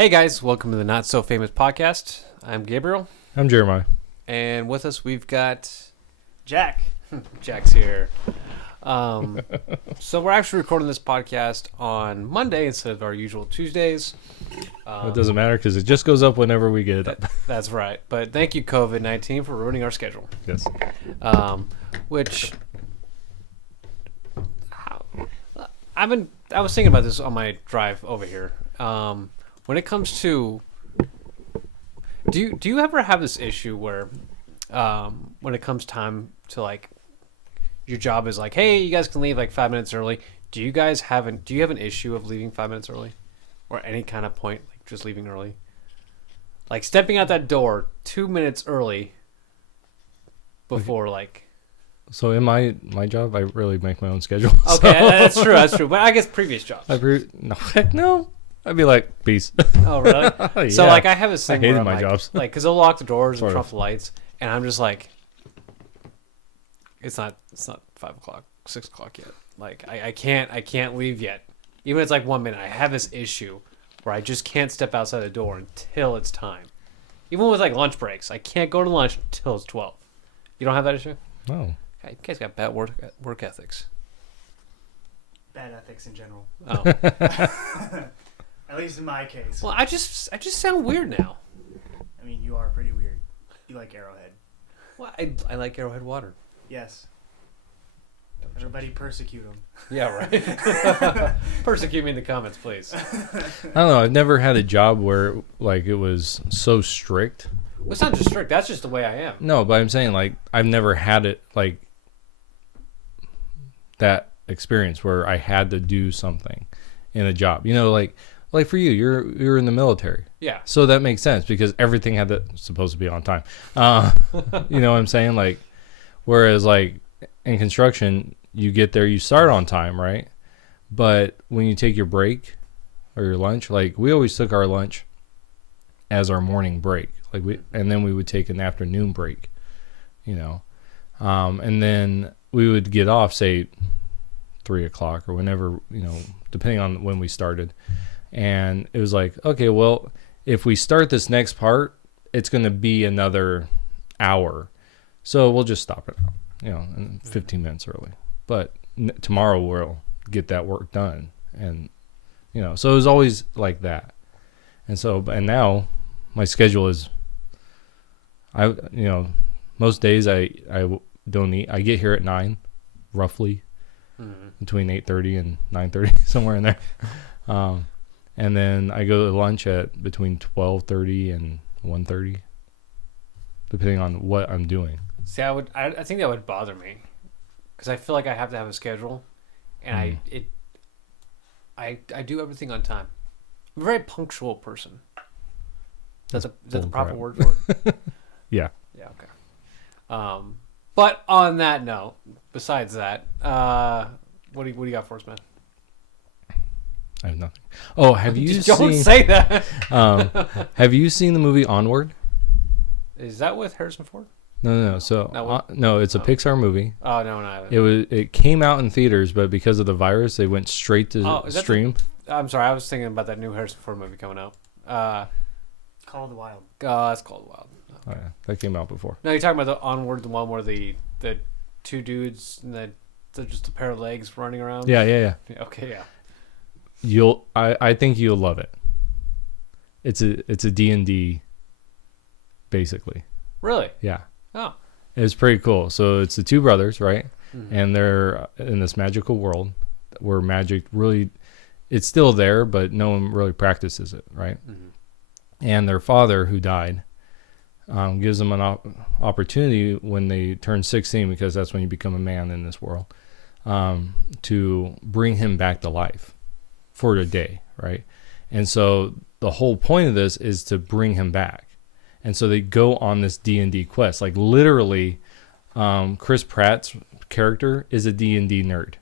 Hey guys, welcome to the Not So Famous podcast. I'm Gabriel, I'm Jeremiah. and with us we've got Jack. Jack's here. So we're actually recording this podcast on Monday instead of our usual Tuesdays. It doesn't matter because it just goes up whenever we get it up. That's right. But thank you, COVID-19, for ruining our schedule. Yes. Which I was thinking about this on my drive over here. When it comes to, do you ever have this issue where, when it comes time to like, your job is like, hey, you guys can leave like 5 minutes early. Do you have an issue of leaving 5 minutes early, or any kind of point like just leaving early, like stepping out that door 2 minutes early before like. So in my job, I really make my own schedule. Okay, so. that's true. But I guess previous jobs. No, heck no. I'd be like, peace. Oh, really? Yeah. So, like, I have this thing I hated where I'm my like, jobs. like, because they'll lock the doors and Sort turn of. off the lights, and I'm just like, it's not 5 o'clock, 6 o'clock yet. Like, I can't leave yet. Even if it's like 1 minute, I have this issue where I just can't step outside the door until it's time. Even with like lunch breaks, I can't go to lunch until it's 12. You don't have that issue? No. Okay, you guys got bad work ethics. Bad ethics in general. Oh. At least in my case. Well, I just sound weird now. I mean, you are pretty weird. You like Arrowhead. Well, I like Arrowhead water. Yes. Everybody persecute him. Yeah, right. Persecute me in the comments, please. I don't know. I've never had a job where like it was so strict. Well, it's not just strict. That's just the way I am. No, but I'm saying like I've never had it like that experience where I had to do something in a job. You know, like for you, you're in the military. Yeah. So that makes sense because everything had to supposed to be on time. You know what I'm saying? Like, whereas like in construction, you get there, you start on time, right? But when you take your break or your lunch, like we always took our lunch as our morning break, and then we would take an afternoon break, you know, and then we would get off, say 3 o'clock or whenever, you know, depending on when we started. And it was like, okay, well, if we start this next part, it's going to be another hour. So we'll just stop it out, you know, 15 minutes early. But tomorrow we'll get that work done. And, you know, so it was always like that. And now my schedule is, you know, most days I don't eat. I get here at 9, roughly, between 8:30 and 9:30, somewhere in there. And then I go to lunch at between 12:30 and 1:30, depending on what I'm doing. See, I think that would bother me, because I feel like I have to have a schedule, and I do everything on time. I'm a very punctual person. Is that the proper word for it? Yeah. Yeah. Okay. But on that note, besides that, what do you got for us, man? I have nothing. Oh, have you Don't seen? say that. Have you seen the movie Onward? Is that with Harrison Ford? No. So no, it's a Pixar movie. Oh no. It came out in theaters, but because of the virus, they went straight to stream. I'm sorry, I was thinking about that new Harrison Ford movie coming out. Call of the Wild. That's called Wild. Oh, yeah, that came out before. No, you're talking about the Onward, the one where the two dudes and they're just a pair of legs running around. Yeah. Okay, yeah. I think you'll love it. It's a D&D, basically. Really? Yeah. Oh. It's pretty cool. So it's the two brothers, right? Mm-hmm. And they're in this magical world where magic really, it's still there, but no one really practices it, right? Mm-hmm. And their father, who died, gives them an opportunity when they turn 16, because that's when you become a man in this world, to bring him back to life for a day, right? And so the whole point of this is to bring him back. And so they go on this D&D quest. Like literally, Chris Pratt's character is a D&D nerd.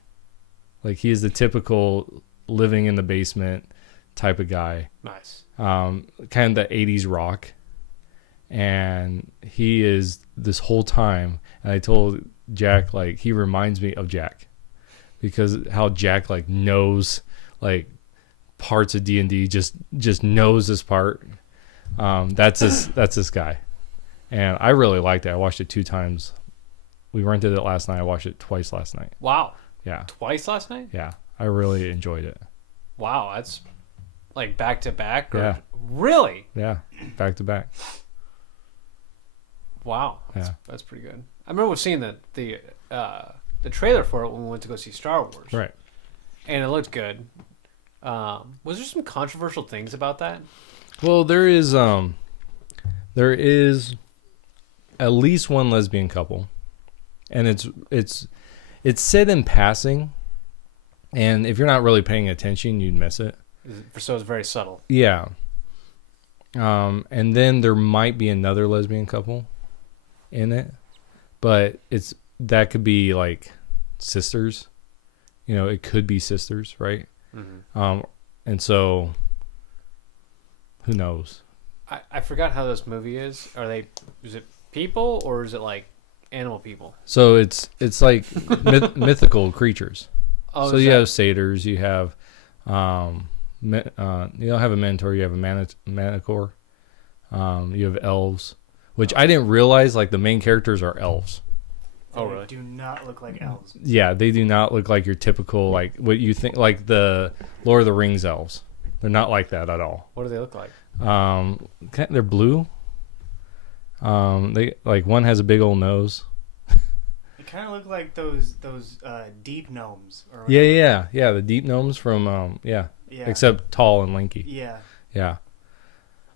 Like he is the typical living in the basement type of guy. Nice. Kind of the 80s rock. And he is this whole time. And I told Jack, like, he reminds me of Jack. Because how Jack, like, knows, like, parts of D&D just knows this part. That's this guy, and I really liked it. I watched it 2 times. We rented it last night. I watched it twice last night. Wow. Yeah. Twice last night? Yeah. I really enjoyed it. Wow, that's like back to back? Yeah. Really? Yeah. Back to back. Wow. That's pretty good. I remember seeing the trailer for it when we went to go see Star Wars. Right. And it looked good. Was there some controversial things about that? Well, there is at least one lesbian couple. And it's said in passing, and if you're not really paying attention, you'd miss it. So it's very subtle. Yeah. And then there might be another lesbian couple in it, but that could be like sisters. You know, it could be sisters, right? Mm-hmm. And so who knows? I forgot how this movie is. Is it people or is it like animal people? So it's like mythical creatures. Oh, so you have satyrs, you have you don't have a minotaur, you have a manicore, you have elves, which I didn't realize like the main characters are elves. Oh, really? They do not look like elves. Yeah, they do not look like your typical like what you think like the Lord of the Rings elves. They're not like that at all. What do they look like? They're blue. They like one has a big old nose. They kind of look like those deep gnomes. Or Yeah. The deep gnomes from yeah. Except tall and lanky. Yeah.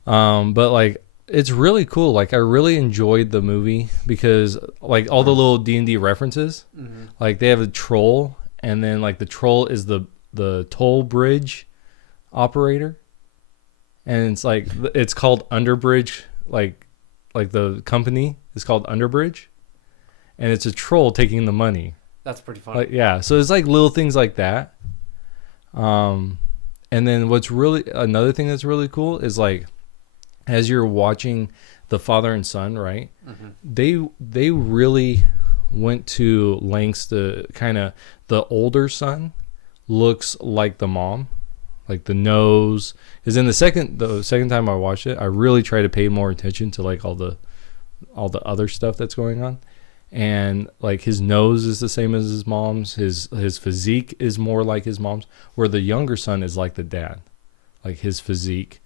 But like it's really cool. Like I really enjoyed the movie because like all the little D&D references. Mm-hmm. Like they have a troll, and then like the troll is the toll bridge operator, and it's called Underbridge. Like the company is called Underbridge, and it's a troll taking the money. That's pretty funny. Like yeah, so it's like little things like that. And then what's really another thing that's really cool is like as you're watching the father and son, right? Mm-hmm. They really went to lengths to kind of the older son looks like the mom, like the nose is in the second time I watched it. I really try to pay more attention to like all the other stuff that's going on, and like his nose is the same as his mom's. His physique is more like his mom's, where the younger son is like the dad, like his physique.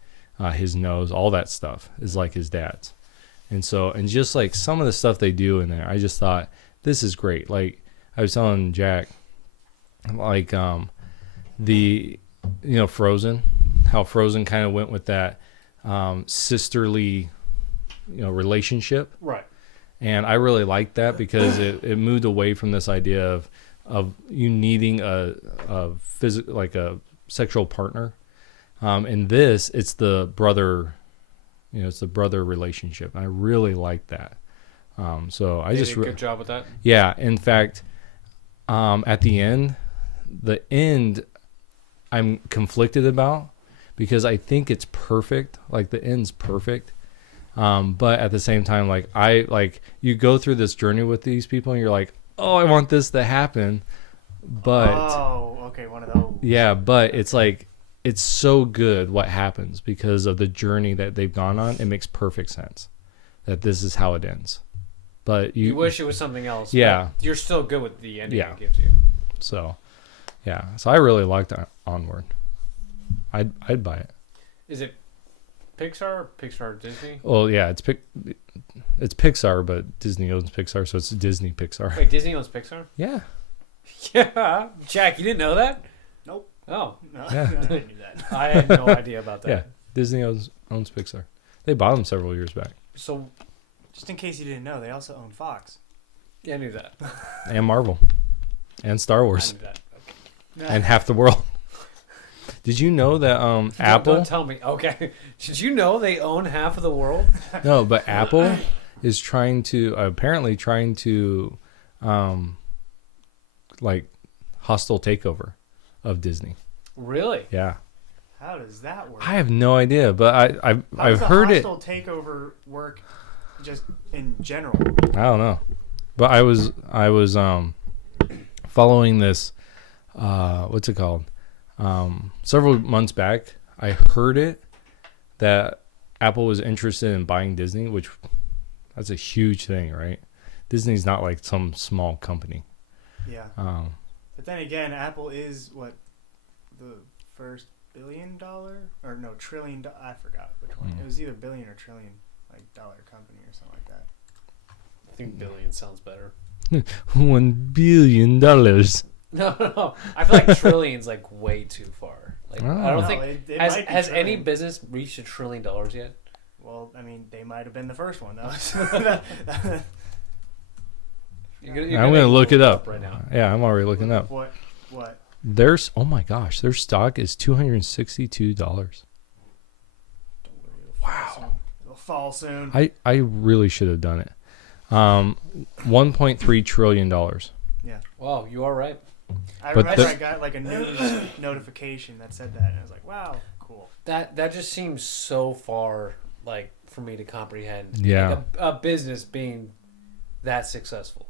His nose, all that stuff is like his dad's. And just like some of the stuff they do in there, I just thought this is great. Like I was telling Jack, like Frozen, how Frozen kind of went with that sisterly relationship. Right. And I really liked that because it moved away from this idea of you needing a physical, like a sexual partner. In this, it's the brother, it's the brother relationship. I really like that. So I just did a good job with that. Yeah. In fact, at the end, I'm conflicted about because I think it's perfect. Like the end's perfect. But at the same time, like you go through this journey with these people and you're like, oh, I want this to happen. But okay, one of those. Yeah. But it's like, it's so good what happens because of the journey that they've gone on. It makes perfect sense that this is how it ends. But you wish it was something else. Yeah. But you're still good with the ending Yeah. it gives you. So, yeah. So I really liked Onward. I'd buy it. Is it Pixar or Pixar Disney? Well, yeah, it's Pixar, but Disney owns Pixar, so it's Disney Pixar. Wait, Disney owns Pixar? Yeah. Yeah. Jack, you didn't know that? Nope. Oh. No, Yeah. I didn't do that. I had no idea about that. Yeah. Disney owns Pixar. They bought them several years back. So, Just in case you didn't know, they also own Fox. yeah, I knew that. And Marvel. And Star I Wars. knew that. Okay. And half the world. Did you know that Apple... Don't tell me. Okay. Did you know they own half of the world? No, but Apple is apparently trying to like hostile takeover of Disney. Really? Yeah. How does that work? I have no idea, but I've heard it. How does a hostile takeover work just in general? I don't know. But I was following this what's it called? Several months back, I heard it that Apple was interested in buying Disney, which that's a huge thing, right? Disney's not like some small company. Yeah. But then again, Apple is what, the first $1 billion or no trillion? I forgot which one. It was either billion or trillion, like dollar company or something like that. I think billion sounds better. $1 billion. No. I feel like trillion's like way too far. Like I don't No, think it has might be any trillion. business reached $1 trillion yet? Well, I mean, they might have been the first one though. I'm gonna look it up right now. Yeah, I'm already looking up. What? There's oh my gosh, their stock is $262. Wow. It'll fall soon. I really should have done it. $1.3 trillion. Wow, you are right. I But remember I got like a news notification that said that, and I was like, "Wow, cool." That just seems so far like for me to comprehend. Yeah. Like a business being that successful.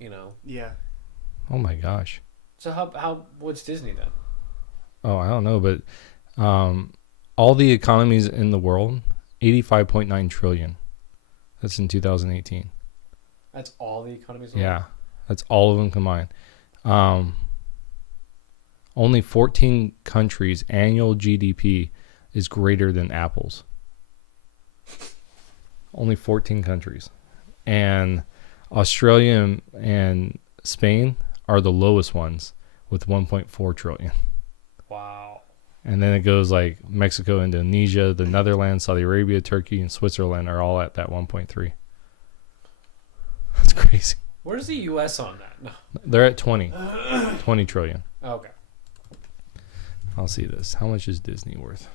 You know. Yeah. Oh my gosh. So how what's Disney then? Oh, I don't know, but all the economies in the world, 85.9 trillion. That's in 2018. That's all the economies. Yeah, that's all of them combined. Only 14 countries' annual GDP is greater than Apple's. Only 14 countries. And Australia and Spain are the lowest ones with 1.4 trillion. Wow. And then it goes like Mexico, Indonesia, the Netherlands, Saudi Arabia, Turkey, and Switzerland are all at that 1.3. That's crazy. Where's the U.S. on that? No. They're at 20 trillion. Okay. I'll see this. How much is Disney worth?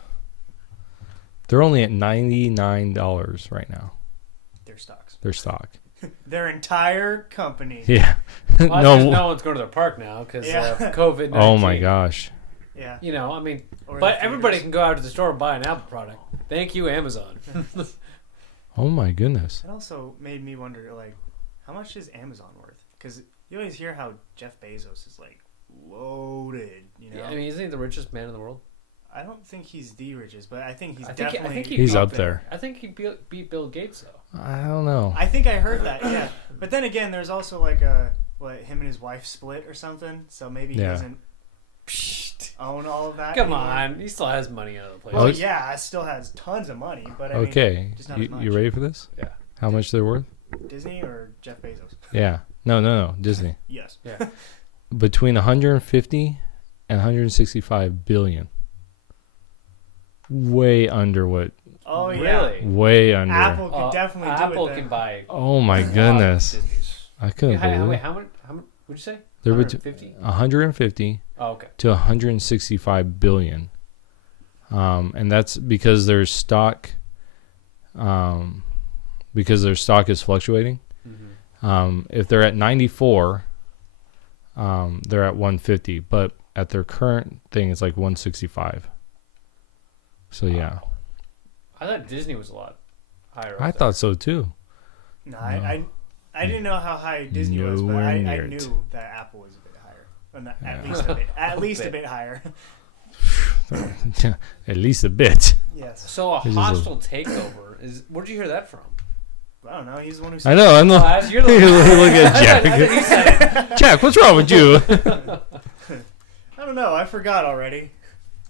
They're only at $99 right now. Their stocks. Their stock. Their entire company. Yeah. Well, No. no one's going to their park now because Yeah. COVID-19. Oh my gosh. Yeah. You know, I mean, Or but the everybody theaters. can go out to the store and buy an Apple product. Thank you, Amazon. Oh my goodness. It also made me wonder, like, how much is Amazon worth? Because you always hear how Jeff Bezos is like loaded. You know. Yeah, I mean, isn't he the richest man in the world? I don't think he's the richest, but I think he's I think definitely. He's up there. I think he beat Bill Gates though. I don't know. I think I heard that. Yeah, but then again, there's also like him and his wife split or something. So maybe he Yeah. doesn't own all of that. Come anymore. on, he still has money in other places. Well, Oh, yeah, it still has tons of money, but I mean, Okay. just not as much. You ready for this? Yeah. How much they're worth? Disney or Jeff Bezos? Yeah. No. Disney. Yes. Yeah. Between 150 and 165 billion. Way under what? Oh yeah. Really? Way under. Apple can definitely do Apple it. can buy. Oh my a lot of goodness. Disneys. I couldn't believe Wait, it. how much? Would you say? They're 150? 150 Oh, okay. to 165 billion. And that's because their stock is fluctuating. Mm-hmm. If they're at 94, they're at 150, but at their current thing it's like 165. So yeah. I thought Disney was a lot higher. I thought so too. No, I didn't know how high Disney was, but Nowhere I near knew it. that Apple was a bit higher. Well, not, Yeah. At least a bit. At least a bit higher. At least a bit. Yes. So a This is a- hostile takeover is. Where'd you hear that from? I don't know. He's the one who I said know. I'm not. Class, you're the Look at I thought he said it. Jack, what's wrong with you? I don't know. I forgot already.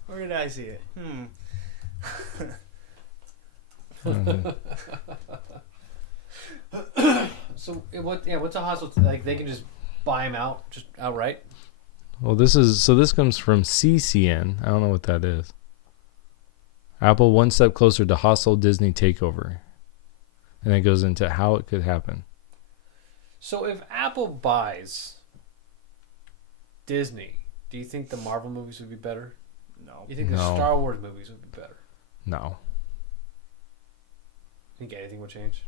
Where did I see it? So what? Yeah, what's a hostile? Like they can just buy him out, just outright. Well, this comes from CCN. I don't know what that is. Apple one step closer to hostile Disney takeover. And it goes into how it could happen. So if Apple buys Disney, do you think the Marvel movies would be better? No. You think the No. Star Wars movies would be better? No. Think anything would change?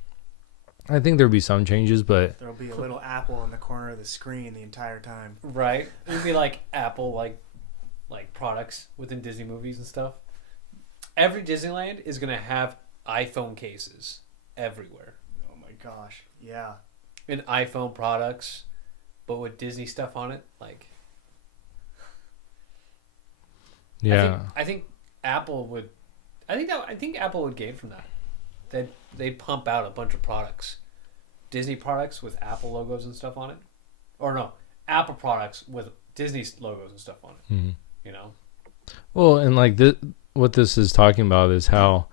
I think there'll be some changes, but There'll be a little apple in the corner of the screen the entire time. Right. It'd be like Apple, like products within Disney movies and stuff. Every Disneyland is gonna have iPhone cases everywhere, Oh my gosh. Yeah. and iPhone products, but with Disney stuff on it. Like, Yeah. I think Apple would. I think Apple would gain from that. They'd pump out a bunch of products, Disney products with Apple logos and stuff on it, or no, Apple products with Disney logos and stuff on it. Mm-hmm. You know. Well, and like what this is talking about is how,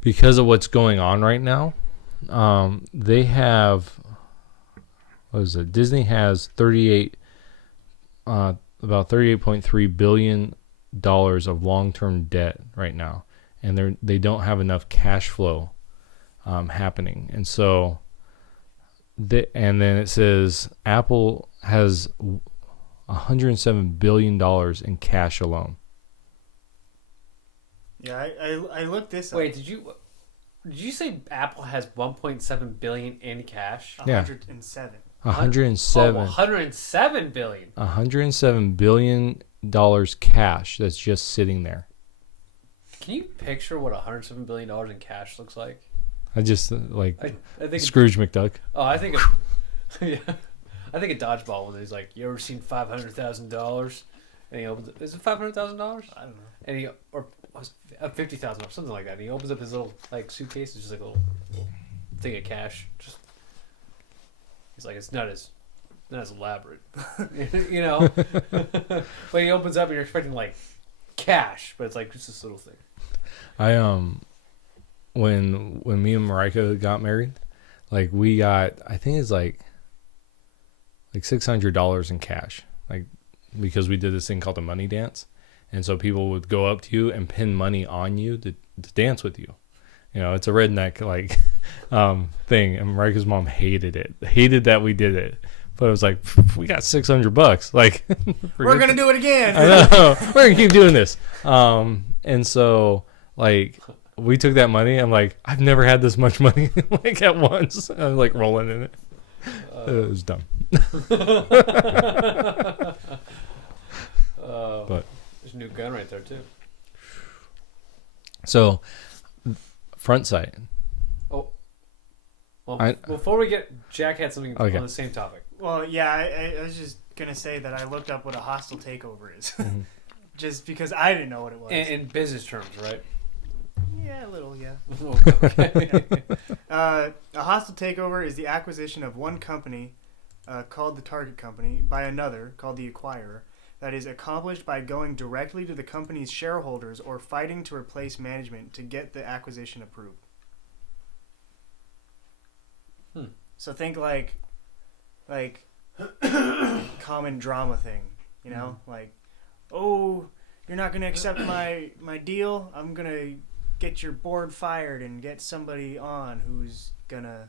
because of what's going on right now, they have, what is it? Disney has about $38.3 billion of long-term debt right now, and they don't have enough cash flow happening, and so and then it says Apple has $107 billion in cash alone. Yeah, I looked this up. Wait, did you say Apple has 1.7 billion in cash? Yeah. 107. 107. 107 billion. $107 billion cash that's just sitting there. Can you picture what $107 billion in cash looks like? I just I think Scrooge McDuck. Oh, I think yeah, I think a dodgeball when he's like, "You ever seen $500,000?" And he opens. Is it $500,000? I don't know. And he or $50,000 or something like that. And he opens up his little like suitcase. It's just like a little thing of cash. Just he's like, it's not as elaborate, you know. But he opens up and you're expecting like cash, but it's like just this little thing. When me and Marika got married, like we got, I think it's like $600 in cash, like because we did this thing called the money dance, and so people would go up to you and pin money on you to dance with you. You know, it's a redneck like thing, and Marika's mom hated that we did it. But it was like, we got $600. Like, we're gonna do it again. I know. We're gonna keep doing this. And so like we took that money. I'm like, I've never had this much money like at once. I'm like rolling in it. It was dumb. But there's a new gun right there too. So, Frontsight. Oh, well, before we get, Jack had something on the same topic. Well, yeah, I was just gonna say that I looked up what a hostile takeover is, just because I didn't know what it was. In business terms, right? Yeah, a little, yeah. Okay. A hostile takeover is the acquisition of one company, called the target company, by another, called the acquirer, that is accomplished by going directly to the company's shareholders or fighting to replace management to get the acquisition approved. So think like common drama thing, you know? Like, oh, you're not going to accept my deal? I'm going to get your board fired and get somebody on who's going to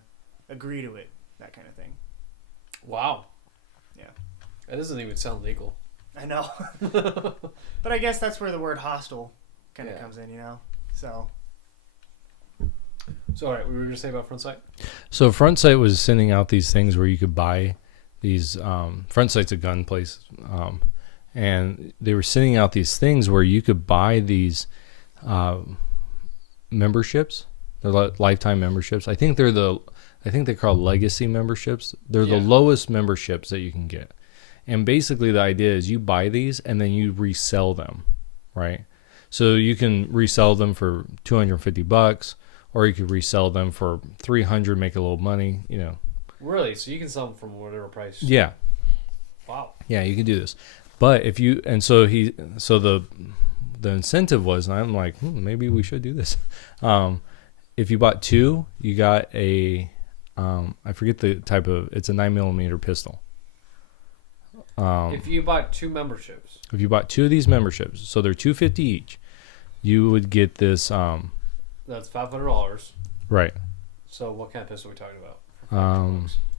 agree to it. That kind of thing. Wow. Yeah. That doesn't even sound legal. I know. But I guess that's where the word hostile kind of comes in, you know? So, all right, we were going to say about Frontsight? So Frontsight was sending out these things where you could buy these, Frontsight's a gun place, and they were sending out these things where you could buy these memberships. They're lifetime memberships. I think they're called legacy memberships. They're the lowest memberships that you can get. And basically the idea is you buy these and then you resell them, right? So you can resell them for $250, or you could resell them for $300, make a little money, you know. Really? So you can sell them from whatever price? Yeah. Wow. Yeah, you can do this. But if you, and so the incentive was, and I'm like, maybe we should do this. If you bought two, you got I forget the type of, it's a 9mm pistol. If you bought two memberships. If you bought two of these memberships, so they're $250 each, you would get this. That's $500. Right. So what kind of pistol are we talking about?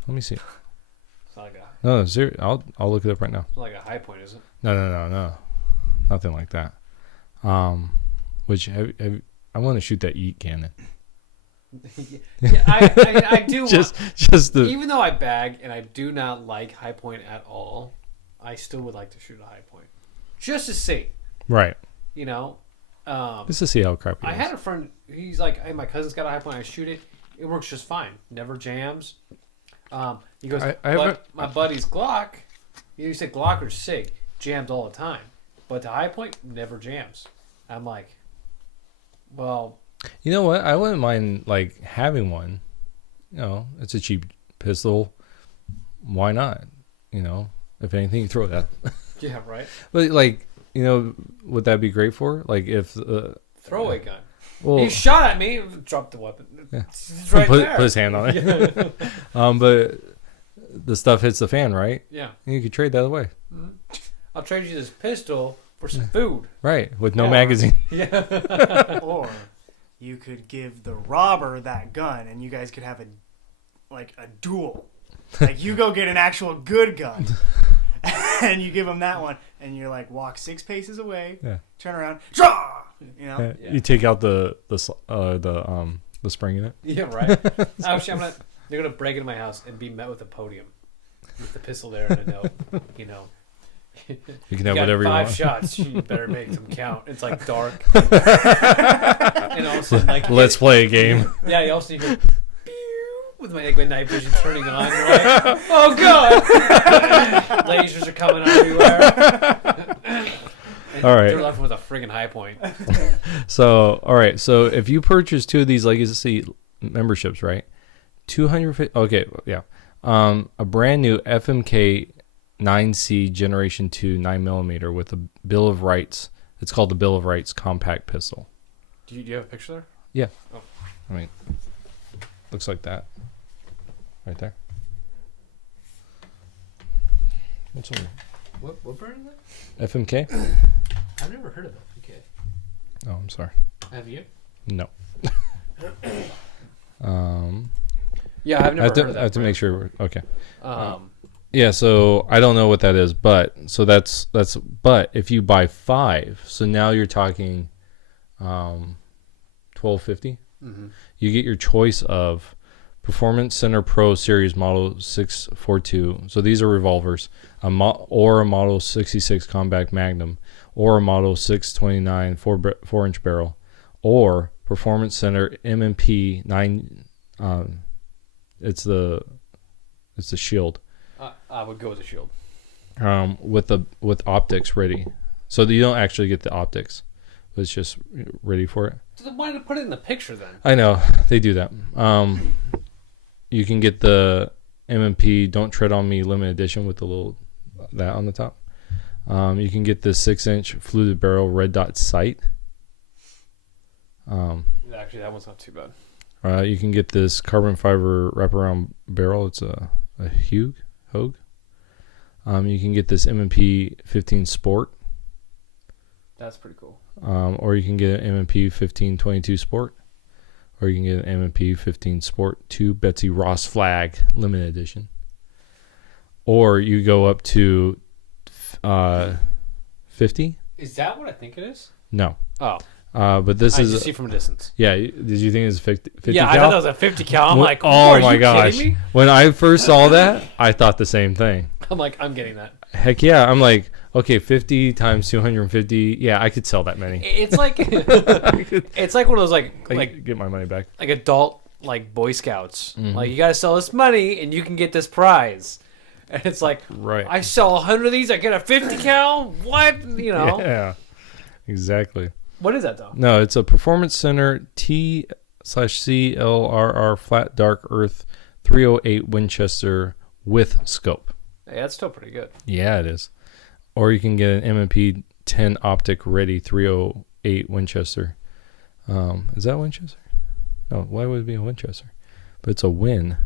Let me see. It's not like No, I'll look it up right now. it's not like a high point, is it? No. Nothing like that. Which I want to shoot that yeet cannon. Yeah, I do. just the. Even though I bag and I do not like high point at all, I still would like to shoot a high point, just to see. Right. You know. Just to see how crappy it I is. had a friend. He's like, "Hey, my cousin's got a high point. I shoot it. It works just fine. Never jams." He goes, I "But my buddy's Glock." You said Glock or Sig jammed all the time. but the high point never jams. I'm like, well, You know what? I wouldn't mind like having one. You know, it's a cheap pistol. Why not? You know, if anything, you throw it at. yeah, right. But like, you know, would that be great for? Like if Throwaway gun. well, He shot at me. Dropped the weapon. Yeah. It's right put, there. put his hand on it. But the stuff hits the fan, right? Yeah. You could trade that away. Mm-hmm. I'll trade you this pistol for some food. Right, with no Yeah. magazine. Yeah. Or you could give the robber that gun, and you guys could have a duel. Like you go get an actual good gun, and you give him that one, and you're like walk 6 paces away, Yeah. turn around, draw. You know. Yeah. You take out the spring in it. Yeah, right. Actually, they're gonna break into my house and be met with a podium with the pistol there and a note. You know, You can have got whatever you 5 want. shots. You better make them count. It's like dark. And all of a sudden, like Let's play a game. yeah, you also hear pew with my night vision turning on. You're like, oh god, lasers are coming everywhere. All right. They're left with a friggin' high point. So, all right. So, if you purchase 2 of these legacy memberships, right? 250. Okay, yeah. A brand new FMK 9C Generation 2 9mm with a Bill of Rights. It's called the Bill of Rights compact pistol. Do you have a picture there? Yeah. Oh. I mean, looks like that. Right there. What's over? What brand is that? FMK? I've never heard of it. Okay. Oh, I'm sorry. Have you? No. Yeah, I've never heard of that. I have to brand. make sure. Okay. Um, Yeah, so I don't know what that is, but so that's but if you buy 5, so now you're talking $12.50. mhm. You get your choice of Performance Center Pro Series Model 642. So these are revolvers, or a Model 66 Combat Magnum, or a Model 629 4-inch barrel, or Performance Center M&P 9. It's the shield. I would go with the shield. With optics ready, so you don't actually get the optics, but it's just ready for it. So why did I put it in the picture then? I know they do that. You can get the M&P Don't Tread on Me limited edition with the little that on the top. You can get the 6-inch fluted barrel red dot sight. Actually, that one's not too bad. You can get this carbon fiber wraparound barrel. It's a Hogue. You can get this M&P 15 Sport. That's pretty cool. Or you can get an M&P 1522 Sport. Or you can get an M&P 15 Sport 2 Betsy Ross Flag limited edition. Or you go up to 50. Is that what I think it is? No. Oh, But this I is just see from a distance. yeah. Did you think it was 50? Yeah, cal? I thought that was a 50 cal. I'm like, oh are my you gosh! kidding me? When I first saw that, I thought the same thing. I'm like, I'm getting that. Heck yeah! I'm like, okay, 50 times 250. Yeah, I could sell that many. It's like, it's like one of those I like could get my money back. like adult like Boy Scouts. Mhm. Like you gotta sell this money and you can get this prize. And it's like, Right. I sell 100 of these, I get a 50 cal. What? You know? Yeah. Exactly. What is that though? No, it's a Performance Center T/CLRR Flat Dark Earth 308 Winchester with scope. Hey, that's still pretty good. Yeah, it is. Or you can get an M&P 10 Optic Ready 308 Winchester. Is that Winchester? No, why would it be a Winchester? But it's a Win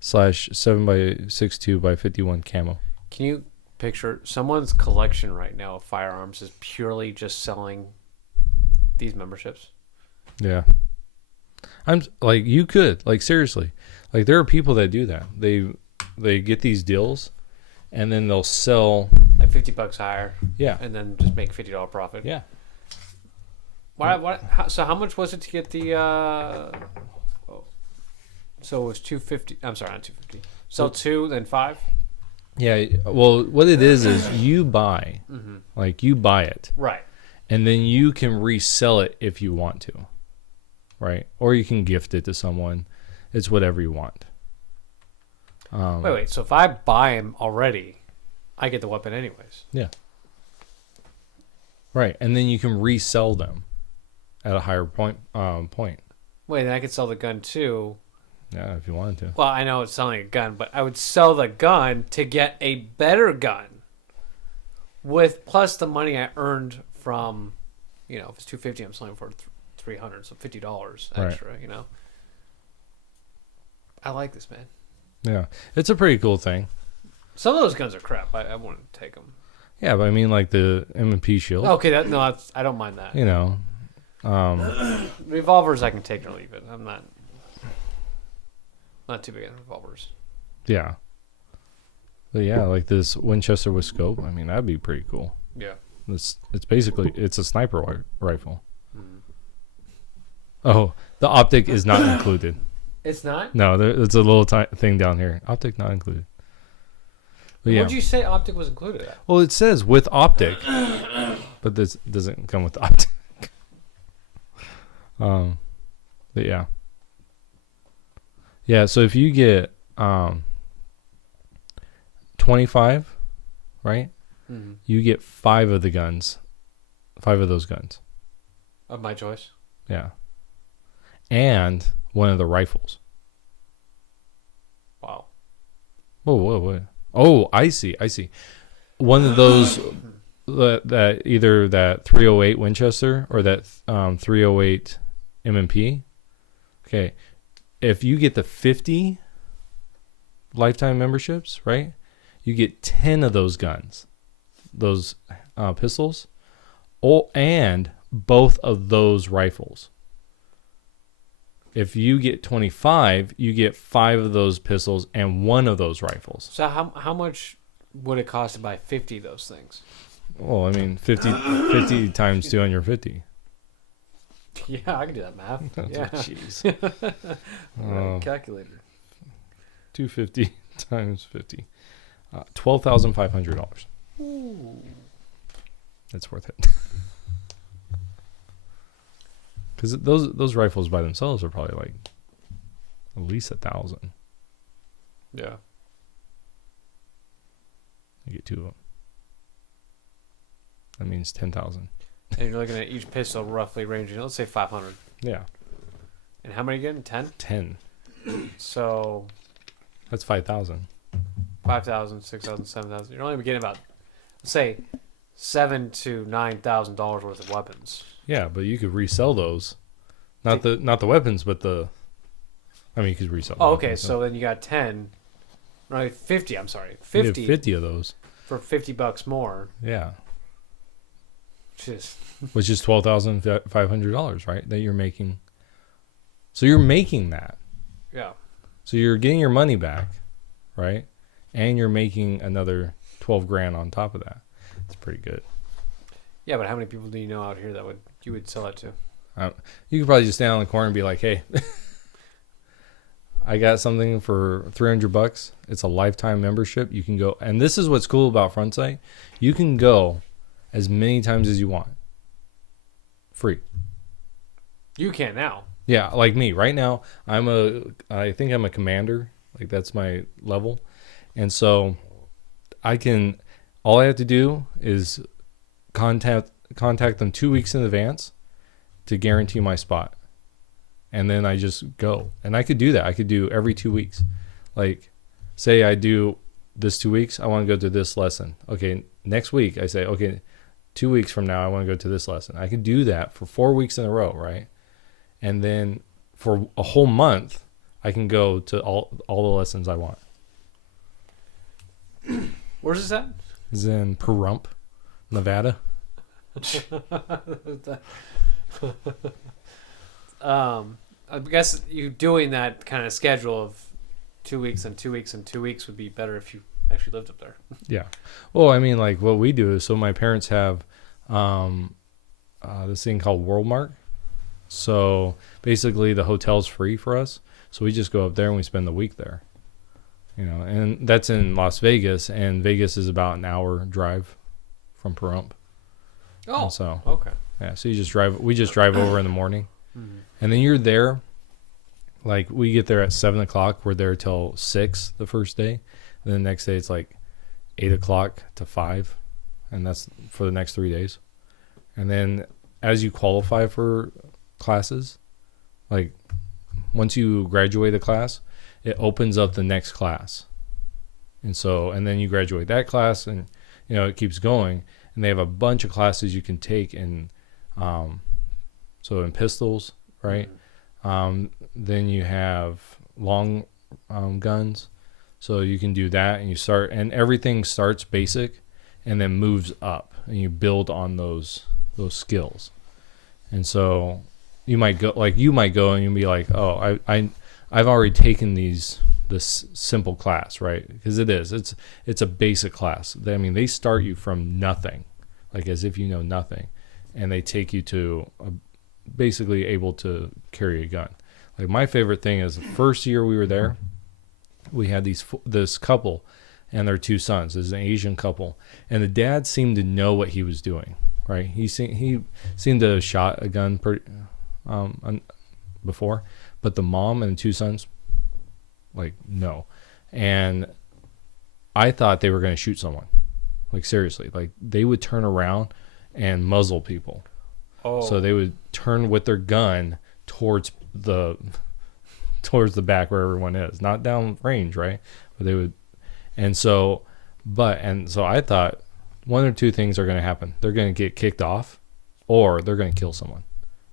/ 7x62 by 51 camo. Can you picture someone's collection right now of firearms is purely just selling these memberships? Yeah. I'm like, you could, like, seriously, like there are people that do that. They get these deals and then they'll sell. Like $50 higher, Yeah. and then just make $50 profit. Yeah. So how much was it to get the? So it was 250. I'm sorry, not 250. Sell 2, then 5. Yeah. Well, what it is you buy, Mm-hmm. like you buy it, Right. and then you can resell it if you want to, right? Or you can gift it to someone. It's whatever you want. Wait. So if I buy them already, I get the weapon anyways. Yeah. Right, and then you can resell them at a higher point. Wait, then I could sell the gun too. Yeah, if you wanted to. Well, I know it's selling a gun, but I would sell the gun to get a better gun with plus the money I earned from, if it's $250, I'm selling for $300, so $50 extra. Right. I like this, man. Yeah, it's a pretty cool thing. Some of those guns are crap. I wouldn't take them. Yeah, but I mean, like the M&P shield. Okay, I don't mind that. Revolvers I can take or leave it. I'm not too big on revolvers. Yeah. But yeah, like this Winchester with scope. I mean, that'd be pretty cool. Yeah. It's basically a sniper rifle. Mm-hmm. Oh, the optic is not included. It's not? No, it's a little thing down here. Optic not included. But yeah. What did you say optic was included at? Well, it says with optic, but this doesn't come with optic. But yeah. Yeah, so if you get 25, right? Mm-hmm. You get 5 of those guns. Of my choice? Yeah. And one of the rifles. Wow. Whoa. Oh, I see. One of those that either that 308 Winchester or that 308 M&P. Okay. If you get the 50 lifetime memberships, right? You get 10 of those guns, those pistols, and both of those rifles. If you get 25, you get 5 of those pistols and 1 of those rifles. So how much would it cost to buy 50 of those things? Well, I mean, 50 times 250. Yeah, I can do that math. Yeah. Jeez. Calculator. 250 times 50. $12,500. Ooh. That's worth it. Because those rifles by themselves are probably like at least 1,000. Yeah. You get 2 of them. That means 10,000. And you're looking at each pistol roughly ranging, let's say 500. Yeah. And how many again? 10? 10. So That's 5,000. 5,000, 6,000, 7,000. You're only getting about, let's say, $7,000 to $9,000 worth of weapons. Yeah, but you could resell those. Not the weapons, but you could resell. Oh, okay. So then you got 10. No, 50. I'm sorry. 50. 50 of those. For $50 more. Yeah. Just Which is $12,500, right? That you're making. So you're making that. yeah. So you're getting your money back, right? And you're making another 12 grand on top of that. It's pretty good. Yeah, but how many people do you know out here that you would sell it to? You could probably just stand on the corner and be like, "Hey, I got something for $300. It's a lifetime membership. You can go." And this is what's cool about Frontsight. You can go as many times as you want. Free. You can now. Yeah, like me. Right now, I think I'm a commander. Like that's my level. And so all I have to do is contact them 2 weeks in advance to guarantee my spot. And then I just go. And I could do that. I could do every 2 weeks. Like say I do this 2 weeks, I want to go to this lesson. Okay, next week I say, okay, 2 weeks from now I want to go to this lesson. I could do that for 4 weeks in a row, right? And then for a whole month, I can go to all the lessons I want. Where's this at? It's in Pahrump, Nevada. I guess you doing that kind of schedule of 2 weeks and 2 weeks and 2 weeks would be better if you actually lived up there. Yeah. Well, I mean, like what we do is, so my parents have this thing called Worldmark. So basically the hotel's free for us. So we just go up there and we spend the week there. And that's in Las Vegas, and Vegas is about an hour drive from Pahrump. Oh, and so okay. Yeah, so we just drive over in the morning, and then you're there. Like we get there at 7:00. We're there till 6 the first day, and the next day it's like 8:00 to 5, and that's for the next 3 days. And then as you qualify for classes, like once you graduate a class, it opens up the next class. And then you graduate that class, and it keeps going. And they have a bunch of classes you can take in, so in pistols, right? Then you have long guns, so you can do that, and and everything starts basic, and then moves up, and you build on those skills. And so you might go and you'll be like, oh, I've already taken this simple class, right? Because it's a basic class. They start you from nothing, like as if you know nothing, and they take you to basically able to carry a gun. Like my favorite thing is the first year we were there, we had this couple and their 2 sons. This is an Asian couple, and the dad seemed to know what he was doing, right? He seemed to have shot a gun before, but the mom and the 2 sons, like, no. And I thought they were going to shoot someone, like seriously, like they would turn around and muzzle people. Oh. So they would turn with their gun towards the back where everyone is, not down range, right? But they would, and so I thought one or two things are going to happen. They're going to get kicked off, or they're going to kill someone.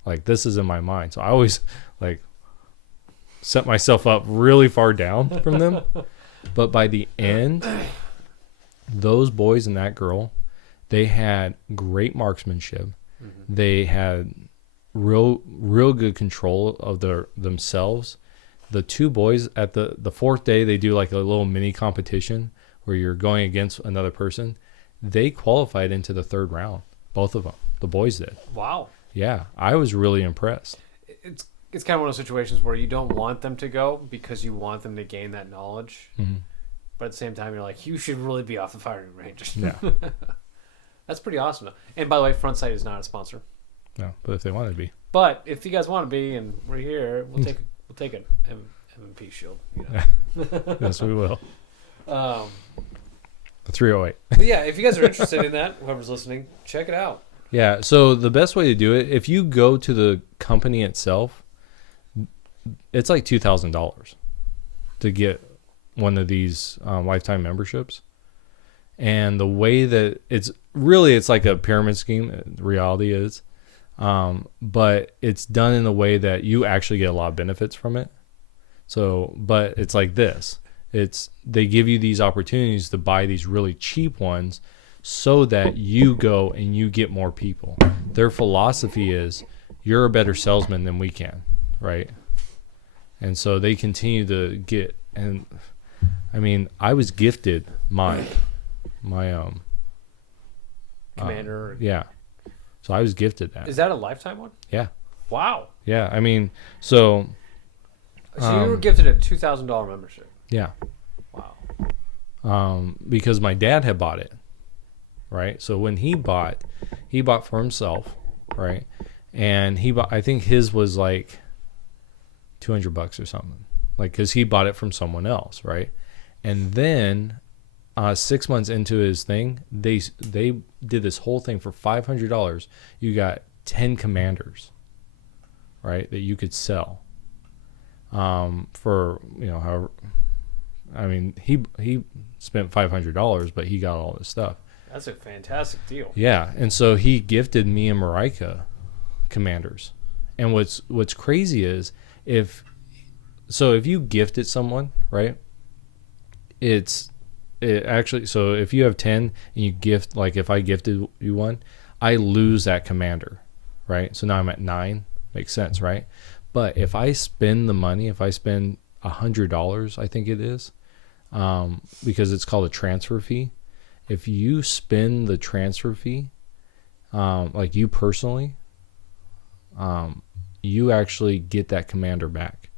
Like, this is in my mind, so I always like set myself up really far down from them. But by the end, those boys and that girl, they had great marksmanship. Mm-hmm. They had real good control of themselves. The 2 boys at the 4th day, they do like a little mini competition where you're going against another person. They qualified into the 3rd round. Both of them. The boys did. Wow. Yeah, I was really impressed. It's kind of one of those situations where you don't want them to go because you want them to gain that knowledge. Mm-hmm. But at the same time, you're like, you should really be off the firing range. Yeah. That's pretty awesome. And by the way, Frontsight is not a sponsor. No, but if they want to be. But if you guys want to be, and we're here, we'll take an M&P shield. Yes, we will. The 308. But yeah, if you guys are interested in that, whoever's listening, check it out. Yeah, so the best way to do it, if you go to the company itself, it's like $2,000 to get one of these lifetime memberships. And the way that it's like a pyramid scheme, reality is, but it's done in a way that you actually get a lot of benefits from it. So, but it's like this. They give you these opportunities to buy these really cheap ones so that you go and you get more people. Their philosophy is, you're a better salesman than we can, right? And so they continue to get, and I mean, I was gifted my commander. Yeah. So I was gifted that. Is that a lifetime one? Yeah. Wow. Yeah. I mean, so you were gifted a $2,000 membership. Yeah. Wow. Because my dad had bought it, right? So when he bought for himself, right? And I think his was like $200 or something, like, because he bought it from someone else, right? And then 6 months into his thing, they did this whole thing for $500. You got 10 commanders, right, that you could sell for, however. I mean, he spent $500, but he got all this stuff. That's a fantastic deal. Yeah, and so he gifted me and Marika commanders. And what's crazy is if you gifted someone, right? So if you have 10 and you gift, like if I gifted you one, I lose that commander, right? So now I'm at 9. Makes sense, right? But if I spend the money, if I spend $100, I think it is, because it's called a transfer fee. If you spend the transfer fee, like you personally, you actually get that commander back.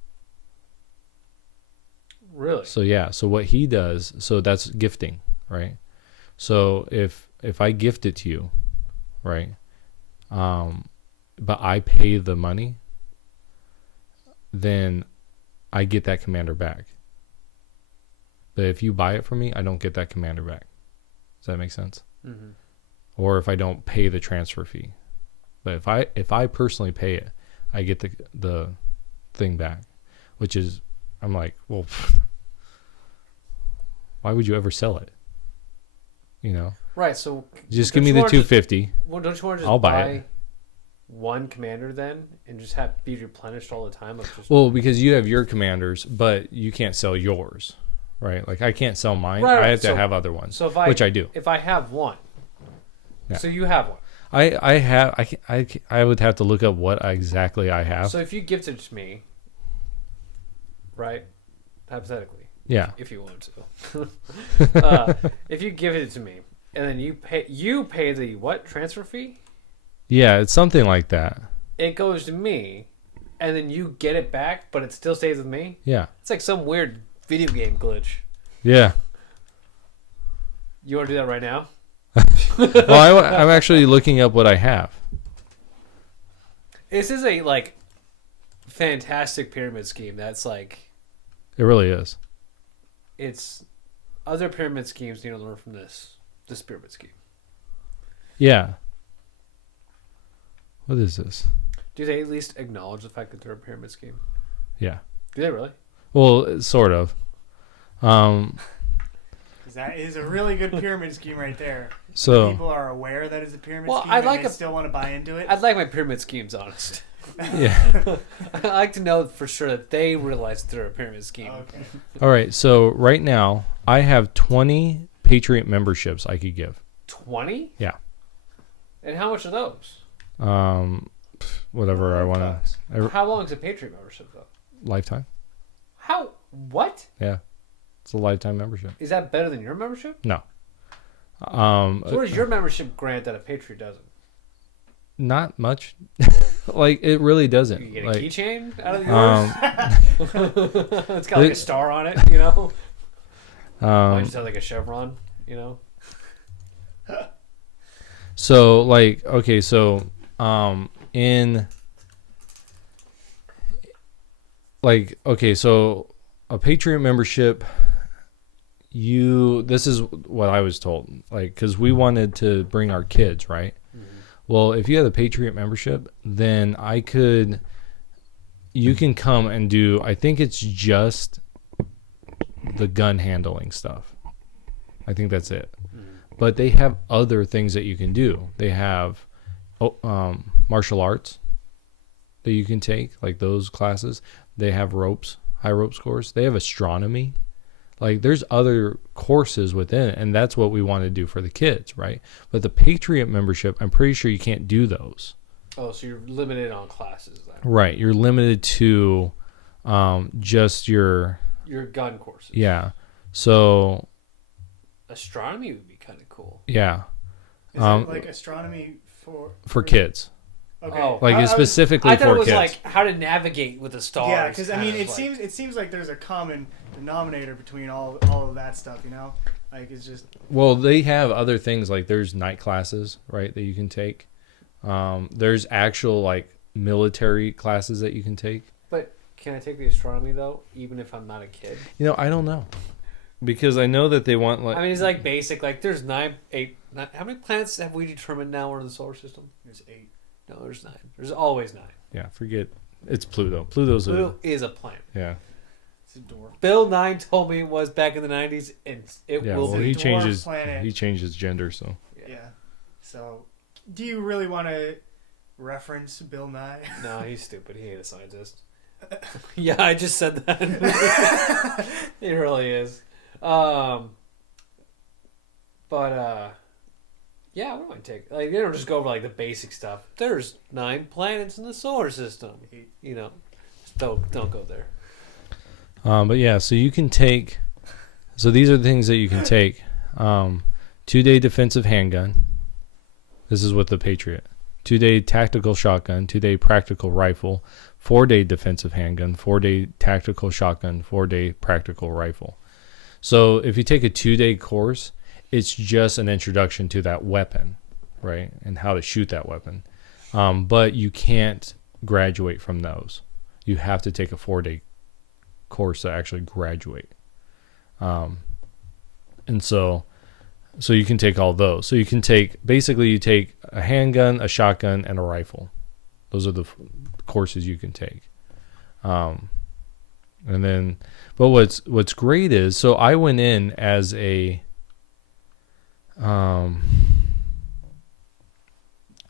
Really? So yeah. So what he does, so that's gifting, right? So if I gift it to you, right, but I pay the money, then I get that commander back. But if you buy it from me, I don't get that commander back. Does that make sense? Mm-hmm. Or if I don't pay the transfer fee. But if I personally pay it, I get the thing back, which is, I'm like, well, why would you ever sell it? You know? Right. So Just give me the $250. Well, don't you want to just I'll buy it. one commander then and just have be replenished all the time? Of just... Well, because you have your commanders, but you can't sell yours, right? Like I can't sell mine. Right, I have to have other ones, so if I, which I do. If I have one, Yeah. so you have one. I would have to look up what exactly I have. So if you gifted it to me, right, hypothetically, Yeah. if you want to, if you give it to me and then you pay the what transfer fee? Yeah, it's something like that. It goes to me, and then you get it back, but it still stays with me. Yeah. It's like some weird video game glitch. Yeah. You want to do that right now? Well, I'm actually looking up what I have. This is a like fantastic pyramid scheme. That's like It really is. it's other pyramid schemes need to learn from this pyramid scheme. Yeah. What is this? Do they at least acknowledge the fact that they're a pyramid scheme? Yeah. Do they really? Well, sort of. 'Cause that is a really good pyramid scheme right there. So People are aware that it's a pyramid Well, scheme I'd and like they a- still want to buy into it. I'd like my pyramid schemes honest. yeah. I'd like to know for sure that they realize that they're a pyramid scheme. Okay. All right. So right now I have 20 Patriot memberships I could give. 20? Yeah. And how much are those? Whatever I want to. How long is a Patriot membership though? Lifetime. How? What? Yeah. It's a lifetime membership. Is that better than your membership? No. So what does your membership grant that a Patriot doesn't? Not much. Like it really doesn't. You get a Like, keychain out of yours? It's got like a star on it, you know? Might just have like a chevron, you know? So like okay, so in like okay, so a Patriot membership, this is what I was told, like because we wanted to bring our kids, right? Well, if you have a Patriot membership, then you can come and do, I think it's just the gun handling stuff. I think that's it. But they have other things that you can do. They have martial arts that you can take, like those classes. They have high ropes course. They have astronomy. Like there's other courses within it, and that's what we want to do for the kids, right? But the Patriot membership, I'm pretty sure you can't do those. Oh, so you're limited on classes then. Right. You're limited to just your gun courses. Yeah. So Astronomy would be kind of cool. yeah. Is it like astronomy For kids. Okay. Oh. Like it's specifically I thought for it was kids. like how to navigate with the stars. Yeah, because I kind mean, of it seems like there's a common denominator between all of that stuff, you know? Like it's just Well, they have other things, like there's night classes, right, that you can take. There's actual like military classes that you can take. But can I take the astronomy though, even if I'm not a kid? You know, I don't know. Because I know that they want like I mean, it's like basic. Like there's 9. How many planets have we determined now are in the solar system? there's 8. No, there's 9. There's always 9. yeah, forget it's Pluto. Pluto's Pluto is a planet. yeah. It's a dwarf. Bill Nye told me it was back in the 90s, and it Yeah, will well, be. he dwarf changes planet. he changed his gender, so Yeah. So, do you really want to reference Bill Nye? No, he's stupid. He ain't a scientist. Yeah, I just said that. He really is. Yeah, what do I take? Like, they don't just go over like the basic stuff. There's 9 planets in the solar system. You know, just don't go there. but yeah, so you can take. So these are the things that you can take. 2-day defensive handgun. This is with the Patriot. 2-day tactical shotgun. 2-day practical rifle. 4-day defensive handgun. 4-day tactical shotgun. 4-day practical rifle. So if you take a 2-day course, it's just an introduction to that weapon, right, and how to shoot that weapon. But you can't graduate from those. You have to take a 4-day course to actually graduate. And so So you can take all those. So you can take, basically you take a handgun, a shotgun, and a rifle. Those are the courses you can take. And then, but what's great is, so I went in as I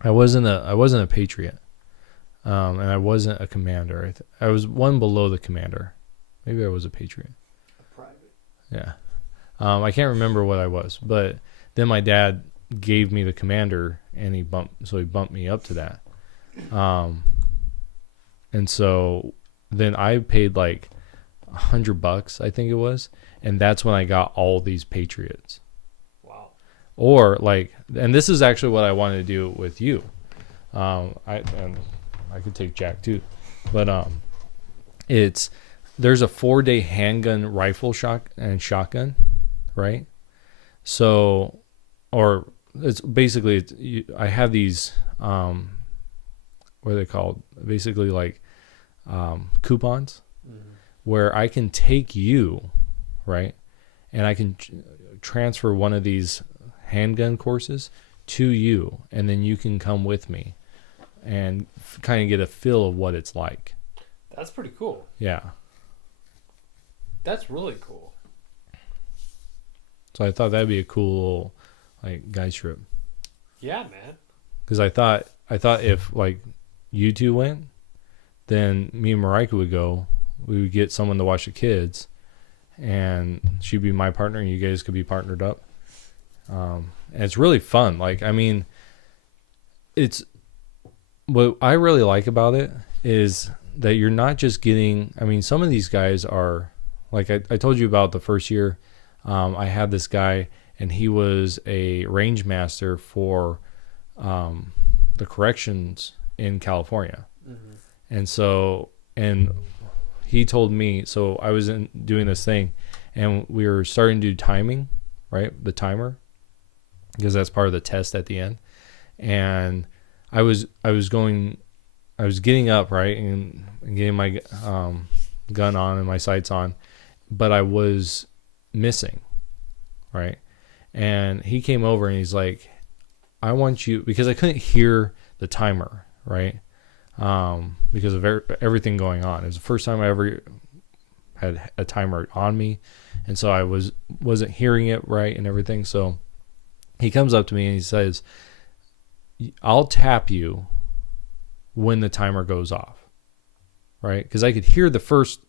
wasn't a patriot, and I wasn't a commander. I was one below the commander. Maybe I was a patriot. A private. Yeah. I can't remember what I was, but then my dad gave me the commander, and he bumped me up to that. And so then I paid like $100, I think it was, and that's when I got all these patriots. Wow. Or like, and this is actually what I wanted to do with you. I could take Jack too, but there's a 4-day handgun rifle shotgun, right? So, or it's basically I have these what are they called? Basically like coupons, where I can take you, right, and I can transfer one of these handgun courses to you, and then you can come with me and kind of get a feel of what it's like. That's pretty cool. Yeah. That's really cool. So I thought that'd be a cool little, like, guys trip. Yeah, man. Because I thought if like you two went, then me and Marika would go. We would get someone to watch the kids, and she'd be my partner, and you guys could be partnered up. And it's really fun. Like, I mean, it's what I really like about it is that you're not just getting. I mean, some of these guys are like I told you about the first year. I had this guy, and he was a range master for the corrections in California. And so, and he told me, so I was doing this thing, and we were starting to do timing, right? The timer, because that's part of the test at the end. And I was getting up, right, and getting my gun on and my sights on, but I was missing, right? And he came over and he's like, I want you, because I couldn't hear the timer, right? Because of everything going on. It was the first time I ever had a timer on me, and so I wasn't hearing it right and everything. So he comes up to me and he says, I'll tap you when the timer goes off, right? Because I could hear the first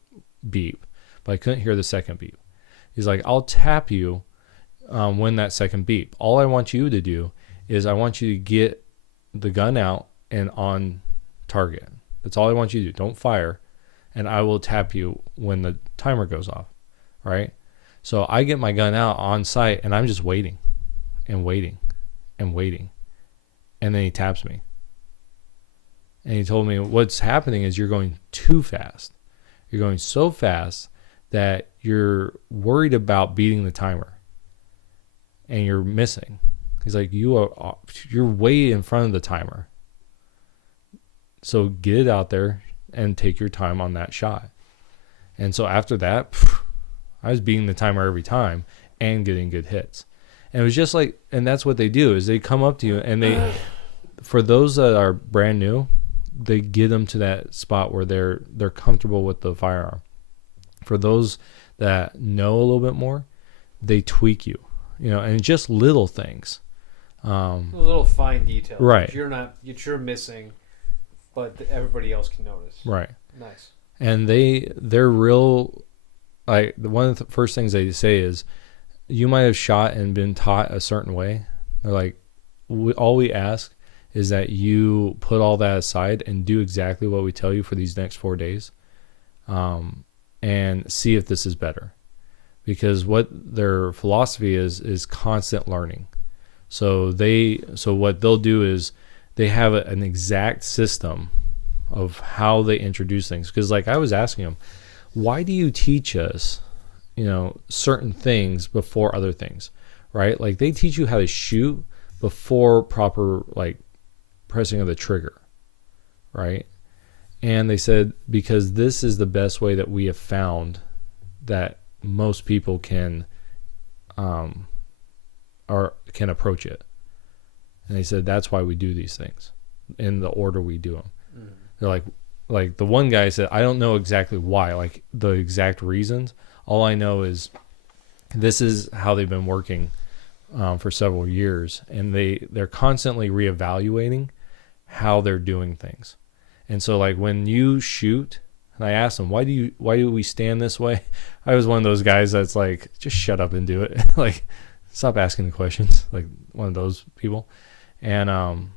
beep, but I couldn't hear the second beep. He's like, I'll tap you when that second beep. All I want you to do is I want you to get the gun out and on target. That's all I want you to do. Don't fire, and I will tap you when the timer goes off, right? So I get my gun out on sight, and I'm just waiting and waiting and waiting, and then he taps me. And he told me what's happening is you're going too fast. You're going so fast that you're worried about beating the timer, and you're missing. He's like, you're way in front of the timer. So get it out there and take your time on that shot. And so after that, I was beating the timer every time and getting good hits. And it was just like, and that's what they do is they come up to you, and they, for those that are brand new, they get them to that spot where they're comfortable with the firearm. For those that know a little bit more, they tweak you, and just little things. Little fine details. Right. You're missing, but everybody else can notice. Right. Nice. And they're real, like, one of the first things they say is, you might have shot and been taught a certain way. They're like, all we ask is that you put all that aside and do exactly what we tell you for these next 4 days, and see if this is better. Because what their philosophy is constant learning. So what they'll do is they have an exact system of how they introduce things. Because like I was asking them, why do you teach us, certain things before other things, right? Like they teach you how to shoot before proper like pressing of the trigger, right? And they said, because this is the best way that we have found that most people can can approach it. And they said that's why we do these things in the order we do them. They're like the one guy said, I don't know exactly why, like the exact reasons. All I know is this is how they've been working for several years, and they're constantly reevaluating how they're doing things. And so like when you shoot, and I asked them, why do we stand this way? I was one of those guys that's like, just shut up and do it. Like, stop asking the questions. Like one of those people. And I'm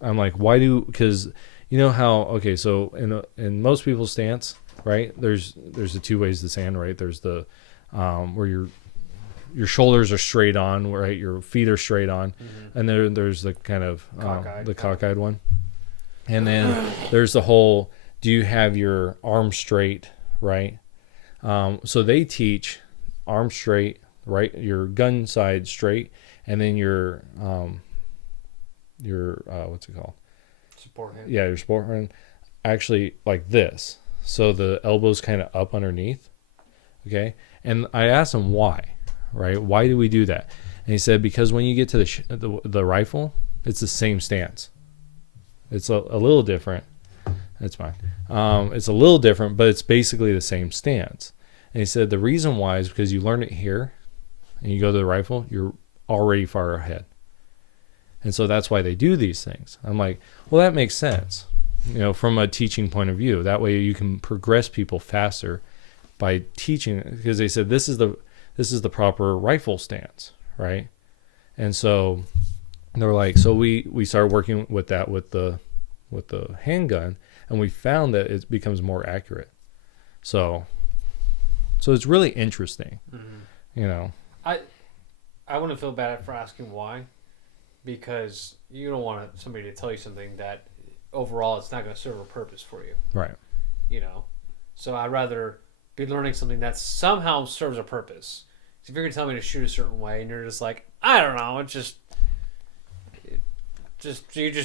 like, because you know how, okay, so in most people's stance, right, there's the two ways to stand, right? There's the where your shoulders are straight on, right? Your feet are straight on. And there's the kind of cockeyed one. And then there's the whole, do you have your arms straight, right? So they teach arm straight, right? Your gun side straight, and then your what's it called? Support hand. Yeah, your support hand. Actually, like this. So the elbow's kind of up underneath. Okay, and I asked him why, right? Why do we do that? And he said because when you get to the rifle, it's the same stance. It's a little different. That's fine. It's a little different, but it's basically the same stance. And he said the reason why is because you learn it here, and you go to the rifle, you're already far ahead. And so that's why they do these things. I'm like, well, that makes sense, from a teaching point of view. That way you can progress people faster by teaching, because they said this is the proper rifle stance, right? And so they were like, so we started working with that with the handgun, and we found that it becomes more accurate. So it's really interesting, I wouldn't feel bad for asking why, because you don't want somebody to tell you something that overall it's not going to serve a purpose for you. Right. So I'd rather be learning something that somehow serves a purpose. So if you're going to tell me to shoot a certain way and you're just like, I don't know, you just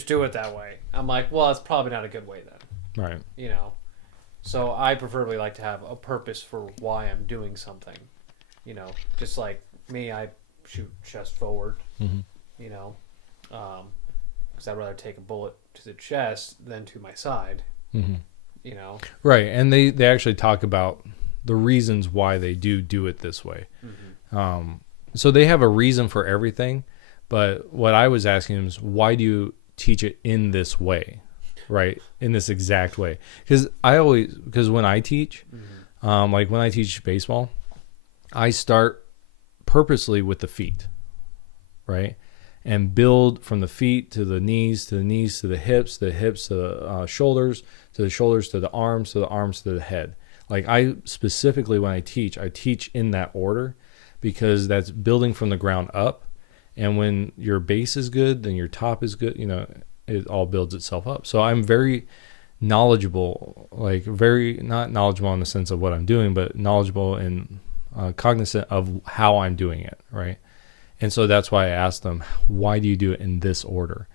do it that way. I'm like, well, it's probably not a good way then. Right. So I preferably like to have a purpose for why I'm doing something. Just like me, I shoot chest forward. Because I'd rather take a bullet to the chest than to my side. Right, and they actually talk about the reasons why they do it this way. So they have a reason for everything, but what I was asking him is, why do you teach it in this way, right? In this exact way? Because when I teach, like when I teach baseball, I start purposely with the feet, right? And build from the feet to the knees, to the hips to the shoulders, to the shoulders to the arms, to the arms to the head. Like I specifically, when I teach in that order, because that's building from the ground up. And when your base is good, then your top is good. It all builds itself up. So I'm very knowledgeable, like very not knowledgeable in the sense of what I'm doing, but knowledgeable and cognizant of how I'm doing it, right? And so that's why I asked them, why do you do it in this order?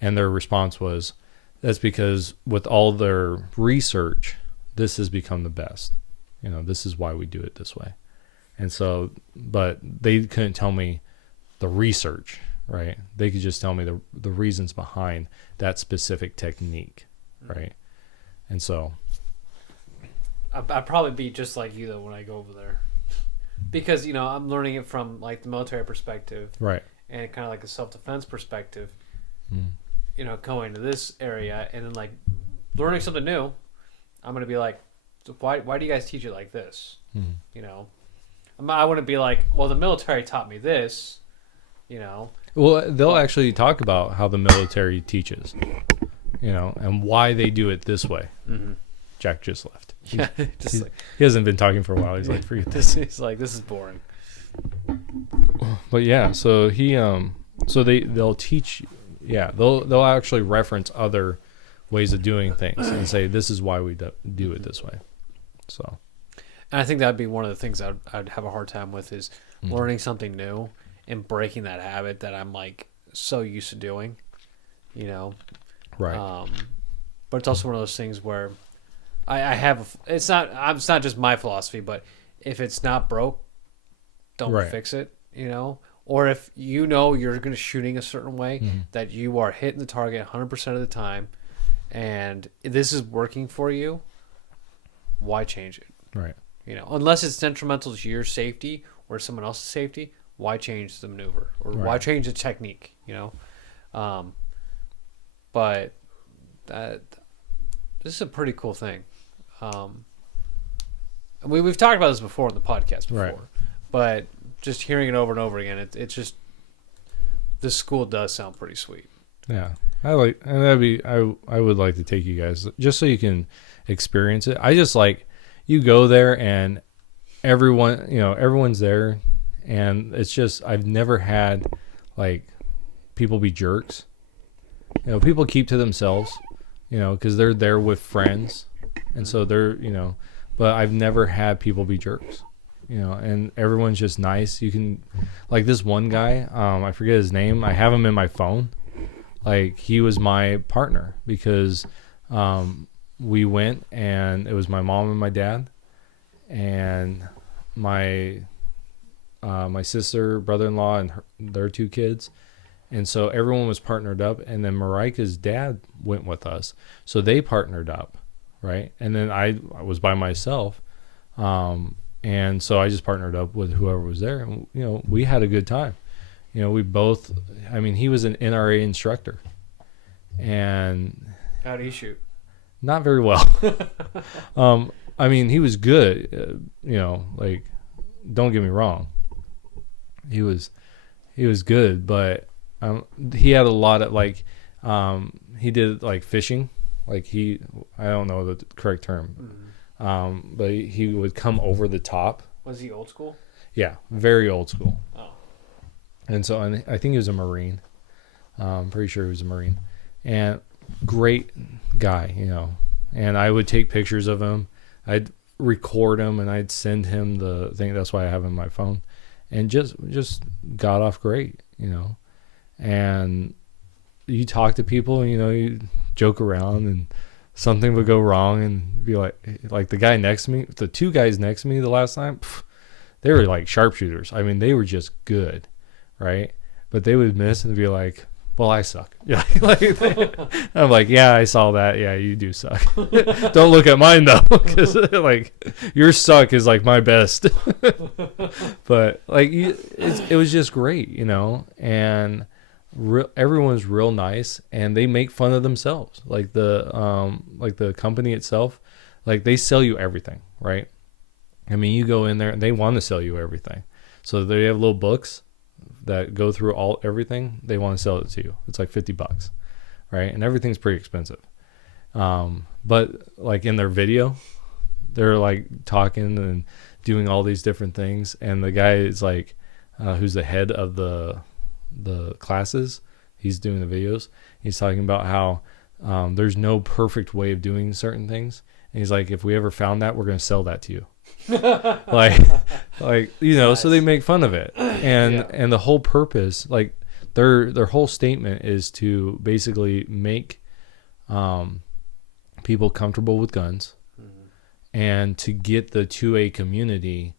And their response was, that's because with all their research, this has become the best. This is why we do it this way. And so, but they couldn't tell me the research, right? They could just tell me the reasons behind that specific technique, right? And so I'd probably be just like you though when I go over there, because I'm learning it from like the military perspective, right? And kind of like a self-defense perspective. Going to this area and then like learning something new, I'm gonna be like, so why do you guys teach it like this? I wouldn't be like, well, the military taught me this. Well, they'll actually talk about how the military teaches, and why they do it this way. Jack just left. He hasn't been talking for a while. He's like, forget this. He's like, this is boring. But yeah, so they'll teach. Yeah, they'll actually reference other ways of doing things and say, this is why we do it this way. So, and I think that'd be one of the things I'd have a hard time with is learning something new and breaking that habit that I'm like so used to doing, right. But it's also one of those things where I have, it's not just my philosophy, but if it's not broke, don't fix it, you know, or if you know you're going to shooting a certain way, Mm-hmm. that you are hitting the target 100% of the time, and this is working for you, why change it? Right. You know, unless it's detrimental to your safety or someone else's safety, why change the maneuver or why Right. change the technique? You know, but this is a pretty cool thing. We've talked about this before in the podcast before, Right. but just hearing it over and over again, it's just this school does sound pretty sweet. Yeah. I would like to take you guys just so you can experience it. I just like you go there and everyone's there, and it's just I've never had like people be jerks. You know, people keep to themselves, you know, because they're there with friends, and so they're, you know, but I've never had people be jerks, you know, and everyone's just nice. You can, like this one guy, I forget his name. I have him in my phone. Like he was my partner because we went and it was my mom and my dad and my sister, brother-in-law, and their two kids. And so everyone was partnered up, and then Marika's dad went with us. So they partnered up, right? And then I was by myself. And so I just partnered up with whoever was there. And, you know, we had a good time. You know, we both, I mean, he was an NRA instructor. And How do you shoot? not very well. I mean, he was good, you know, like, don't get me wrong. He was good, but he had a lot of like he did like fishing, like I don't know the correct term, but he would come over the top. Was he old school? Yeah, very old school. Oh, And so I think he was a Marine. I'm pretty sure he was a Marine, and great guy, you know. And I would take pictures of him. I'd record him and I'd send him the thing. That's why I have him on my phone, and just got off great, you know. And you talk to people, you know, you joke around, and something would go wrong, and be like the guy next to me, the two guys next to me the last time, they were like sharpshooters. I mean, they were just good, right? But they would miss and be like, well, I suck. Yeah, I'm like, yeah, I saw that. Yeah, you do suck. Don't look at mine though, because like your suck is like my best. But like, it was just great, you know, and everyone's real nice, and they make fun of themselves. Like the company itself, like they sell you everything, right? I mean, you go in there and they want to sell you everything. So they have little books that go through everything. They want to sell it to you. It's like $50, right? And everything's pretty expensive. But like in their video, they're like talking and doing all these different things. And the guy is like, who's the head of the classes, he's doing the videos. He's talking about how there's no perfect way of doing certain things. And he's like, if we ever found that, we're going to sell that to you. like you know, Nice. So they make fun of it, and the whole purpose, like their whole statement is to basically make people comfortable with guns, and to get the 2A community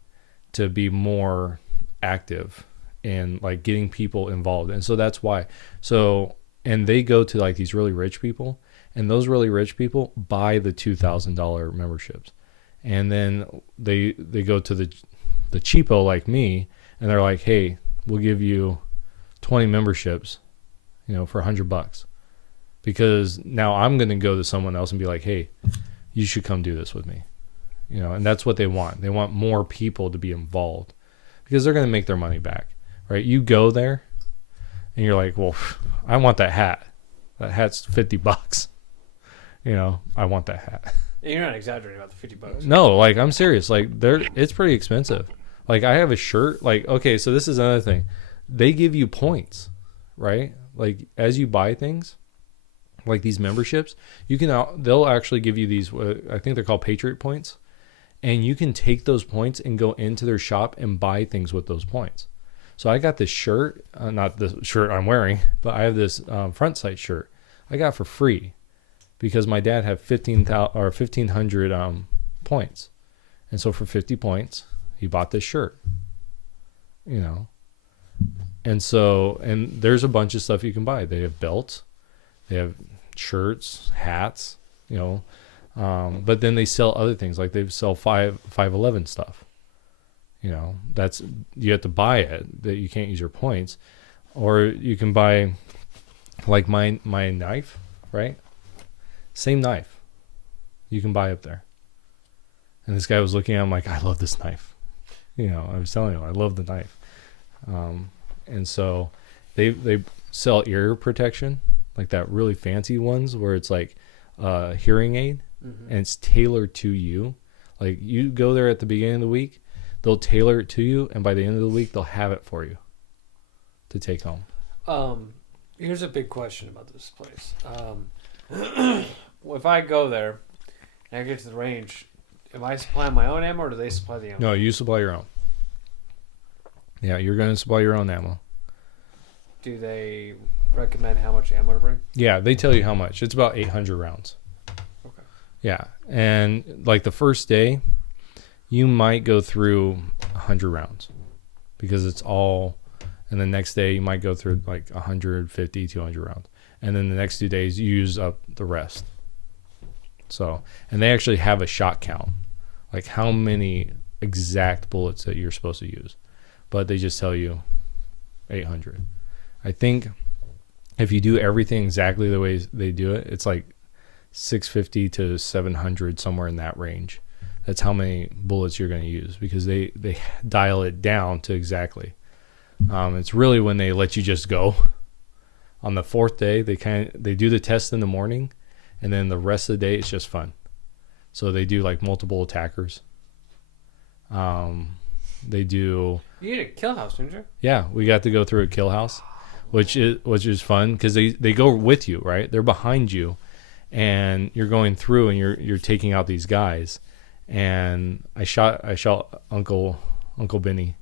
to be more active and like getting people involved. And so that's why. So, and they go to like these really rich people, and those really rich people buy the $2,000 memberships. And then they go to the cheapo like me, and they're like, hey, we'll give you 20 memberships, you know, for $100, because now I'm going to go to someone else and be like, hey, you should come do this with me, you know. And that's what they want. They want more people to be involved, because they're going to make their money back, right? You go there and you're like, well, I want that hat. That hat's $50. You know, I want that hat. you're not exaggerating about the $50. No, like I'm serious. Like it's pretty expensive. Like I have a shirt. Like, okay, so this is another thing. They give you points, right? Like as you buy things, like these memberships, they'll actually give you these. I think they're called Patriot points, and you can take those points and go into their shop and buy things with those points. So I got this shirt, not the shirt I'm wearing, but I have this Frontsight shirt I got for free, because my dad had 1,500 points. And so for 50 points, he bought this shirt, you know. And so, and there's a bunch of stuff you can buy. They have belts, they have shirts, hats, but then they sell other things, like they sell 511 stuff. That's, you have to buy it, that you can't use your points. Or you can buy, like my knife, right? Same knife you can buy up there. And this guy was looking at it, I'm like, I love this knife. I was telling him I love the knife. And so they sell ear protection, like that really fancy ones where it's like a hearing aid, and it's tailored to you. Like you go there at the beginning of the week, they'll tailor it to you, and by the end of the week they'll have it for you to take home. Here's a big question about this place. If I go there and I get to the range, am I supplying my own ammo or do they supply the ammo? No, you supply your own. Yeah, you're going to supply your own ammo. Do they recommend how much ammo to bring? Yeah, they tell you how much. It's about 800 rounds. Okay. Yeah, and like the first day, you might go through 100 rounds because it's all, and the next day you might go through like 150, 200 rounds. And then the next 2 days you use up the rest. So, and they actually have a shot count, like how many exact bullets that you're supposed to use. But they just tell you 800. I think if you do everything exactly the way they do it, it's like 650 to 700, somewhere in that range. That's how many bullets you're going to use because they dial it down to exactly. It's really when they let you just go. On the fourth day, they do the test in the morning, and then the rest of the day it's just fun. So they do like multiple attackers. They do. You did a kill house, didn't you? Yeah, we got to go through a kill house, which is fun because they go with you, right? They're behind you, and you're going through and you're taking out these guys. And I shot Uncle Benny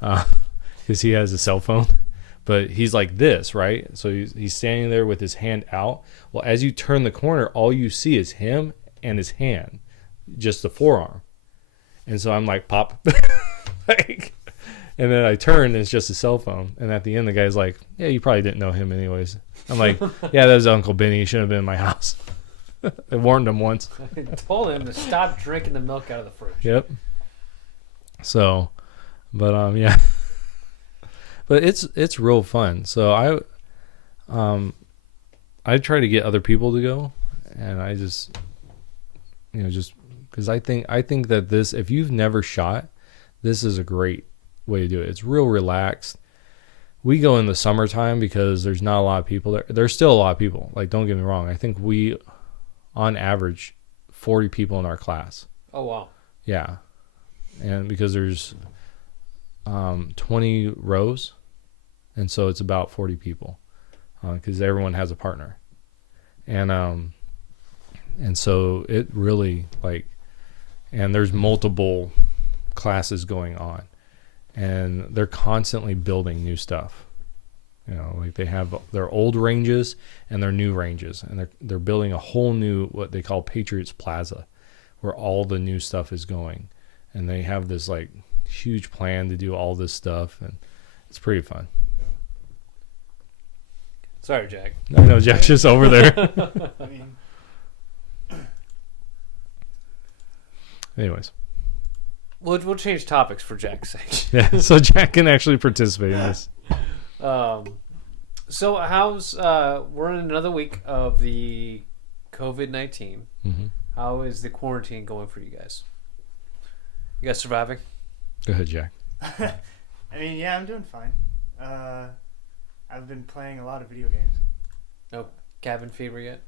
because he has a cell phone, but he's like this, right? So he's standing there with his hand out. Well, as you turn the corner, all you see is him and his hand, just the forearm. And so I'm like, pop. And then I turn and it's just a cell phone. And at the end, the guy's like, yeah, you probably didn't know him anyways. I'm like, yeah, that was Uncle Benny. He shouldn't have been in my house. I warned him once. I told him to stop drinking the milk out of the fridge. Yep. So, but yeah. But it's real fun. So I try to get other people to go, and I just because I think that this, if you've never shot, this is a great way to do it. It's real relaxed. We go in the summertime because there's not a lot of people there. There's still a lot of people. Like, don't get me wrong. I think we, on average, 40 people in our class. Oh, wow. Yeah. And because there's 20 rows, and so it's about 40 people because everyone has a partner. And so it really, like, and there's multiple classes going on, and they're constantly building new stuff. Like they have their old ranges and their new ranges, and they're building a whole new, what they call Patriots Plaza, where all the new stuff is going. And they have this like huge plan to do all this stuff, and it's pretty fun. Sorry, Jack. I know Jack's just over there. I mean, Anyways. We'll change topics for Jack's sake. Yeah, so Jack can actually participate in this. So how's we're in another week of the COVID-19. Mm-hmm. How is the quarantine going for you guys? You guys surviving? Go ahead, Jack. I mean, yeah, I'm doing fine. I've been playing a lot of video games. No cabin fever yet?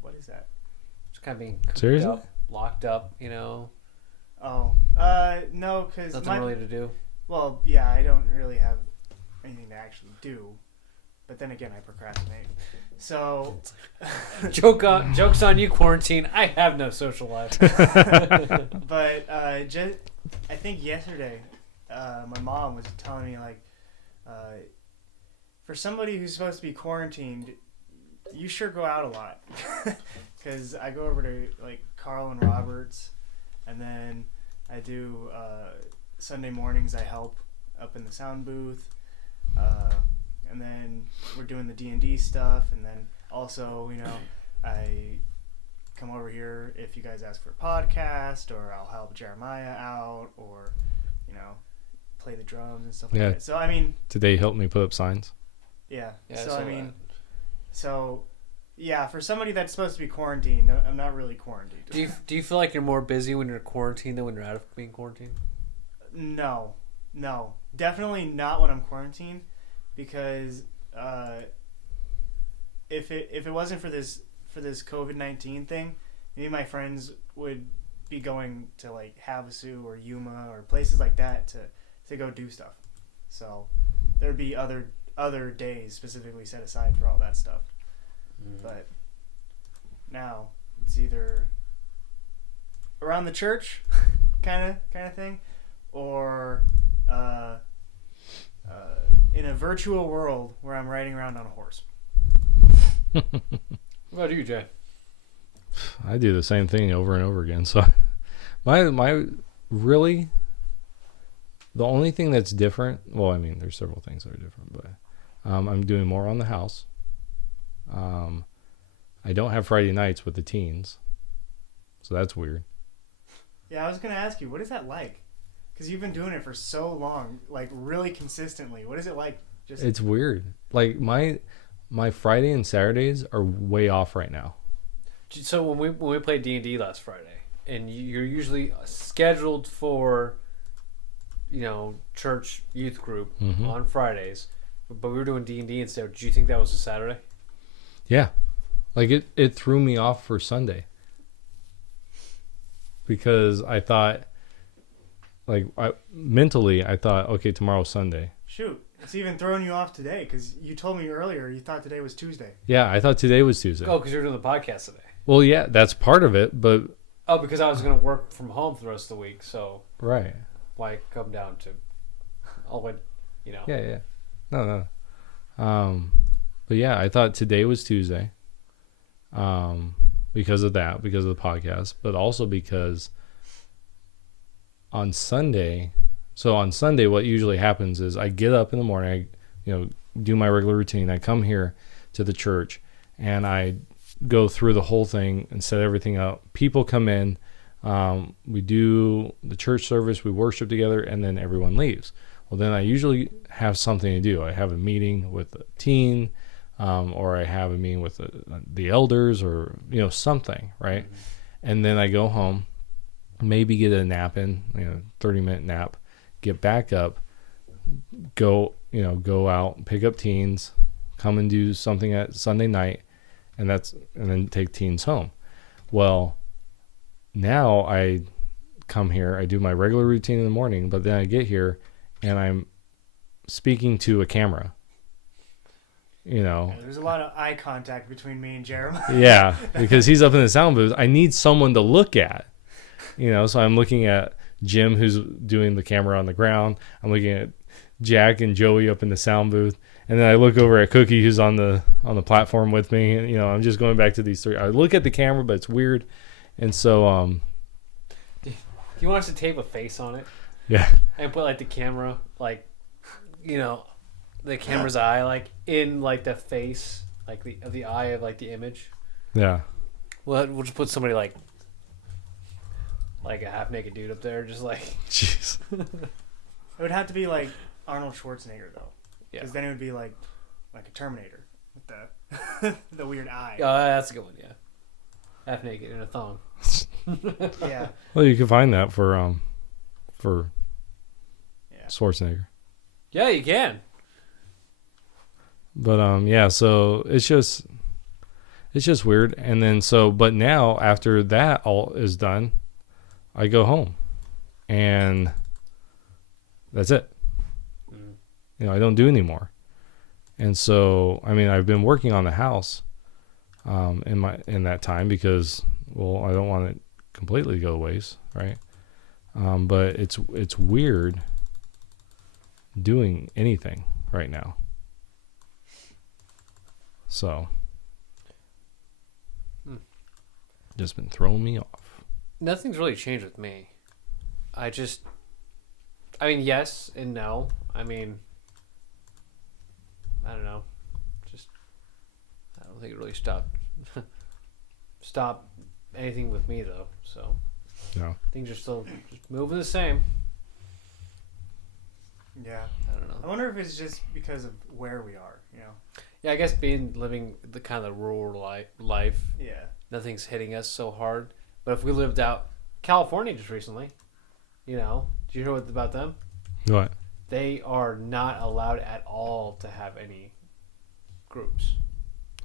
What is that? Just kind of being cooped Seriously? up, locked up, Oh, no, because nothing really to do. Well, yeah, I don't really have anything to actually do, but then again, I procrastinate. So, Joke's on you, quarantine. I have no social life. but I think yesterday, my mom was telling me like, for somebody who's supposed to be quarantined, you sure go out a lot, because I go over to like Carl and Robert's, and then I do Sunday mornings. I help up in the sound booth, and then we're doing the D&D stuff, and then also, I come over here if you guys ask for a podcast, or I'll help Jeremiah out, or play the drums and stuff like that. So I mean, today helped me put up signs. Yeah. Yeah, so I mean, yeah, for somebody that's supposed to be quarantined, I'm not really quarantined. Do you feel like you're more busy when you're quarantined than when you're out of being quarantined? No, definitely not when I'm quarantined, because if it wasn't for this COVID-19 thing, maybe my friends would be going to like Havasu or Yuma or places like that to go do stuff. So there'd be other days specifically set aside for all that stuff. But now it's either around the church kind of thing, or in a virtual world where I'm riding around on a horse. What about you, Jay? I do the same thing over and over again. So my really, the only thing that's different, well, I mean, there's several things that are different, but I'm doing more on the house. I don't have Friday nights with the teens, so that's weird. Yeah, I was going to ask you, what is that like? Because you've been doing it for so long, like really consistently. What is it like? It's weird. Like my Friday and Saturdays are way off right now. So when we played D&D last Friday, and you're usually scheduled for, church youth group on Fridays, but we were doing D&D instead. Do you think that was a Saturday? Yeah, like it threw me off for Sunday because I thought, mentally I thought, okay, tomorrow's Sunday. Shoot, it's even throwing you off today because you told me earlier you thought today was Tuesday. Yeah, I thought today was Tuesday. Oh, because you were doing the podcast today. Well, yeah, that's part of it, but... Oh, because I was going to work from home for the rest of the week, so... Right. Why come down to... Yeah. No. But yeah, I thought today was Tuesday. Because of that, because of the podcast, but also because on Sunday... So on Sunday, what usually happens is I get up in the morning, I do my regular routine. I come here to the church, and I go through the whole thing and set everything up. People come in, we do the church service, we worship together, and then everyone leaves. Well, then I usually have something to do. I have a meeting with a teen, or I have a meeting with the elders, or something, right? Mm-hmm. And then I go home, maybe get a nap in, 30-minute nap, get back up, go out, pick up teens, come and do something at Sunday night, and then take teens home. Well, now I come here, I do my regular routine in the morning, but then I get here and I'm speaking to a camera. There's a lot of eye contact between me and Jeremiah. Yeah, because he's up in the sound booth. I need someone to look at. So I'm looking at Jim, who's doing the camera on the ground. I'm looking at Jack and Joey up in the sound booth. And then I look over at Cookie, who's on the platform with me. And, I'm just going back to these three. I look at the camera, but it's weird. And so, do you want us to tape a face on it? Yeah. And put the camera, the camera's eye, in the face, the eye of the image. Yeah. Well, we'll just put somebody like a half naked dude up there, just Jeez. It would have to be like Arnold Schwarzenegger though. Yeah. Because then it would be like a Terminator with the the weird eye. Oh, that's a good one. Yeah, half naked in a thong. Yeah. Well, you can find that for Schwarzenegger. Yeah, you can. But yeah, so it's just weird. And then but now after that all is done, I go home, and that's it. I don't do anymore. And so, I mean, I've been working on the house in that time because, well, I don't want it completely to go to waste, right? But it's weird doing anything right now. So, just been throwing me off. Nothing's really changed with me. I mean, yes and no. I mean, I don't know. Just, I don't think it really stopped anything with me though. So No. things are still just moving the same. Yeah. I don't know. I wonder if it's just because of where we are, you know? Yeah, I guess living the kind of rural life, Yeah. nothing's hitting us so hard. But if we lived out California just recently, you know, did you hear about them? What? They are not allowed at all to have any groups.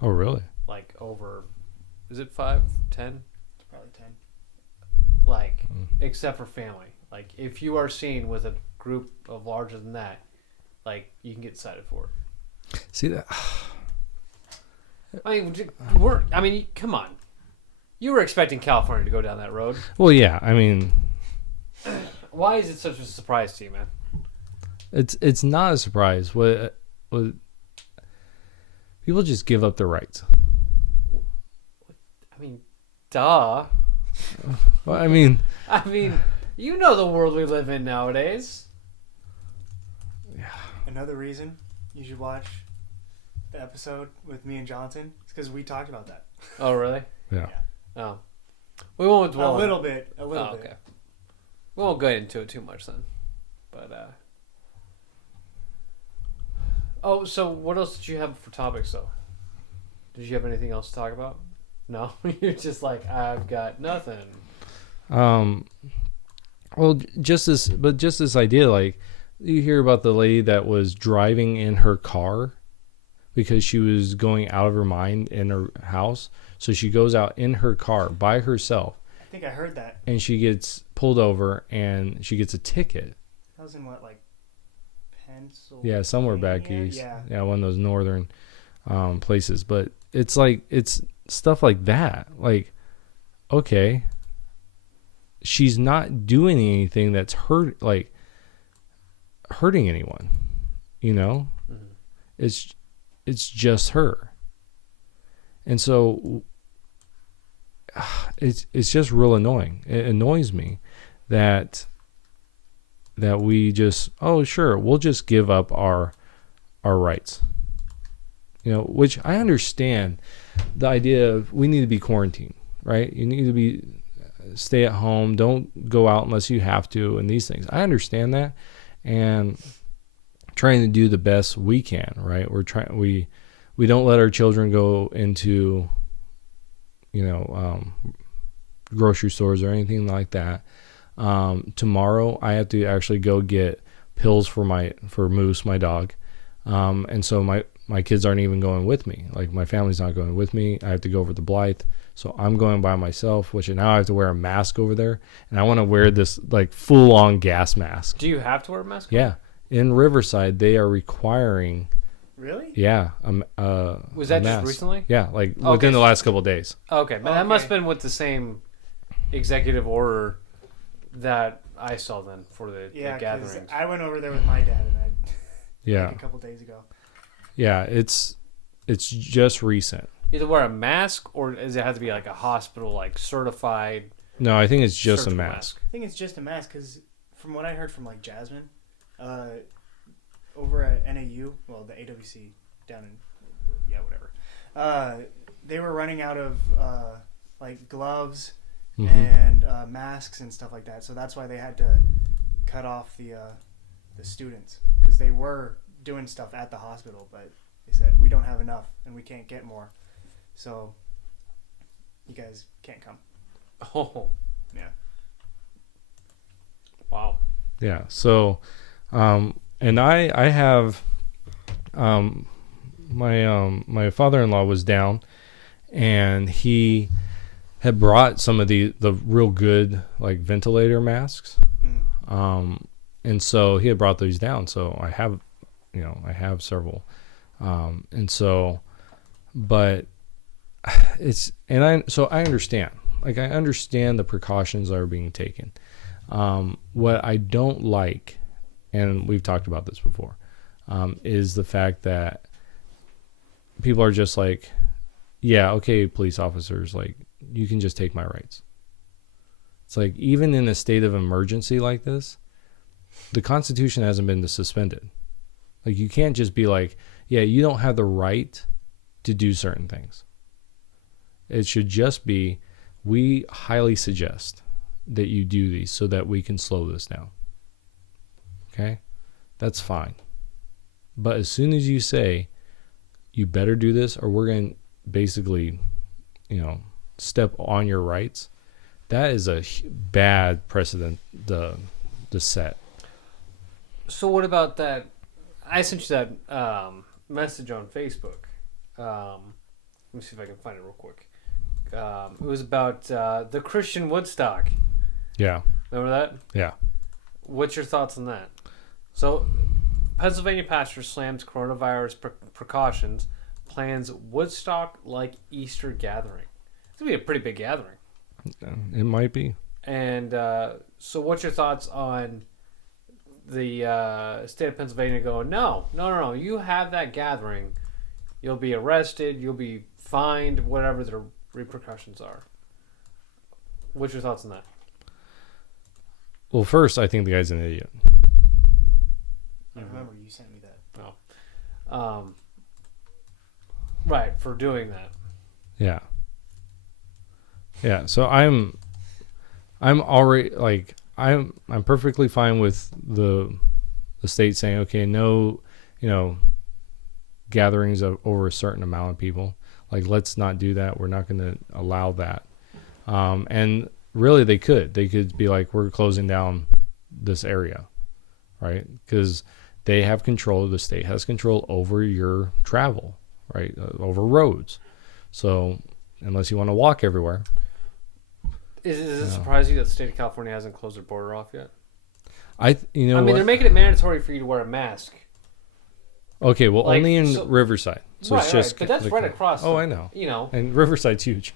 Oh, really? Like over, is it 5, 10? It's probably 10. Like, except for family. Like, if you are seen with a group of larger than that, like, you can get cited for it. See that? I mean, come on. You were expecting California to go down that road. Well, yeah. I mean, Why is it such a surprise to you, man? it's not a surprise. What people just give up their rights. I mean, duh. Well, I mean, you know the world we live in nowadays. Another reason you should watch the episode with me and Jonathan is because we talked about that. Oh, really? yeah. Oh. We won't dwell A on- little bit. A little Oh, bit. okay. We won't go into it too much then. But, oh, so what else did you have for topics, though? Did you have anything else to talk about? No? You're just like, I've got nothing. Well, just this idea, like, you hear about the lady that was driving in her car because she was going out of her mind in her house. So she goes out in her car by herself. I think I heard that. And she gets pulled over and she gets a ticket. That was in what, like Pennsylvania? Yeah, somewhere back east. Yeah. One of those northern places. But it's like, it's stuff like that. Like, okay, she's not doing anything that's hurting anyone, you know? Mm-hmm. It's just her. And so it's just real annoying. It annoys me that we just, oh sure, we'll just give up our rights. You know, which I understand the idea of we need to be quarantined, right? You need to stay at home, don't go out unless you have to, and these things. I understand that, and trying to do the best we can, right? We don't let our children go into, you know, grocery stores or anything like that. Tomorrow I have to actually go get pills for Moose, my dog. And so my kids aren't even going with me. Like, my family's not going with me. I have to go over to Blythe. So I'm going by myself, which now I have to wear a mask over there. And I want to wear this like full on gas mask. Do you have to wear a mask? Yeah. In Riverside, they are requiring. Really? Yeah. Was that just recently? Yeah, like Okay. within the last couple of days. Okay, but that must have been with the same executive order that I saw then for the Yeah, because gatherings. I went over there with my dad and Yeah. like a couple days ago. Yeah, it's just recent. You have to wear a mask, or does it have to be like a hospital, like certified? No, I think it's just a surgical mask. I think it's just a mask because from what I heard from like Jasmine, over at NAU, well, the AWC down in, whatever, they were running out of like gloves and masks and stuff like that. So that's why they had to cut off the students, because they were doing stuff at the hospital, but they said we don't have enough and we can't get more, so you guys can't come. Oh, Yeah. wow. Yeah. So, and I have, my father-in-law was down, and he had brought some of the real good like ventilator masks. And so he had brought those down. So I have several. And so, but I understand. Like, I understand the precautions that are being taken. What I don't like, and we've talked about this before, is the fact that people are just like, yeah, okay, police officers, like, you can just take my rights. It's like, even in a state of emergency like this, the Constitution hasn't been suspended. Like, you can't just be like, yeah, you don't have the right to do certain things. It should just be, we highly suggest that you do these so that we can slow this down. Okay? That's fine. But as soon as you say, you better do this or we're going to basically, step on your rights, that is a bad precedent to set. So what about that? I sent you that message on Facebook. Let me see if I can find it real quick. It was about the Christian Woodstock. Yeah. Remember that? Yeah. What's your thoughts on that? So, Pennsylvania pastor slams coronavirus precautions, plans Woodstock-like Easter gathering. It's going to be a pretty big gathering. It might be. And so what's your thoughts on the state of Pennsylvania going, no, you have that gathering. You'll be arrested. You'll be fined, whatever the repercussions are. What's your thoughts on that? Well, first, I think the guy's an idiot. I remember you sent me that. Oh. Right, for doing that. Yeah. Yeah, so I'm already, like, I'm perfectly fine with the state saying, okay, no, gatherings of over a certain amount of people. Like, let's not do that. We're not going to allow that. And really, they could be like, we're closing down this area, right? Because they have control. The state has control over your travel, right? Over roads. So unless you want to walk everywhere. Is it surprising that the state of California hasn't closed their border off yet? I mean, they're making it mandatory for you to wear a mask. Okay, well, only in Riverside. So right, it's just. But that's right across. I know. You And Riverside's huge.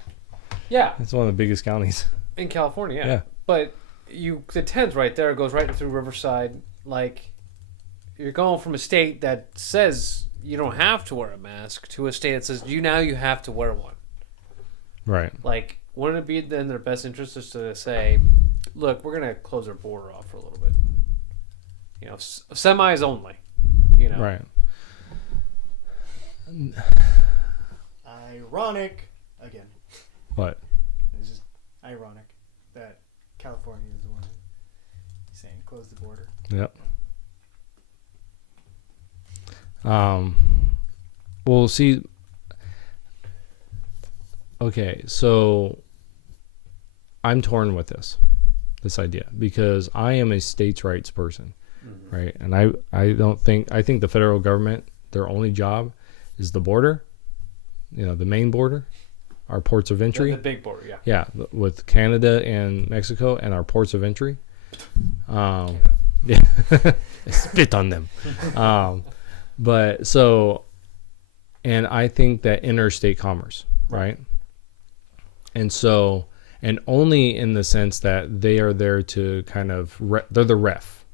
Yeah. It's one of the biggest counties. In California, yeah. Yeah. But the 10's right there. It goes right through Riverside. Like, you're going from a state that says you don't have to wear a mask to a state that says you have to wear one. Right. Like, wouldn't it be in their best interest just to say, look, we're going to close our border off for a little bit. Semis only. Right. Ironic. Again. What? It's just ironic that California is the one saying close the border. Yep. Well, see. Okay, so I'm torn with this idea because I am a states' rights person, right? And I think the federal government, their only job is the border, the main border, our ports of entry. The big border, yeah. Yeah, with Canada and Mexico and our ports of entry. Yeah, spit on them. But so, and I think that interstate commerce, right? And so, and only in the sense that they are there to kind of, they're the ref,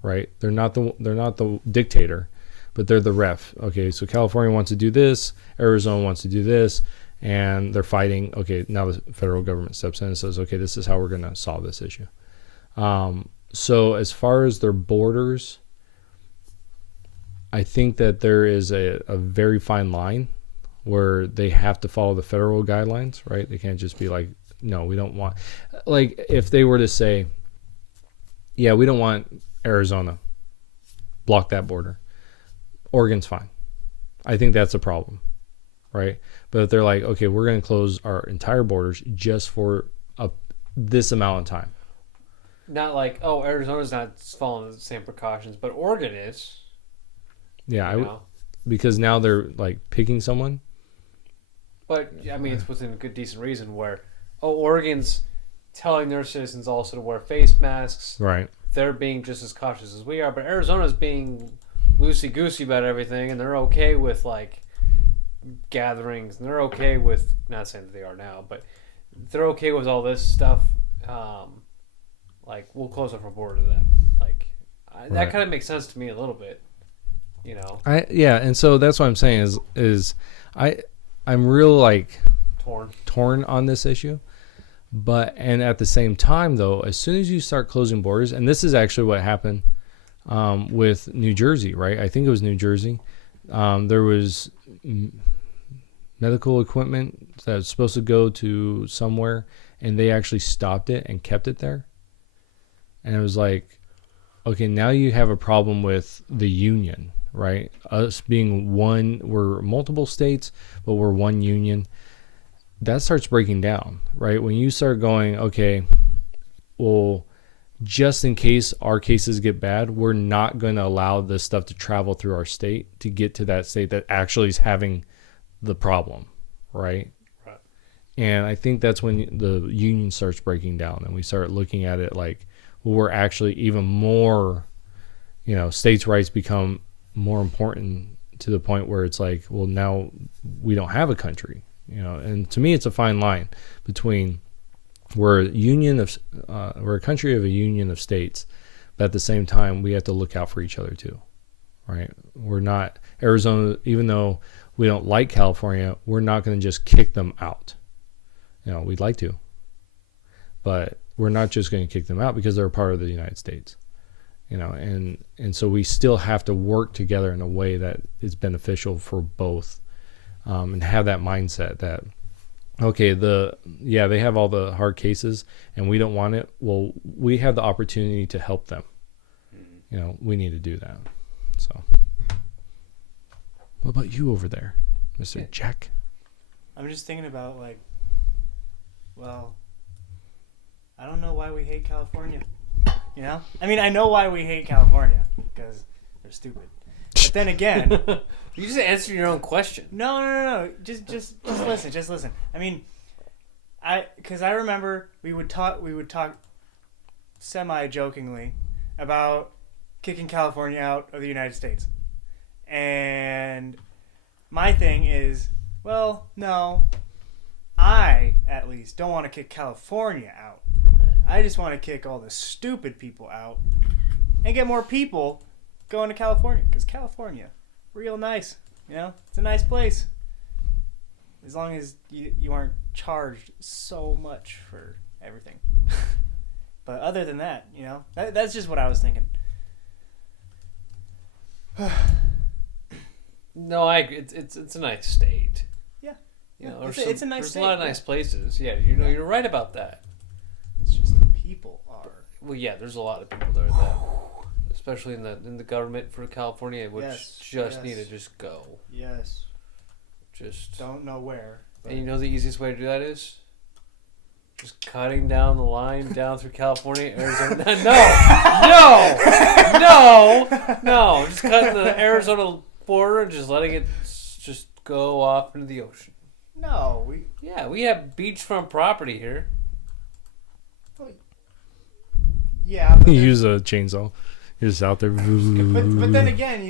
right? They're not the dictator, but they're the ref. Okay, so California wants to do this, Arizona wants to do this, and they're fighting. Okay, now the federal government steps in and says, okay, this is how we're going to solve this issue. So as far as their borders, I think that there is a very fine line where they have to follow the federal guidelines, right? They can't just be like, no, we don't want, like if they were to say, yeah, we don't want Arizona, block that border. Oregon's fine. I think that's a problem, right? But if they're like, okay, we're going to close our entire borders just for this amount of time. Not like, oh, Arizona's not following the same precautions, but Oregon is. Yeah, because now they're like picking someone. But I mean, it's within a good, decent reason where, Oregon's telling their citizens also to wear face masks. Right. They're being just as cautious as we are, but Arizona's being loosey goosey about everything, and they're okay with like gatherings, and they're okay with, not saying that they are now, but they're okay with all this stuff. Like, we'll close up our border to that. Like, that kind of makes sense to me a little bit. And so that's what I'm saying is I'm real like torn on this issue, and at the same time though, as soon as you start closing borders, and this is actually what happened with New Jersey, right? I think it was New Jersey. There was medical equipment that was supposed to go to somewhere, and they actually stopped it and kept it there. And it was like, okay, now you have a problem with the union, right? Us being one, we're multiple states, but we're one union. That starts breaking down, right? When you start going, okay, well, just in case our cases get bad, we're not going to allow this stuff to travel through our state to get to that state that actually is having the problem, right? Right. And I think that's when the union starts breaking down and we start looking at it like, well, we're actually even more, states' rights become more important to the point where it's like, well, now we don't have a country, and to me, it's a fine line between we're a country of a union of states, but at the same time, we have to look out for each other too, right? We're not Arizona, even though we don't like California, we're not going to just kick them out. We'd like to, but we're not just going to kick them out because they're a part of the United States, and so we still have to work together in a way that is beneficial for both, and have that mindset that, okay, they have all the hard cases and we don't want it. Well, we have the opportunity to help them. We need to do that. So, what about you over there, Mr. Jack? I'm just thinking about I don't know why we hate California. I mean, I know why we hate California because they're stupid. But then again, you just answered your own question. No. Just listen. I mean, because I remember we would talk semi-jokingly about kicking California out of the United States. And my thing is, well, no, I, at least, don't want to kick California out. I just want to kick all the stupid people out and get more people going to California. Because California, real nice. It's a nice place. As long as you aren't charged so much for everything. But other than that, that's just what I was thinking. No, I agree. It's a nice state. Yeah. It's a nice There's state. a lot of nice places. Yeah, you're right about that. It's just the people are. Well, yeah, there's a lot of people there that, especially in the government for California, which need to just go. Yes. Just don't know where. But. And the easiest way to do that is just cutting down the line down through California, Arizona. No. Just cutting the Arizona border and just letting it just go off into the ocean. No, we have beachfront property here. Yeah, but you use a chainsaw. You're just out there. But then again,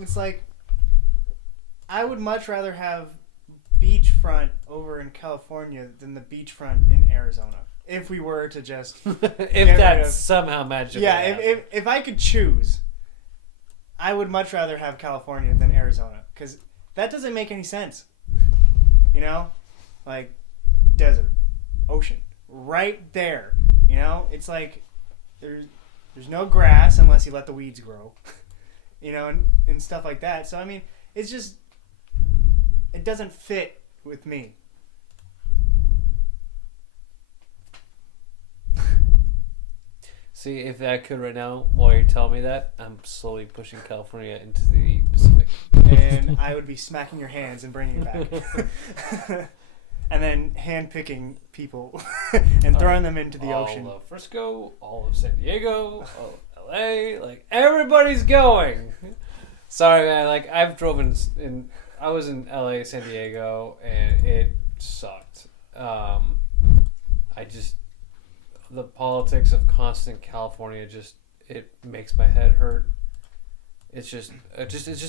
it's like I would much rather have beachfront over in California than the beachfront in Arizona. If we were to just somehow magically if I could choose, I would much rather have California than Arizona because that doesn't make any sense. Like desert, ocean, right there. It's like there's no grass unless you let the weeds grow, and stuff like that. So I mean, it's just it doesn't fit with me. See, if I could right now, while you're telling me that, I'm slowly pushing California into the Pacific. And I would be smacking your hands and bringing you back. And then hand-picking people and throwing them into the ocean. All of Frisco, all of San Diego, all of LA, everybody's going. Sorry, man, I've driven I was in LA, San Diego, and it sucked. The politics of constant California it makes my head hurt. It's just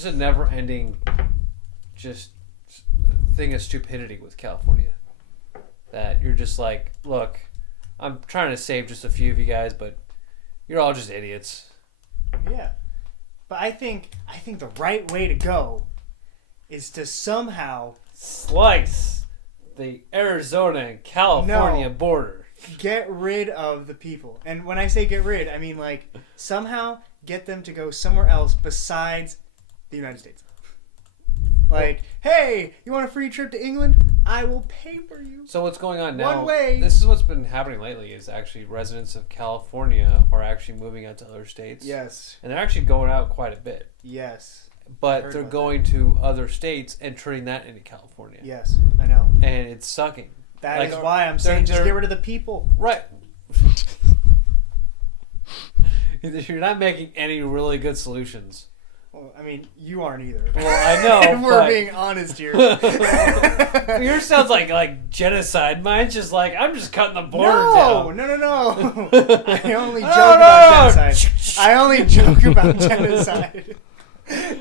a never-ending thing of stupidity with California. That you're just like, look, I'm trying to save just a few of you guys, but you're all just idiots. Yeah, but I think the right way to go is to somehow slice the Arizona and California border. get rid of the people. And when I say get rid, I mean like somehow get them to go somewhere else besides the United States. Like, hey, you want a free trip to England? I will pay for you. So what's going on now? One way. This is what's been happening lately. Is actually residents of California are actually moving out to other states. Yes. And they're actually going out quite a bit. Yes. But they're going to other states and turning that into California. Yes, I know. And it's sucking. That is why I'm saying just get rid of the people. Right. You're not making any really good solutions. Well, I mean, you aren't either. Well, I know. If we're being honest here. Yours sounds like genocide. Mine's just like, I'm just cutting the border down. No. I only joke about genocide. I only joke about genocide.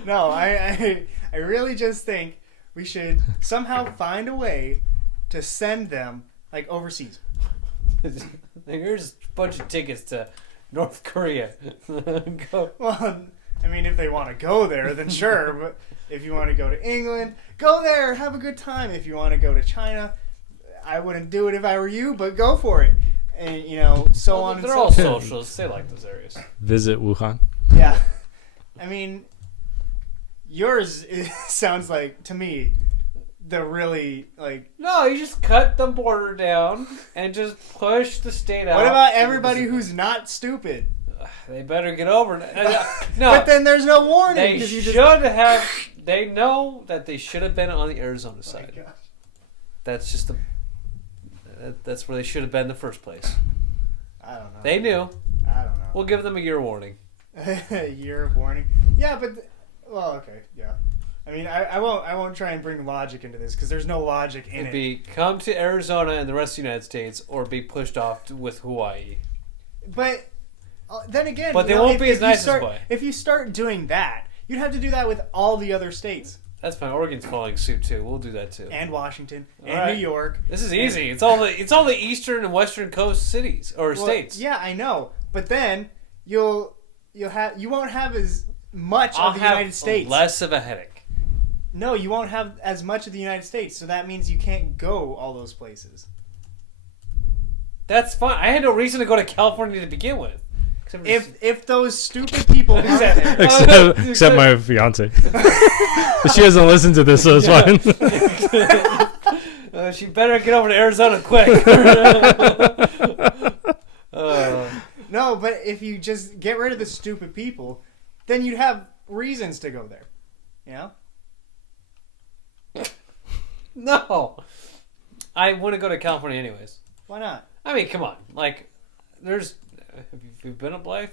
No, I really just think we should somehow find a way to send them like overseas. Here's a bunch of tickets to North Korea. Go. Well, I mean, if they want to go there, then sure. But if you want to go to England, go there, have a good time. If you want to go to China, I wouldn't do it if I were you, but go for it. And on and so forth. They're all socialists. They like those areas. Visit Wuhan. Yeah. I mean, yours sounds like, to me, the really, like... No, you just cut the border down and just push the state out. What about everybody who's not stupid? They better get over it. No. But then there's no warning. They should have... They know that they should have been on the Arizona side. Oh my gosh. That's just that's where they should have been in the first place. I don't know. They knew. I don't know. We'll give them a year warning. A year of warning. Yeah, but... well, okay, yeah. I mean, I won't try and bring logic into this because there's no logic in It'd it. be come to Arizona and the rest of the United States, or be pushed off with Hawaii. But then again, but they won't be as nice as Hawaii. If you start doing that, you'd have to do that with all the other states. That's fine. Oregon's following suit too. We'll do that too. And Washington All and right. New York. This is easy. It's all the eastern and western coast cities or states. Yeah, I know. But then you won't have as much I'll of the have United States. Less of a headache. No, you won't have as much of the United States, so that means you can't go all those places. That's fine. I had no reason to go to California to begin with. If those stupid people aren't there. Except my fiance. But she doesn't listen to this, so it's fine. She better get over to Arizona quick. No, but if you just get rid of the stupid people, then you'd have reasons to go there. You know? No. I want to go to California anyways. Why not? I mean, come on. Like, there's... Have you been to Blythe?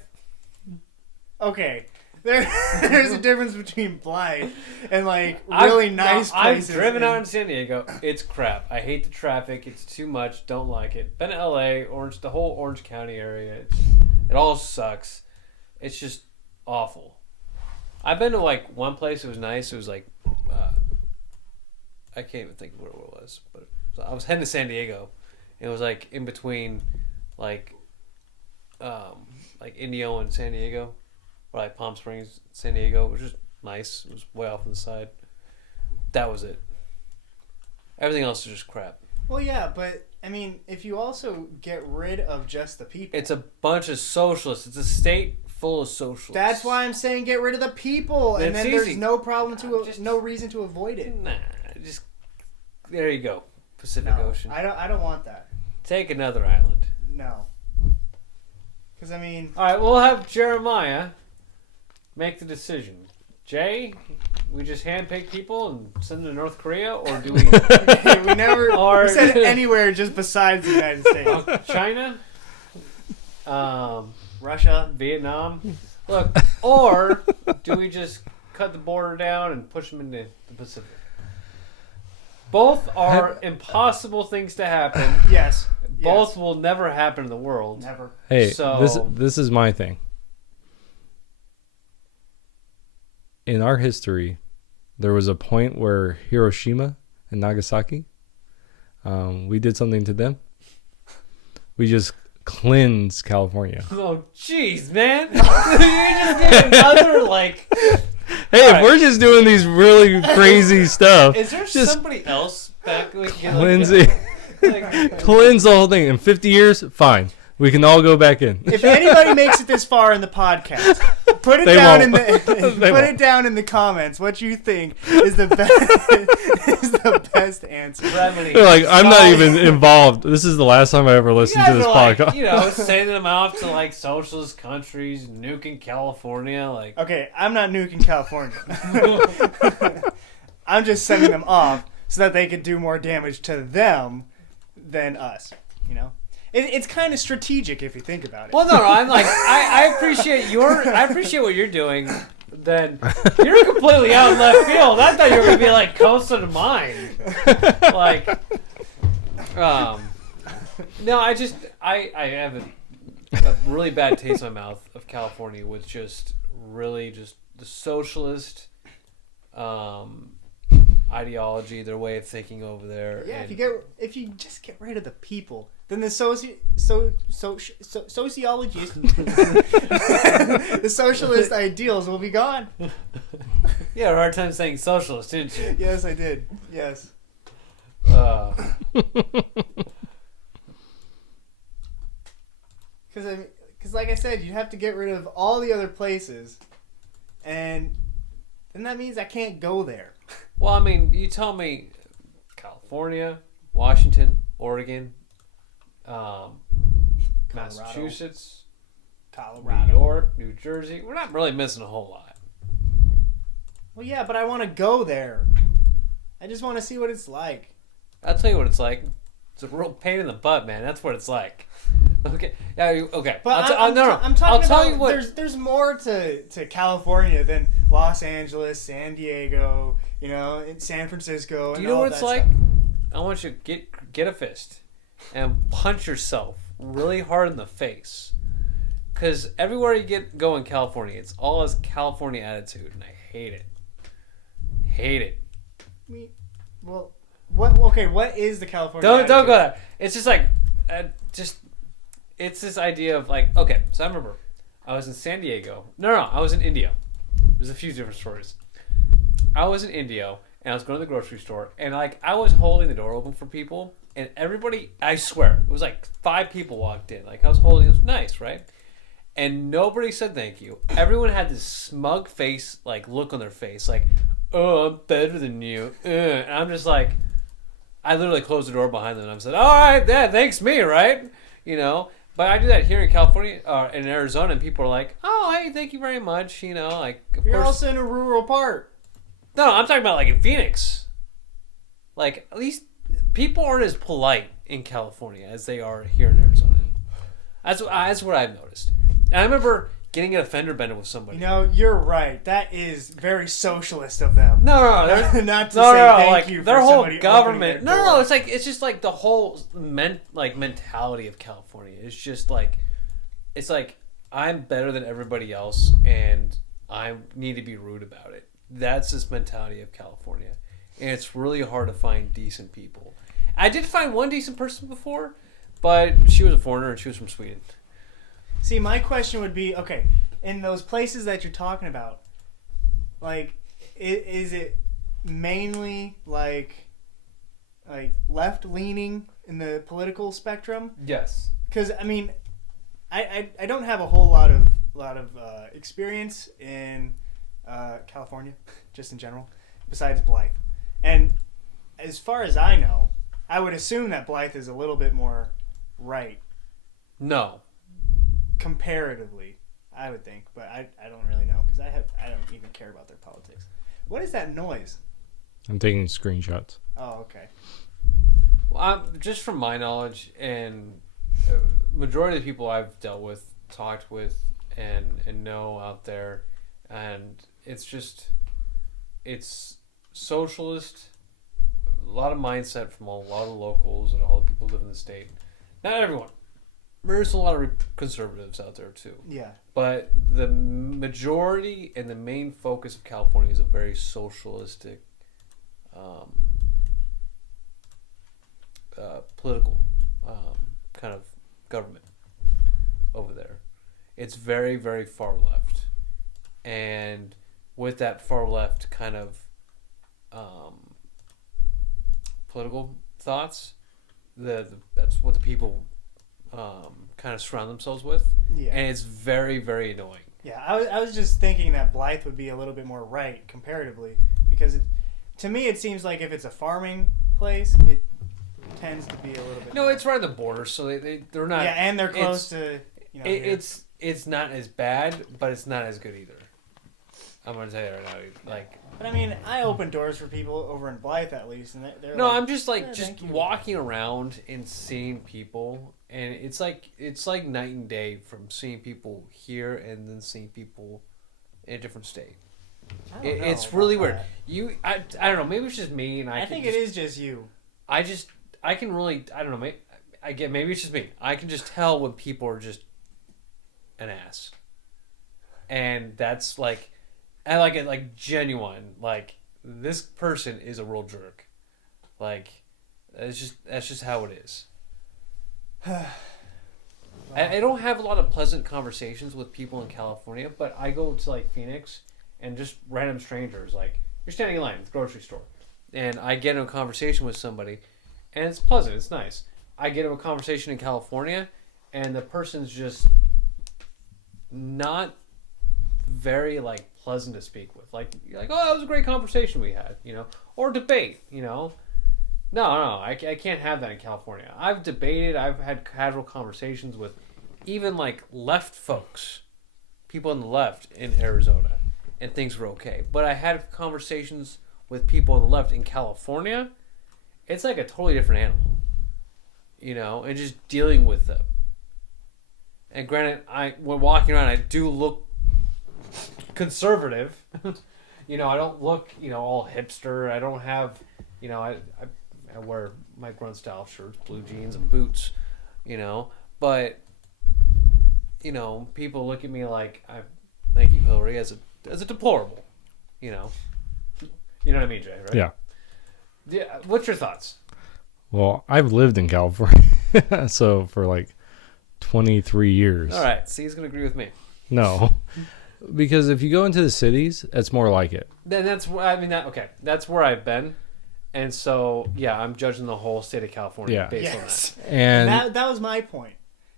Okay. There's a difference between Blythe and, like, really nice places. I've driven out in San Diego. It's crap. I hate the traffic. It's too much. Don't like it. Been to L.A., the whole Orange County area. It all sucks. It's just awful. I've been to, like, one place. It was nice. It was, like... I can't even think of where it was. But I was heading to San Diego. It was, like, in between, like Indio and San Diego, or like Palm Springs, San Diego, which was nice. It was way off on the side. That was it. Everything else is just crap. Well, yeah, but I mean, if you also get rid of just the people, it's a bunch of socialists. It's a state full of socialists. That's why I'm saying get rid of the people, and then there's no problem no reason to avoid it. Nah, just there you go, Pacific Ocean. I don't want that. Take another island. No. Because, I mean... All right, we'll have Jeremiah make the decision. Jay, we just handpick people and send them to North Korea, or do we... we never we said anywhere just besides the United States. China? Russia? Vietnam? Look, or do we just cut the border down and push them into the Pacific? Both are impossible things to happen. Yes. Both will never happen in the world. Never. Hey, this is my thing. In our history, there was a point where Hiroshima and Nagasaki, we did something to them. We just cleansed California. Oh, jeez, man. You just did another, like... Hey, if we're just doing these really crazy stuff... Is there somebody else back? Cleansing... Like, Cleanse the whole thing. In 50 years, fine. We can all go back in. If anybody makes it this far in the podcast, put it They down won't. They put won't. it down in the comments. What you think is the best is the best answer. Remedy. They're like, I'm not Solid. even involved. This is the last time I ever You listened guys to this are like, podcast. you know, sending them off to like socialist countries, nuking California, like. Okay, I'm not nuking California. I'm just sending them off so that they could do more damage to them than us. You know, it's kind of strategic if you think about it. Well, no, I'm like, I appreciate what you're doing. Then you're completely out in left field. I thought you were gonna be like closer to mine. Like, no, I have a really bad taste in my mouth of California with just really just the socialist ideology, their way of thinking over there. Yeah, and if you just get rid of the people, then the sociologist, the socialist ideals will be gone. you had a hard time saying socialist, didn't you? Yes, I did. Yes. Because like I said, you have to get rid of all the other places, and then that means I can't go there. Well, I mean, you tell me California, Washington, Oregon, Massachusetts, Colorado. New York, New Jersey. We're not really missing a whole lot. Well, yeah, but I want to go there. I just want to see what it's like. I'll tell you what it's like. It's a real pain in the butt, man. That's what it's like. Okay. Yeah. Okay. But I'm talking I'll tell about you what. there's more to California than Los Angeles, San Diego, you know, and San Francisco. And Do you know all what it's that like? stuff. I want you to get a fist and punch yourself really hard in the face. Because everywhere you go in California, it's all this California attitude, and I hate it. Hate it. Well, what? Okay, what is the California? Don't attitude? go there. It's just like, it's this idea of like, okay. So I remember, I was in San Diego. No, I was in Indio. There's a few different stories. I was in Indio, and I was going to the grocery store, and like I was holding the door open for people, and everybody, I swear, it was like 5 people walked in. Like I was holding, it was nice, right? And nobody said thank you. Everyone had this smug face, like look on their face, like, oh, I'm better than you. And I'm just like, I literally closed the door behind them and I said, all right, yeah, thanks me, right? You know, but I do that here in California, in Arizona, and people are like, oh, hey, thank you very much. You know, like, of You're course. also in a rural part. No, I'm talking about like in Phoenix. Like, at least people aren't as polite in California as they are here in Arizona. That's what I've noticed. And I remember getting in a fender bender with somebody. You know, you're right. That is very socialist of them. No, there's Not to say thank like you for their whole somebody government. opening their No, door. it's just like the whole mentality of California. It's just like, it's like I'm better than everybody else, and I need to be rude about it. That's this mentality of California, and it's really hard to find decent people. I did find one decent person before, but she was a foreigner and she was from Sweden. See, my question would be, okay, in those places that you're talking about, like, is it mainly like left leaning in the political spectrum? Yes. Because I mean, I don't have a whole lot of experience in California, just in general, besides Blythe. And as far as I know, I would assume that Blythe is a little bit more right. No. Comparatively, I would think, but I don't really know because I don't even care about their politics. What is that noise? I'm taking screenshots. Oh, okay. Well, just from my knowledge, and majority of the people I've dealt with, talked with, and know out there, and it's socialist, a lot of mindset from a lot of locals and all the people who live in the state. Not everyone. There's a lot of conservatives out there too. Yeah. But the majority and the main focus of California is a very socialistic, political kind of government over there. It's very, very far left. And with that far left kind of political thoughts, that's what the people kind of surround themselves with, Yeah. and it's very, very annoying. Yeah, I was just thinking that Blythe would be a little bit more right comparatively, because to me it seems like if it's a farming place, it tends to be a little bit. No, more. it's right on the border, so they're not. Yeah, and they're close to. It's not as bad, but it's not as good either. I'm gonna tell you right now, like. But I mean, I open doors for people over in Blythe at least, and they're. No, like, I'm just like thank you. walking around and seeing people, and it's like night and day from seeing people here and then seeing people in a different state. I don't know It's about really weird. that. I don't know. Maybe it's just me, and I think it is just you. I can really. I don't know. Maybe it's just me. I can just tell when people are just an ass, and that's like, I like it like genuine. Like this person is a real jerk. Like that's just how it is. I don't have a lot of pleasant conversations with people in California, but I go to like Phoenix and just random strangers. Like you're standing in line at the grocery store, and I get in a conversation with somebody, and it's pleasant. It's nice. I get in a conversation in California, and the person's just not very like pleasant to speak with. Like you're like, oh, that was a great conversation we had, or debate, No, I can't have that in California. I've debated. I've had casual conversations with even like left folks, people on the left in Arizona, and things were okay. But I had conversations with people on the left in California. It's like a totally different animal, and just dealing with them. And granted, when walking around, I do look conservative. I don't look, all hipster. I don't have, I wear my grunt style shirts, blue jeans, and boots, But, people look at me like, thank you, Hillary, as a deplorable, You know what I mean, Jay, right? Yeah. Yeah. What's your thoughts? Well, I've lived in California, so for like 23 years. All right. See, he's going to agree with me. No. Because if you go into the cities, it's more like it. Then that's where I've been. And so, yeah, I'm judging the whole state of California based on that. And that was my point.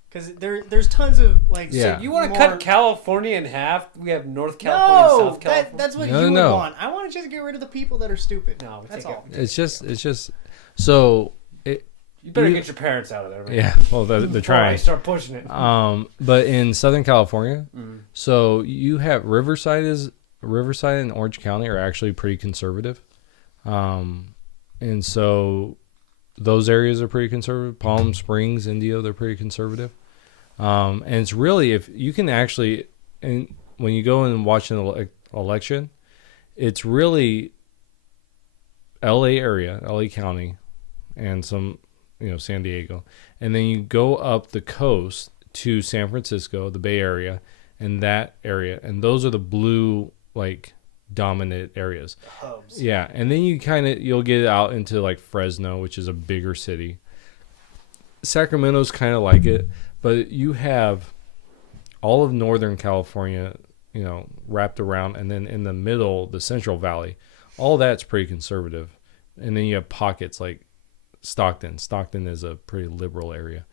Because there's tons of, like... Yeah. So you want to cut California in half? We have North California and South California. That's what you would want. I want to just get rid of the people that are stupid. No, that's all. It's just... So... You better get your parents out of there, man. Yeah, well, they're trying. I start pushing it. But in Southern California, so you have Riverside and Orange County are actually pretty conservative. And so those areas are pretty conservative. Palm Springs, Indio, they're pretty conservative. And it's really, if you can actually, and when you go and watch an election, it's really LA area, LA County, and some, San Diego. And then you go up the coast to San Francisco, the Bay Area, and that area. And those are the blue, like, dominant areas. Hubs. Yeah. And then you'll get out into, like, Fresno, which is a bigger city. Sacramento's kind of like it. But you have all of Northern California, wrapped around. And then in the middle, the Central Valley, all that's pretty conservative. And then you have pockets like Stockton. Stockton is a pretty liberal area.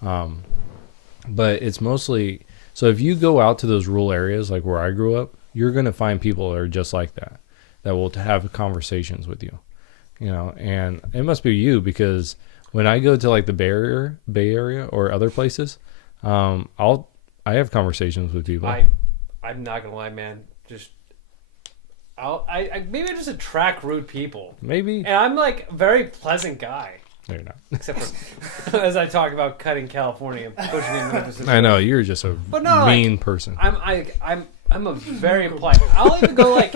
But it's mostly... So if you go out to those rural areas, like where I grew up, you're going to find people that are just like that will have conversations with you. And it must be you, because when I go to like the Bay Area or other places, I have conversations with people. I'm not gonna lie, man. Maybe I just attract rude people. Maybe. And I'm like a very pleasant guy. No, you're not. Except for as I talk about cutting California and pushing into the situation. I know you're just a mean person. I'm a very polite. I'll even go like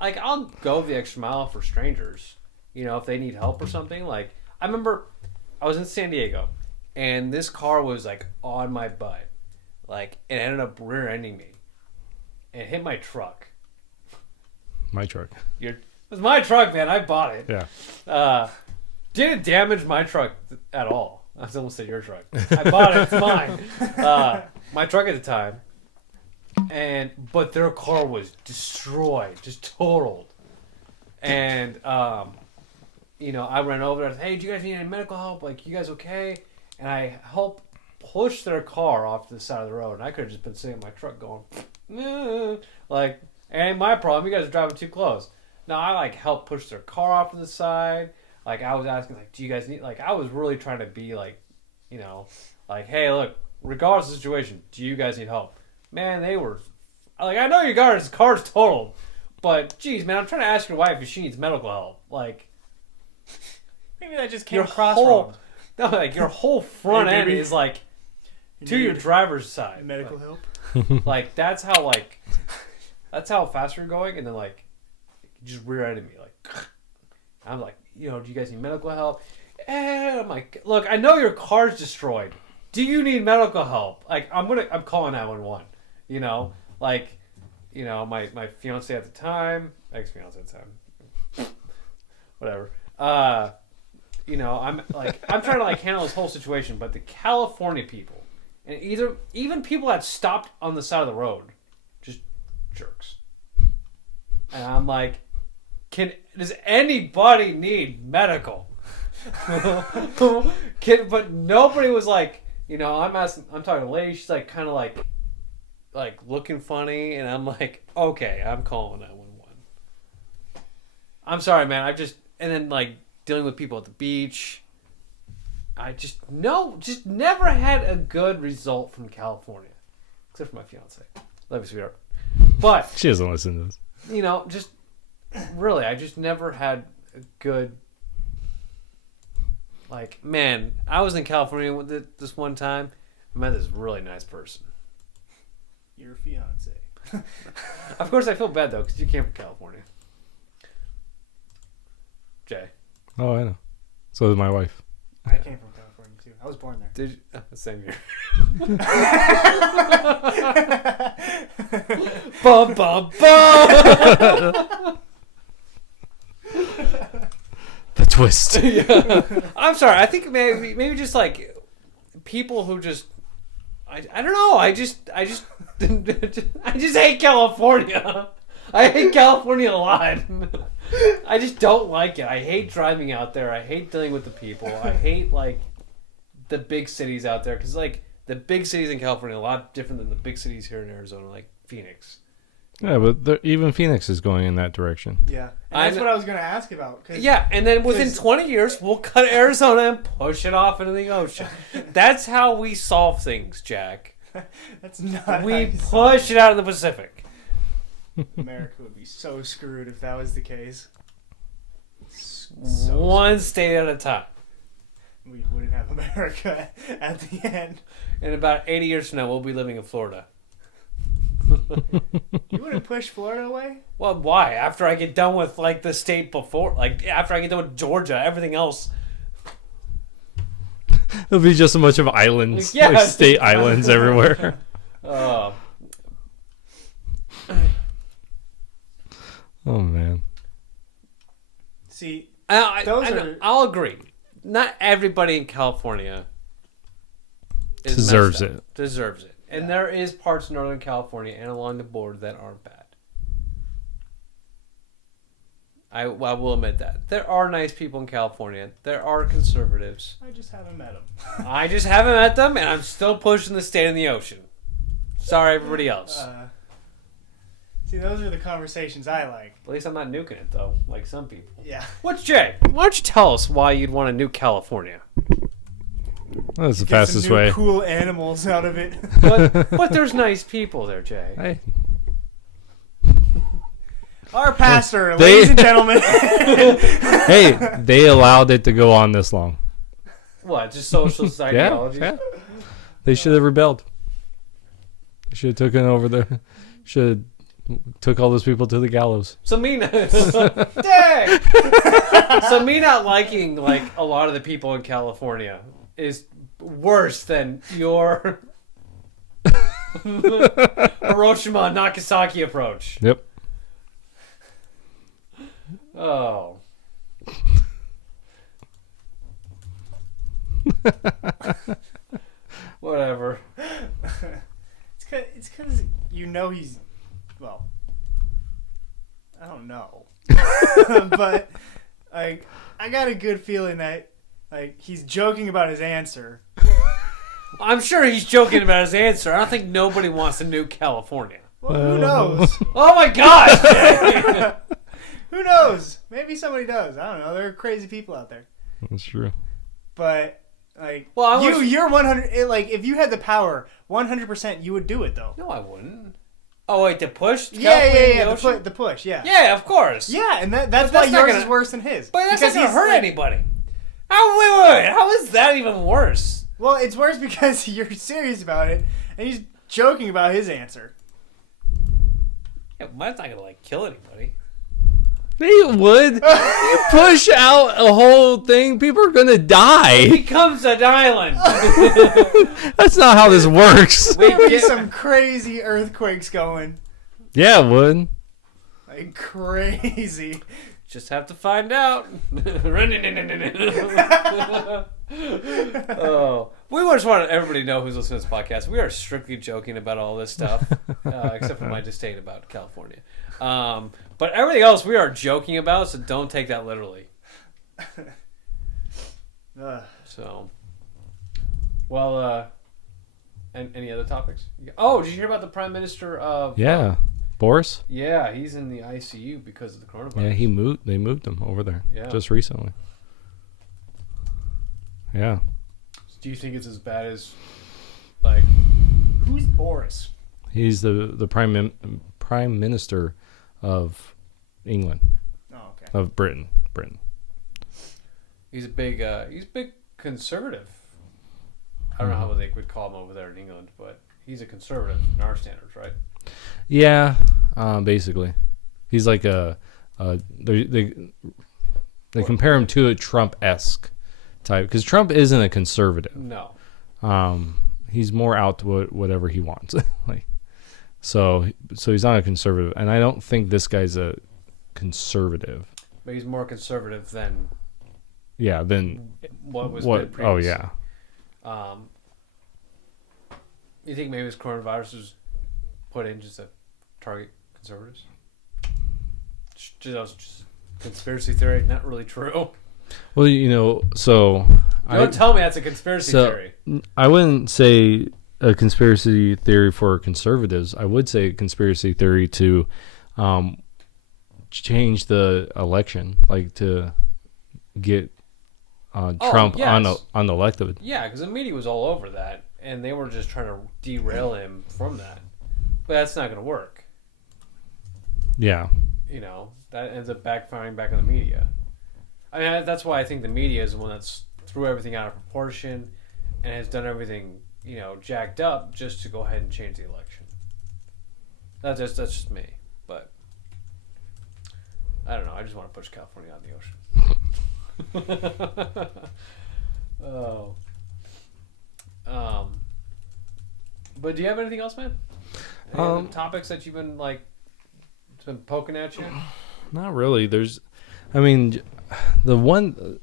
I'll go the extra mile for strangers. If they need help or something. Like I remember I was in San Diego and this car was like on my butt. Like it ended up rear-ending me. And it hit my truck. My truck. It was my truck, man. I bought it. Yeah. Didn't damage my truck at all. I was almost say your truck. I bought it. It's mine. My truck at the time. But their car was destroyed, just totaled. And I ran over there. Hey, do you guys need any medical help? Like, you guys okay? And I helped push their car off to the side of the road. And I could have just been sitting in my truck going, nah. Like, it ain't my problem. You guys are driving too close. No, I like helped push their car off to the side. Like, I was asking, like, do you guys need, like, I was really trying to be like, like, hey, look, regardless of the situation, do you guys need help? Man, they were, like, I know your car's totaled, but geez, man, I'm trying to ask your wife if she needs medical help. Like, maybe that just came across wrong. No, like, your whole front end is like to your driver's side. Medical help. Like, that's how fast you're going, and then like, you just rear-ended me. Like, I'm like, do you guys need medical help? And I'm like, look, I know your car's destroyed. Do you need medical help? Like, I'm calling 911. Like, my fiance at the time, ex-fiance at the time, whatever. I'm trying to like handle this whole situation, but the California people, and even people that stopped on the side of the road, just jerks. And I'm like, does anybody need medical? But nobody was like, I'm talking to a lady, she's like kind of like looking funny, and I'm like, okay, I'm calling 911. I'm sorry, man. And then like dealing with people at the beach. I just never had a good result from California, except for my fiance. Love you, sweetheart. But she doesn't listen to this. Just really, I just never had a good. Like, man, I was in California with this one time. I met this really nice person. Your fiance. Of course, I feel bad though because you came from California. Jay. Oh, I know. So did my wife. I came from California too. I was born there. Did you? Same here. Bum bum bum. The twist. Yeah. I'm sorry. I think maybe just like people who just I don't know. I just hate California. I hate California a lot. I just don't like it. I hate driving out there. I hate dealing with the people. I hate like the big cities out there because like the big cities in California are a lot different than the big cities here in Arizona, like Phoenix. Yeah, but even Phoenix is going in that direction. Yeah, and that's what I was going to ask about. Yeah, and then within 20 years, we'll cut Arizona and push it off into the ocean. That's how we solve things, Jack. That's not. We push it out of the Pacific. America would be so screwed if that was the case. One state at a time. We wouldn't have America at the end. In about 80 years from now, we'll be living in Florida. You wouldn't push Florida away? Well, why? After I get done with like the state before, like after I get done with Georgia, everything else. It'll be just a bunch of islands, like state islands everywhere. Oh man. See, I'll agree. Not everybody in California deserves it. And there is parts of Northern California and along the border that aren't bad. I will admit that. There are nice people in California. There are conservatives. I just haven't met them. I just haven't met them, and I'm still pushing the state in the ocean. Sorry, everybody else. See, those are the conversations I like. At least I'm not nuking it, though, like some people. Yeah. What's Jay? Why don't you tell us why you'd want to nuke California? That's the fastest way. Cool animals out of it. But there's nice people there, Jay. Hey. Our pastor, ladies and gentlemen. Hey, they allowed it to go on this long. What? Just socialist ideology? Yeah. They should have rebelled. They should have taken over the. Should have took all those people to the gallows. So me not liking like a lot of the people in California is worse than your Hiroshima Nagasaki approach. Yep. Oh. Whatever. It's because he's, well, I don't know. But Like, I got a good feeling that, like, he's joking about his answer. I'm sure he's joking about his answer. I don't think nobody wants to nuke California. Well, who knows? Oh my god! Who knows? Maybe somebody does. I don't know. There are crazy people out there. That's true. But, like, Well, you're 100. Like, if you had the power, 100%, you would do it, though. No, I wouldn't. Oh wait, to push? Yeah. The push, yeah. Yeah, of course. Yeah, and that's But why that's not yours is worse than his. But that's not Because gonna he's, hurt like- anybody. Oh wait. How is that even worse? Well, it's worse because you're serious about it, and he's joking about his answer. Yeah, mine's not gonna like kill anybody. They would. You push out a whole thing, people are gonna It die. becomes an island. That's not how this works. We There'd be get some crazy earthquakes going. Yeah, it would. Like, crazy. just have to find out. Oh, we just want everybody to know who's listening to this podcast. We are strictly joking about all this stuff, except for my disdain about California. But everything else we are joking about, so don't take that literally. So, well, and any other topics? Oh, did you hear about the Prime Minister of? Yeah, Boris. Yeah, he's in the ICU because of the coronavirus. Yeah, he moved. They moved him over there. Yeah. Just recently. Yeah. Do you think it's as bad as, like, Who's Boris? He's the prime minister of England, Oh, okay. of Britain. he's a big conservative. I don't know how they would call him over there in England, but he's a conservative in our standards, right? Yeah, basically, he's like they compare him to a Trump-esque type because Trump isn't a conservative. No. He's more out to whatever he wants. Like, so he's not a conservative, and I don't think this guy's a conservative. But he's more conservative than Yeah, then what was what? previous. Oh yeah. You think maybe this coronavirus was put in just to target conservatives? Just conspiracy theory, not really true. Well, so Don't tell me that's a conspiracy theory. I wouldn't say a conspiracy theory for conservatives. I would say a conspiracy theory to change the election, like to get Trump unelected. Yeah, because the media was all over that, and they were just trying to derail him from that. But that's not going to work. Yeah. That ends up backfiring back on the media. I mean, that's why I think the media is the one that's threw everything out of proportion and has done everything, jacked up just to go ahead and change the election. That's just me, but I don't know. I just want to push California out in the ocean. Oh. But do you have anything else, man? Any other topics that you've been it's been poking at you? Not really. The one,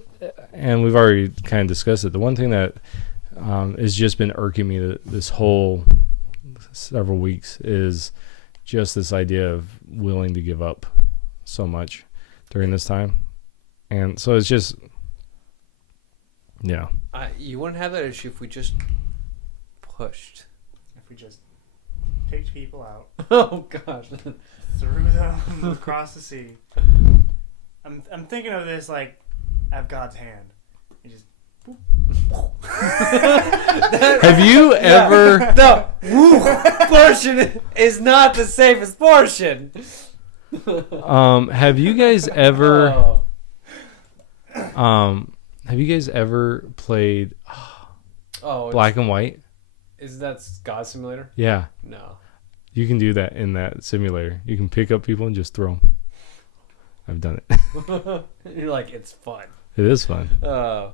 and we've already kind of discussed it. The one thing that has just been irking me this whole several weeks is just this idea of willing to give up so much during this time, and so it's just, yeah. You wouldn't have that issue if we just pushed. If we just picked people out, Oh gosh. threw them across the sea. I'm thinking of this like, I have God's hand. You just. Have you ever? No, portion is not the safest portion. Have you guys ever? Oh. Have you guys ever played Black and White? Is that God Simulator? Yeah, No. you can do that in that simulator. You can pick up people and just throw them. I've done it. You're like, it's fun. It is fun. No,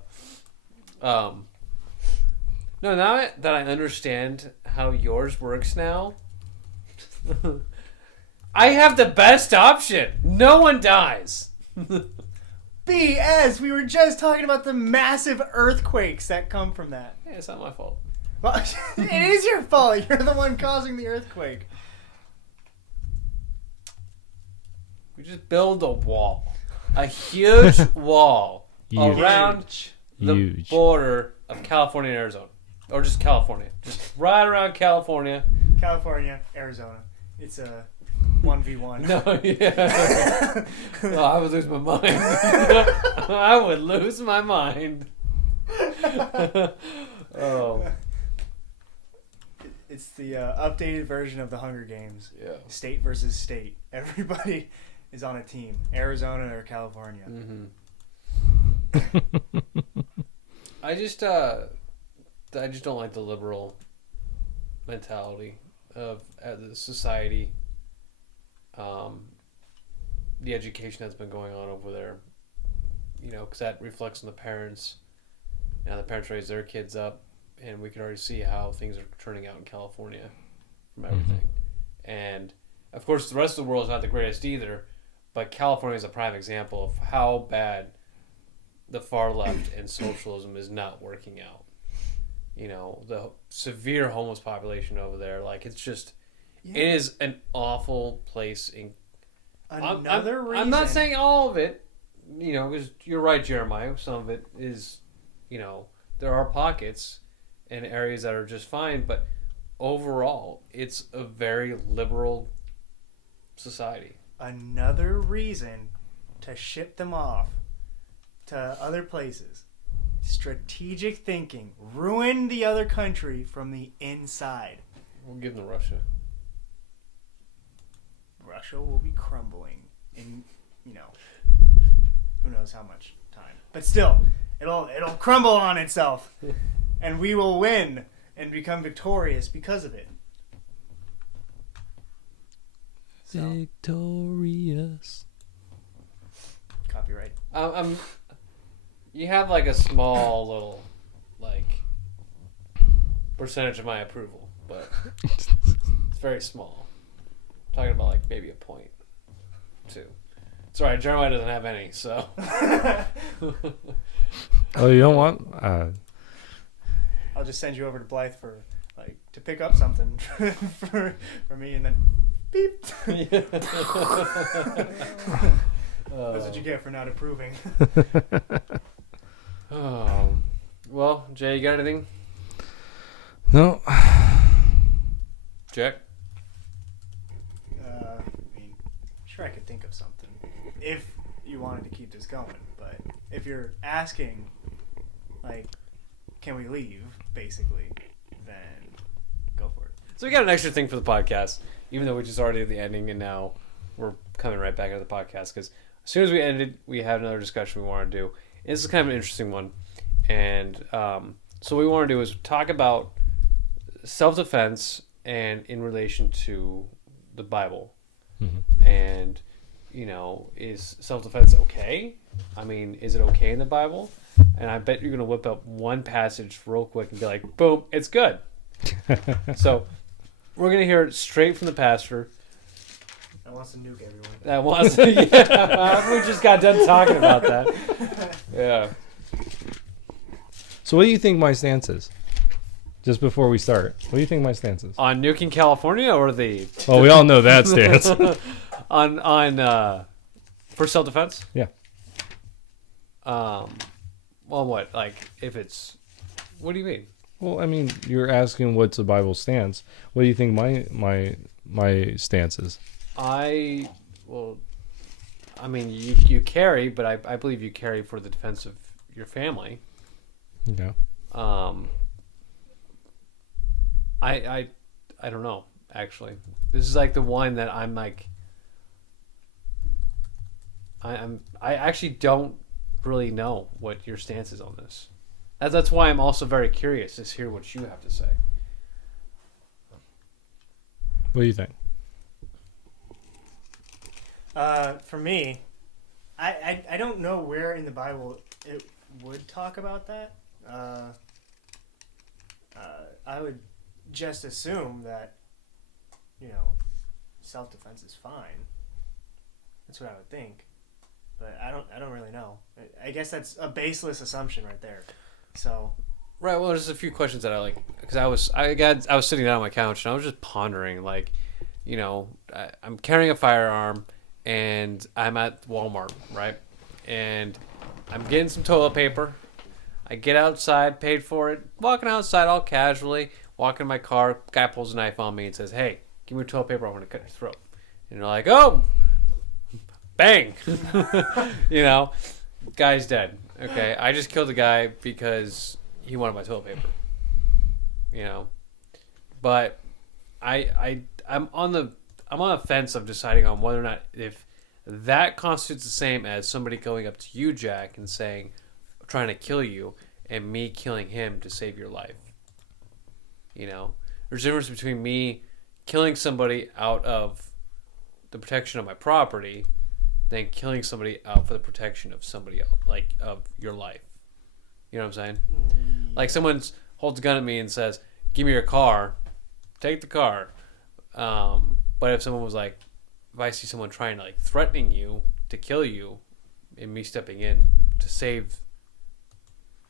now that I understand how yours works now, I have the best option. No one dies. BS! We were just talking about the massive earthquakes that come from that. Hey, it's not my fault. Well, it is your fault. You're the one causing the earthquake. We just build a wall. a huge wall Huge. around the Huge. border of California and Arizona, or just California, just right around California. California, Arizona. It's a 1v1. No, yeah. Oh, I would lose my mind. I would lose my mind. Oh. It's the updated version of the Hunger Games. Yeah. State versus state. Everybody is on a team. Arizona or California. I just don't like the liberal mentality of the society. The education that's been going on over there, because that reflects on the parents. Now the parents raise their kids up, and we can already see how things are turning out in California from everything. And of course, the rest of the world is not the greatest either, but California is a prime example of how bad the far left and socialism is not working out. The severe homeless population over there, it's just, it is an awful place. Another reason. I'm not saying all of it, because you're right, Jeremiah. Some of it is, there are pockets and areas that are just fine, but overall, it's a very liberal society. Another reason to ship them off to other places. Strategic thinking. Ruin the other country from the inside. We'll give them Russia. Russia will be crumbling in, who knows how much time. But still, it'll crumble on itself. And we will win and become victorious because of it. So, Victorious. copyright. You have a small little percentage of my approval, but it's very small. I'm talking about maybe a point, 2. It's alright, Jeremiah doesn't have any, so. Oh, you don't want? I'll just send you over to Blythe for to pick up something for me, and then beep. That's what you get for not approving. Oh, well, Jay, you got anything? No. Jack? Sure, I could think of something if you wanted to keep this going. But if you're asking, can we leave, basically, then go for it. So we got an extra thing for the podcast, even though we just already did the ending, and now we're coming right back into the podcast, because as soon as we ended, we had another discussion we want to do. This is kind of an interesting one. And so what we want to do is talk about self-defense and in relation to the Bible. Mm-hmm. And, is self-defense okay? I mean, is it okay in the Bible? And I bet you're going to whip up one passage real quick and be like, boom, it's good. So we're going to hear it straight from the pastor. That wants to nuke everyone. That wants to, yeah. We just got done talking about that. Yeah. So what do you think my stance is? Just before we start, what do you think my stance is? On nuking California or the... Well, we all know that stance. on for self-defense? Yeah. Well, what? If it's... What do you mean? Well, I mean, you're asking what's the Bible stance. What do you think my stance is? You carry, but I believe you carry for the defense of your family. Yeah. I don't know, actually. This is the one that I'm I actually don't really know what your stance is on this. That's why I'm also very curious to hear what you have to say. What do you think? For me, I don't know where in the Bible it would talk about that. I would just assume that, self-defense is fine. That's what I would think. But I don't really know. I guess that's a baseless assumption right there. So. Right. Well, there's a few questions that I because I was sitting down on my couch and I was just pondering, I'm carrying a firearm and I'm at Walmart, right? and I'm getting some toilet paper. I get outside, paid for it, walking outside all casually, walking in my car. Guy pulls a knife on me and says, "Hey, give me toilet paper. I want to cut your throat." And you're like, "Oh, bang!" You know, guy's dead. Okay, I just killed a guy because he wanted my toilet paper. You know, but I'm on a fence of deciding on whether or not if that constitutes the same as somebody going up to you, Jack, and saying, trying to kill you, and me killing him to save your life. You know, there's a difference between me killing somebody out of the protection of my property than killing somebody out for the protection of somebody else, like of your life. You know what I'm saying? Like someone holds a gun at me and says, "Give me your car," take the car. But if someone was like, if I see someone trying to like threatening you to kill you, and me stepping in to save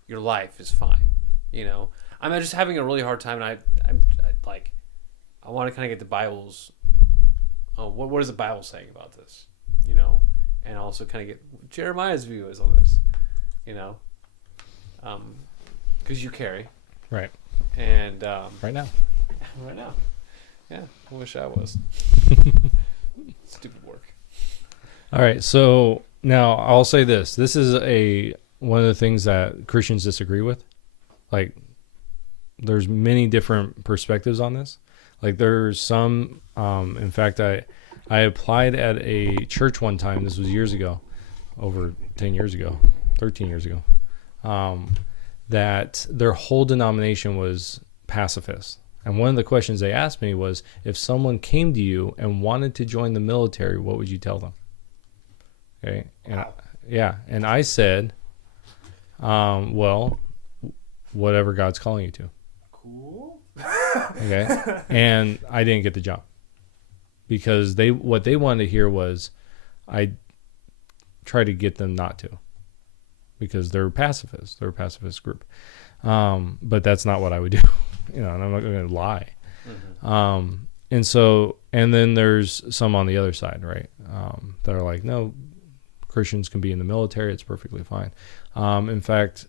your life is fine. You know, I'm just having a really hard time, and I want to kind of get the Bible's. What is the Bible saying about this? You know, and also kind of get what Jeremiah's view is on this. You know, because you carry Right. and Right now. right now, yeah, I wish I was. Stupid work. All right. So now I'll say this. This is one of the things that Christians disagree with. Like, there's many different perspectives on this. Like, there's some, in fact, I applied at a church one time. This was years ago, over 10 years ago, 13 years ago, that their whole denomination was pacifist. And one of the questions they asked me was, if someone came to you and wanted to join the military, what would you tell them? Okay. And Wow. and I said, well, whatever God's calling you to. Cool. Okay. And I didn't get the job because what they wanted to hear was I tried to get them not to, because they're pacifists. They're a pacifist group. But that's not what I would do. You know, and I'm not going to lie. Mm-hmm. And then there's some on the other side, right? That are like, no, Christians can be in the military. It's perfectly fine. In fact,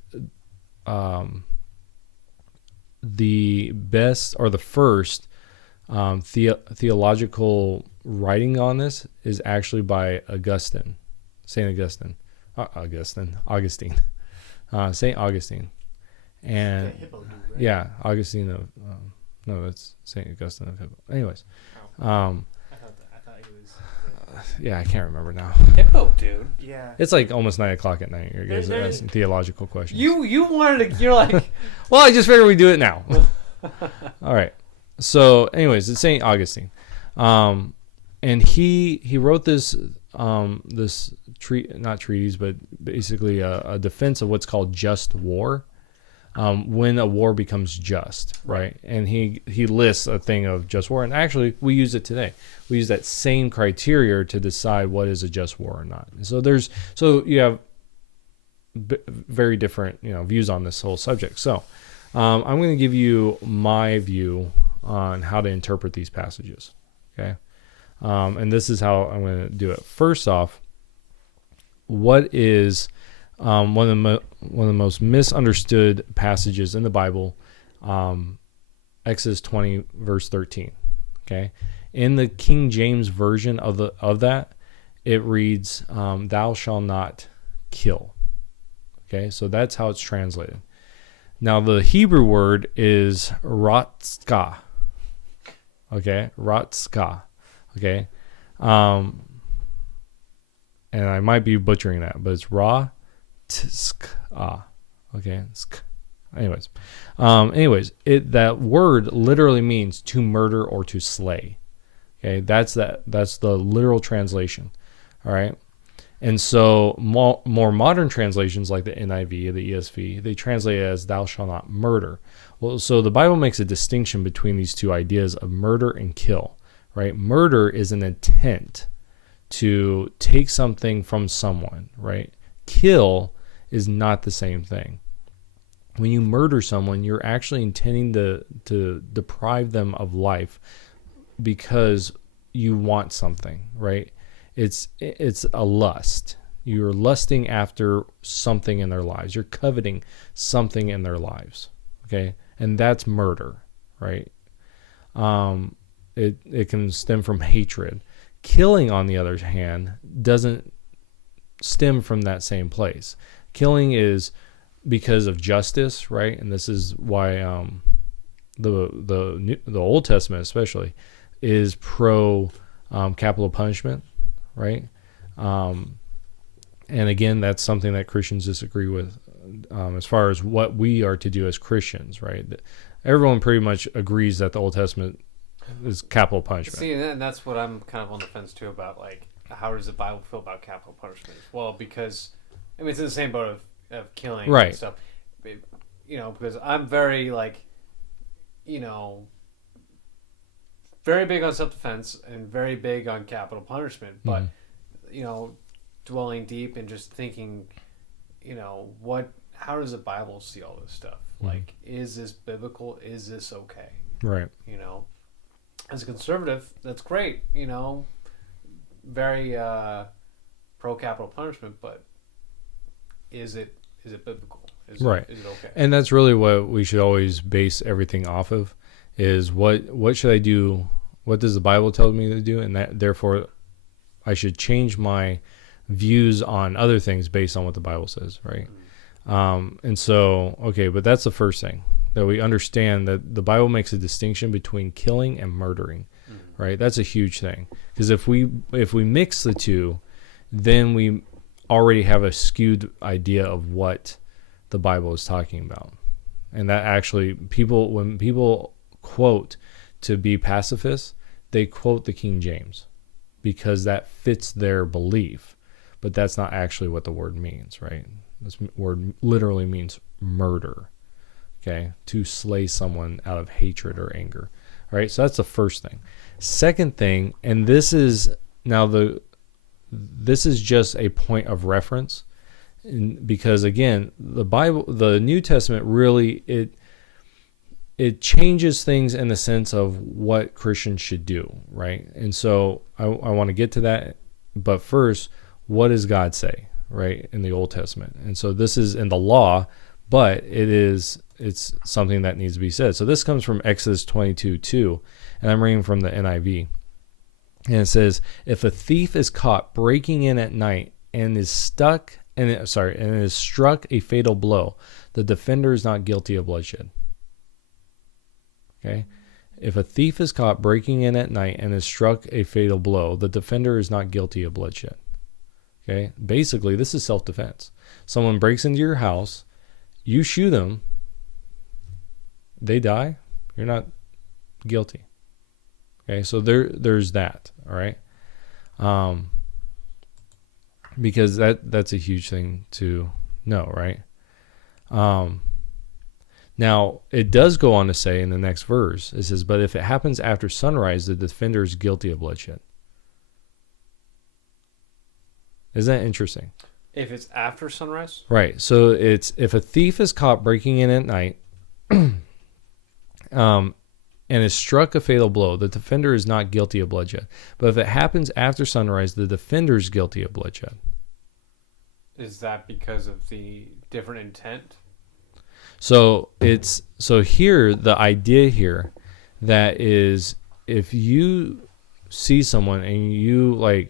the best or the first theological writing on this is actually by Augustine, St. Augustine, St. Augustine. And Hippo dude, right? yeah, Augustine of no, that's St. Augustine of Hippo. Anyways, I thought he was. yeah, I can't remember now. Hippo, dude. Yeah. It's like almost 9:00 at night. You guys are asking theological questions. You wanted to. You're like. Well, I just figured we'd do it now. All right. So, anyways, it's St. Augustine, and he wrote this not treatise, but basically a defense of what's called just war. When a war becomes just, right? And he lists a thing of just war, and actually we use it today. We use that same criteria to decide what is a just war or not. And so you have very different views on this whole subject. So I'm going to give you my view on how to interpret these passages. Okay, and this is how I'm going to do it. First off, what is one of the most misunderstood passages in the Bible, Exodus 20 verse 13. Okay, in the King James version of that, it reads, "Thou shalt not kill." Okay, so that's how it's translated. Now the Hebrew word is ratzka. Okay, ratzka. Okay, and I might be butchering that, but it's ra. Okay. Anyways, that word literally means to murder or to slay. Okay, that's the literal translation. All right, and so more modern translations like the NIV, the ESV, they translate it as "thou shalt not murder." Well, so the Bible makes a distinction between these two ideas of murder and kill. Right, murder is an intent to take something from someone. Right, kill is not the same thing. When you murder someone, you're actually intending to deprive them of life because you want something, right? It's a lust You're lusting after something in their lives. You're coveting something in their lives. Okay? And that's murder, right? It can stem from hatred. Killing, on the other hand, doesn't stem from that same place. Killing is because of justice, right? And this is why the Old Testament especially is pro capital punishment, right? And again, that's something that Christians disagree with as far as what we are to do as Christians, right? Everyone pretty much agrees that the Old Testament is capital punishment. See, and that's what I'm kind of on the fence too about. Like, how does the Bible feel about capital punishment? Well, because I mean, it's in the same boat of killing right. and stuff. You know, because I'm very very big on self-defense and very big on capital punishment. But dwelling deep and just thinking, how does the Bible see all this stuff? Like, is this biblical? Is this okay? Right. As a conservative, that's great. Very pro capital punishment, but is it biblical? Is it okay? And that's really what we should always base everything off of, is what should I do? What does the Bible tell me to do? And that therefore I should change my views on other things based on what the Bible says, right? And so, okay, but that's the first thing, that we understand that the Bible makes a distinction between killing and murdering, right? That's a huge thing, because if we mix the two, then we already have a skewed idea of what the Bible is talking about. And that actually, when people quote to be pacifists, they quote the King James because that fits their belief, but that's not actually what the word means, right? This word literally means murder, okay? To slay someone out of hatred or anger, all right? So that's the first thing. Second thing, and this is just a point of reference, because again, the Bible, the New Testament, really it changes things in the sense of what Christians should do, right? And so I want to get to that, but first, what does God say, right, in the Old Testament? And so this is in the law, but it's something that needs to be said. So this comes from Exodus 22:2, and I'm reading from the NIV. And it says, if a thief is caught breaking in at night and is struck a fatal blow, the defender is not guilty of bloodshed. Okay? If a thief is caught breaking in at night and is struck a fatal blow, the defender is not guilty of bloodshed. Okay? Basically, this is self-defense. Someone breaks into your house, you shoot them, they die, you're not guilty. Okay, so there's that, all right? Because that's a huge thing to know, right? Now, it does go on to say in the next verse, it says, but if it happens after sunrise, the defender is guilty of bloodshed. Isn't that interesting? If it's after sunrise? Right, so it's if a thief is caught breaking in at night, and is struck a fatal blow, the defender is not guilty of bloodshed. But if it happens after sunrise, the defender is guilty of bloodshed. Is that because of the different intent? So here, the idea here, that is, if you see someone and you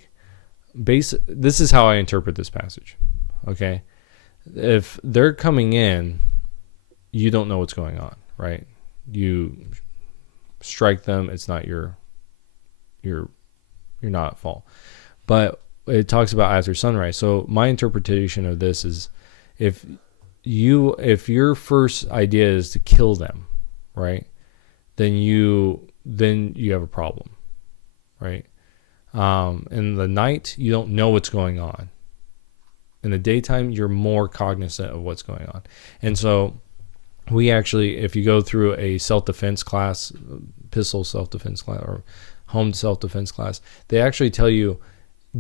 this is how I interpret this passage, okay? If they're coming in, you don't know what's going on, right? You strike them, it's not you're not at fault. But it talks about after sunrise. So my interpretation of this is, if your first idea is to kill them, right, then you have a problem, right? In the night, you don't know what's going on. In the daytime, you're more cognizant of what's going on. And so we actually, if you go through a self-defense class, pistol self-defense class or home self-defense class, they actually tell you,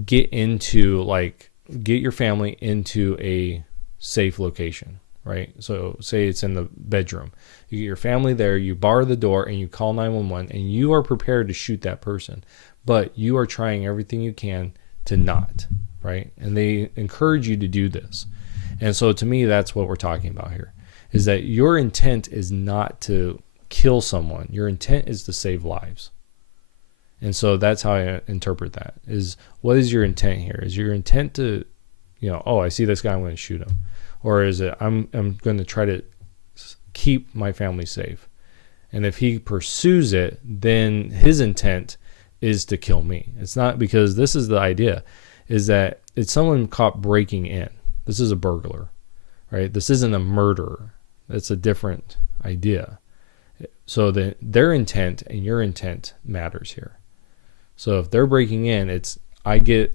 get your family into a safe location, right? So say it's in the bedroom. You get your family there, you bar the door, and you call 911, and you are prepared to shoot that person, but you are trying everything you can to not, right? And they encourage you to do this. And so to me, that's what we're talking about here, is that your intent is not to kill someone. Your intent is to save lives. And so that's how I interpret that, is what is your intent here? Is your intent to, oh, I see this guy, I'm going to shoot him? Or is it, I'm going to try to keep my family safe? And if he pursues it, then his intent is to kill me. It's not, because this is the idea, is that it's someone caught breaking in. This is a burglar, right? This isn't a murderer. It's a different idea. So their intent and your intent matters here. So if they're breaking in, it's I get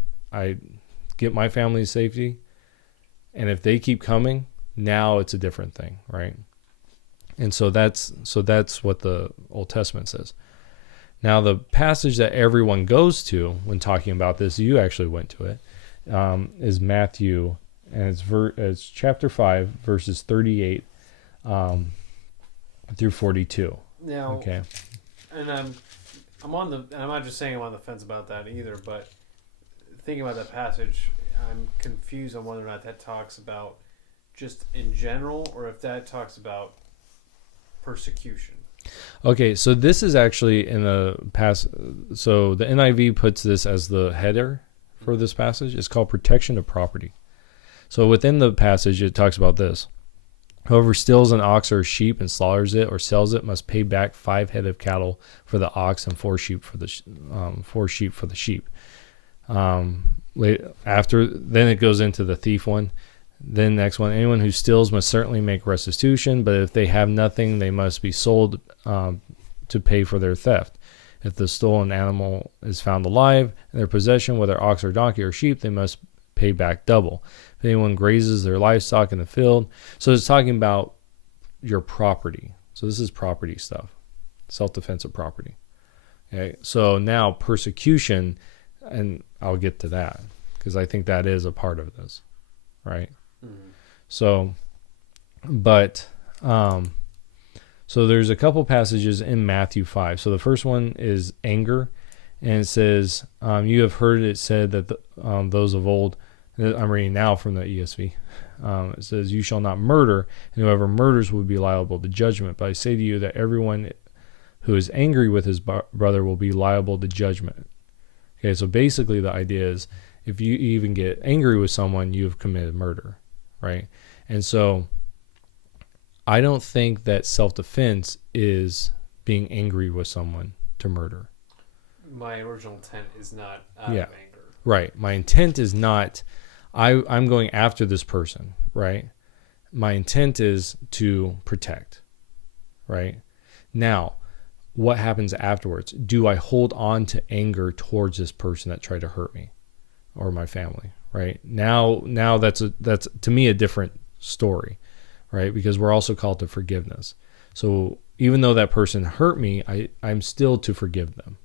my family's safety, and if they keep coming, now it's a different thing, right? And so that's what the Old Testament says. Now the passage that everyone goes to when talking about this, you actually went to it, is Matthew, and it's chapter 5, verses 38 through 42. Now, okay. And I'm not just saying I'm on the fence about that either, but thinking about that passage, I'm confused on whether or not that talks about just in general, or if that talks about persecution. Okay, so this is actually in the past. So the NIV puts this as the header for this passage. It's called protection of property. So within the passage, it talks about this. Whoever steals an ox or a sheep and slaughters it or sells it must pay back 5 head of cattle for the ox and 4 sheep for the sheep. After then it goes into the thief one. Then next one, anyone who steals must certainly make restitution, but if they have nothing, they must be sold to pay for their theft. If the stolen animal is found alive in their possession, whether ox or donkey or sheep, they must pay back double. If anyone grazes their livestock in the field. So it's talking about your property. So this is property stuff, self-defense of property. Okay, so now persecution, and I'll get to that because I think that is a part of this, right? Mm-hmm. So there's a couple passages in Matthew 5. So the first one is anger, and it says, you have heard it said that those of old, I'm reading now from the ESV, it says, you shall not murder, and whoever murders will be liable to judgment. But I say to you that everyone who is angry with his brother will be liable to judgment. Okay, so basically the idea is if you even get angry with someone, you have committed murder, right? And so I don't think that self-defense is being angry with someone to murder. My original intent is not out of anger. Right. My intent is not, I'm going after this person, right? My intent is to protect, right? Now, what happens afterwards? Do I hold on to anger towards this person that tried to hurt me or my family, right? Now that's to me a different story, right? Because we're also called to forgiveness. So even though that person hurt me, I'm still to forgive them,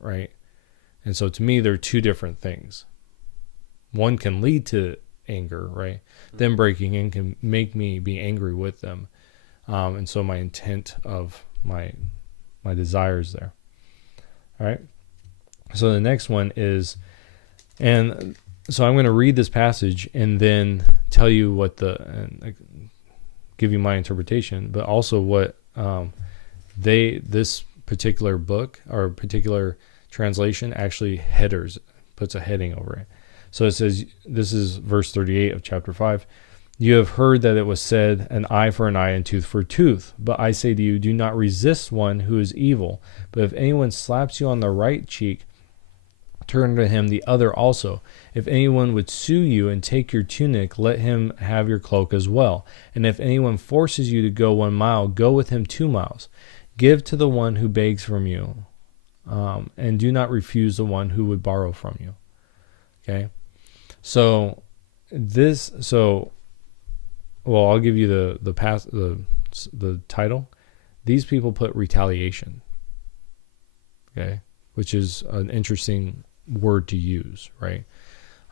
right? And so to me, they're two different things. One can lead to anger, right? Mm-hmm. Them breaking in can make me be angry with them. And so my intent of my desires there. All right. So the next one is, and so I'm going to read this passage and then tell you what give you my interpretation, but also what this particular book or particular translation actually puts a heading over it. So it says, this is verse 38 of chapter 5. You have heard that it was said, an eye for an eye and tooth for tooth. But I say to you, do not resist one who is evil. But if anyone slaps you on the right cheek, turn to him the other also. If anyone would sue you and take your tunic, let him have your cloak as well. And if anyone forces you to go 1 mile, go with him 2 miles. Give to the one who begs from you, and do not refuse the one who would borrow from you. Okay? Well, I'll give you the title. These people put retaliation. Okay? Which is an interesting word to use, right?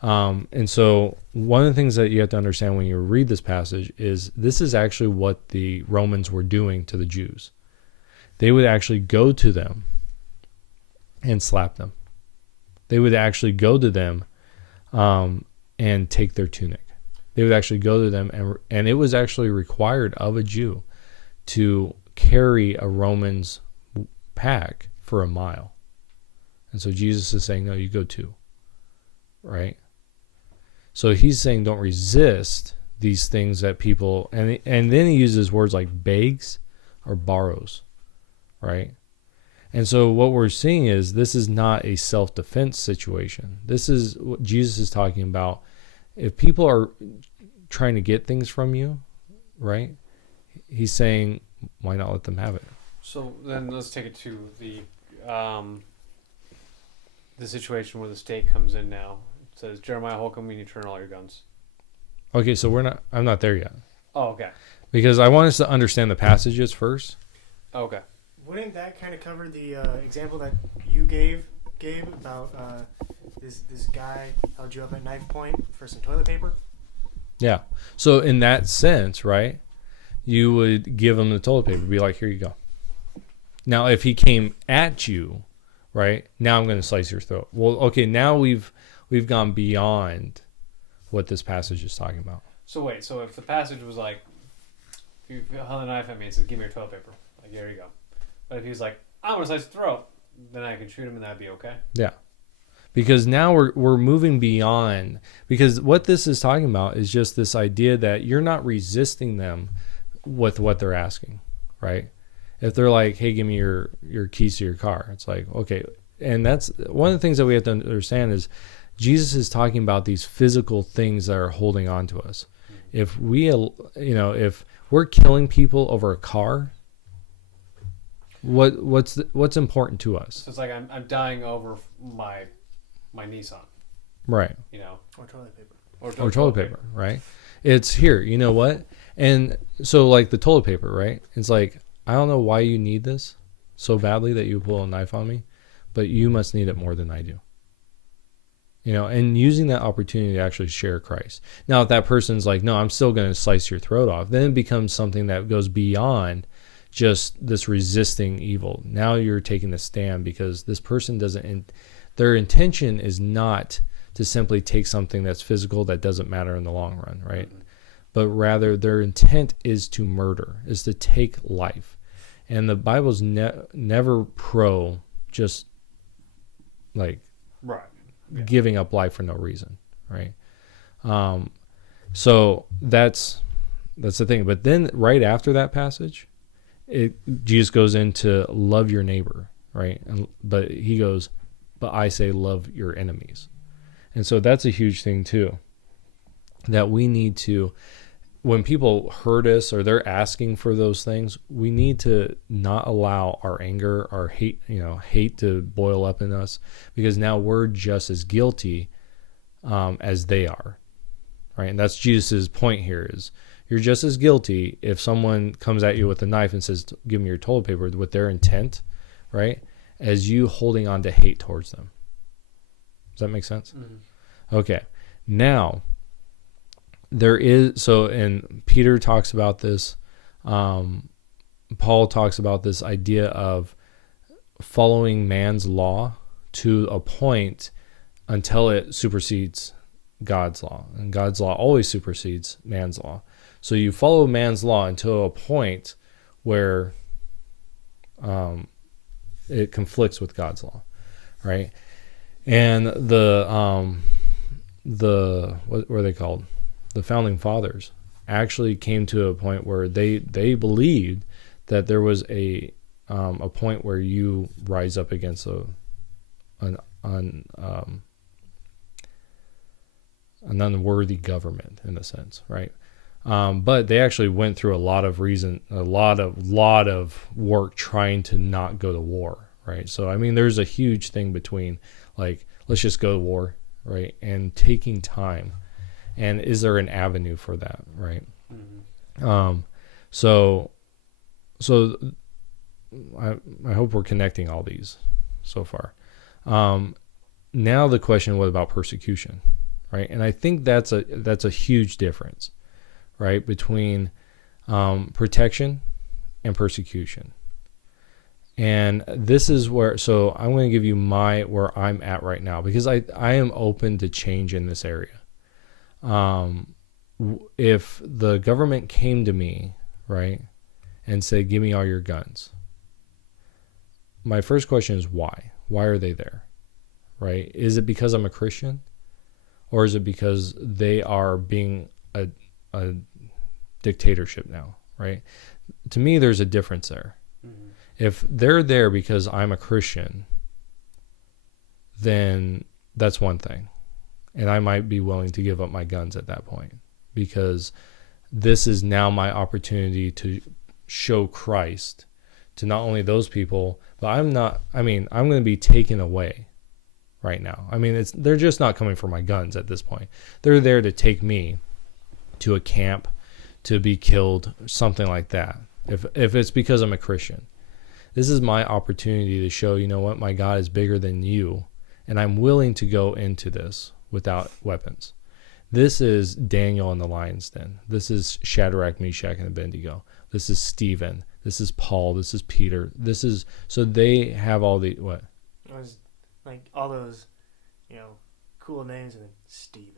And so one of the things that you have to understand when you read this passage is this is actually what the Romans were doing to the Jews. They would actually go to them and slap them. They would actually go to them and take their tunic. They would actually go to them, and it was actually required of a Jew to carry a Roman's pack for a mile. And so Jesus is saying, no, you go too, right? So he's saying don't resist these things that people, and then he uses words like begs or borrows, right? And so what we're seeing is this is not a self-defense situation. This is what Jesus is talking about. If people are trying to get things from you, right? He's saying, why not let them have it? So then let's take it to the situation where the state comes in now. It says, Jeremiah, Holcomb, we need to turn all your guns. Okay, so I'm not there yet. Oh, okay. Because I want us to understand the passages first. Okay. Wouldn't that kind of cover the example that you gave, Gabe, about this guy held you up at knife point for some toilet paper? Yeah. So in that sense, right, you would give him the toilet paper, be like, here you go. Now, if he came at you, right, now I'm going to slice your throat. Well, okay, now we've gone beyond what this passage is talking about. So wait, so if the passage was like, if you held a knife at me and said, give me your toilet paper, like, here you go. But if he's like, I'm going to slice his throat, then I can shoot him and that'd be okay? Yeah. Because now we're moving beyond, because what this is talking about is just this idea that you're not resisting them with what they're asking, right? If they're like, hey, give me your keys to your car, it's like, okay. And that's one of the things that we have to understand is Jesus is talking about these physical things that are holding on to us. If if we're killing people over a car, what's important to us? So it's like I'm dying over my Nissan, right? Or toilet paper. Or toilet paper, right? It's here. You know what? And so like the toilet paper, right? It's like, I don't know why you need this so badly that you pull a knife on me, but you must need it more than I do. And using that opportunity to actually share Christ. Now, if that person's like, no, I'm still going to slice your throat off, then it becomes something that goes beyond just this resisting evil. Now you're taking a stand because this person their intention is not to simply take something that's physical that doesn't matter in the long run, right? Mm-hmm. But rather their intent is to murder, is to take life. And the Bible's never pro just like giving up life for no reason, right? So that's the thing. But then right after that passage, Jesus goes into love your neighbor, right? But he goes, but I say love your enemies. And so that's a huge thing too, that we need to, when people hurt us or they're asking for those things, we need to not allow our anger, our hate to boil up in us, because now we're just as guilty as they are, right? And that's Jesus's point here is you're just as guilty if someone comes at you with a knife and says, give me your toilet paper with their intent, right? As you holding on to hate towards them. Does that make sense? Mm-hmm. Okay. Now, and Peter talks about this. Paul talks about this idea of following man's law to a point until it supersedes God's law. And God's law always supersedes man's law. So you follow man's law until a point where it conflicts with God's law, right? And what were they called? The founding fathers actually came to a point where they believed that there was a point where you rise up against an unworthy government in a sense, right? But they actually went through a lot of work trying to not go to war, right? So I mean, there's a huge thing between like, let's just go to war, right, and taking time. And is there an avenue for that, right? Mm-hmm. So I hope we're connecting all these so far. Now the question, what about persecution, right? And I think that's a huge difference, right, between protection and persecution. And this is where, so I'm going to give you where I'm at right now, because I am open to change in this area. If the government came to me, right, and said, give me all your guns, my first question is why? Why are they there, right? Is it because I'm a Christian? Or is it because they are being a dictatorship now, right? To me, there's a difference there. Mm-hmm. If they're there because I'm a Christian, then that's one thing. And I might be willing to give up my guns at that point, because this is now my opportunity to show Christ to not only those people, but I'm going to be taken away right now. I mean, they're just not coming for my guns at this point. They're there to take me to a camp to be killed, something like that. If it's because I'm a Christian. This is my opportunity to show, you know what, my God is bigger than you, and I'm willing to go into this without weapons. This is Daniel in the lion's den. This is Shadrach, Meshach, and Abednego. This is Stephen. This is Paul. This is Peter. So they have all the, what? It was like all those, cool names, and then Stephen.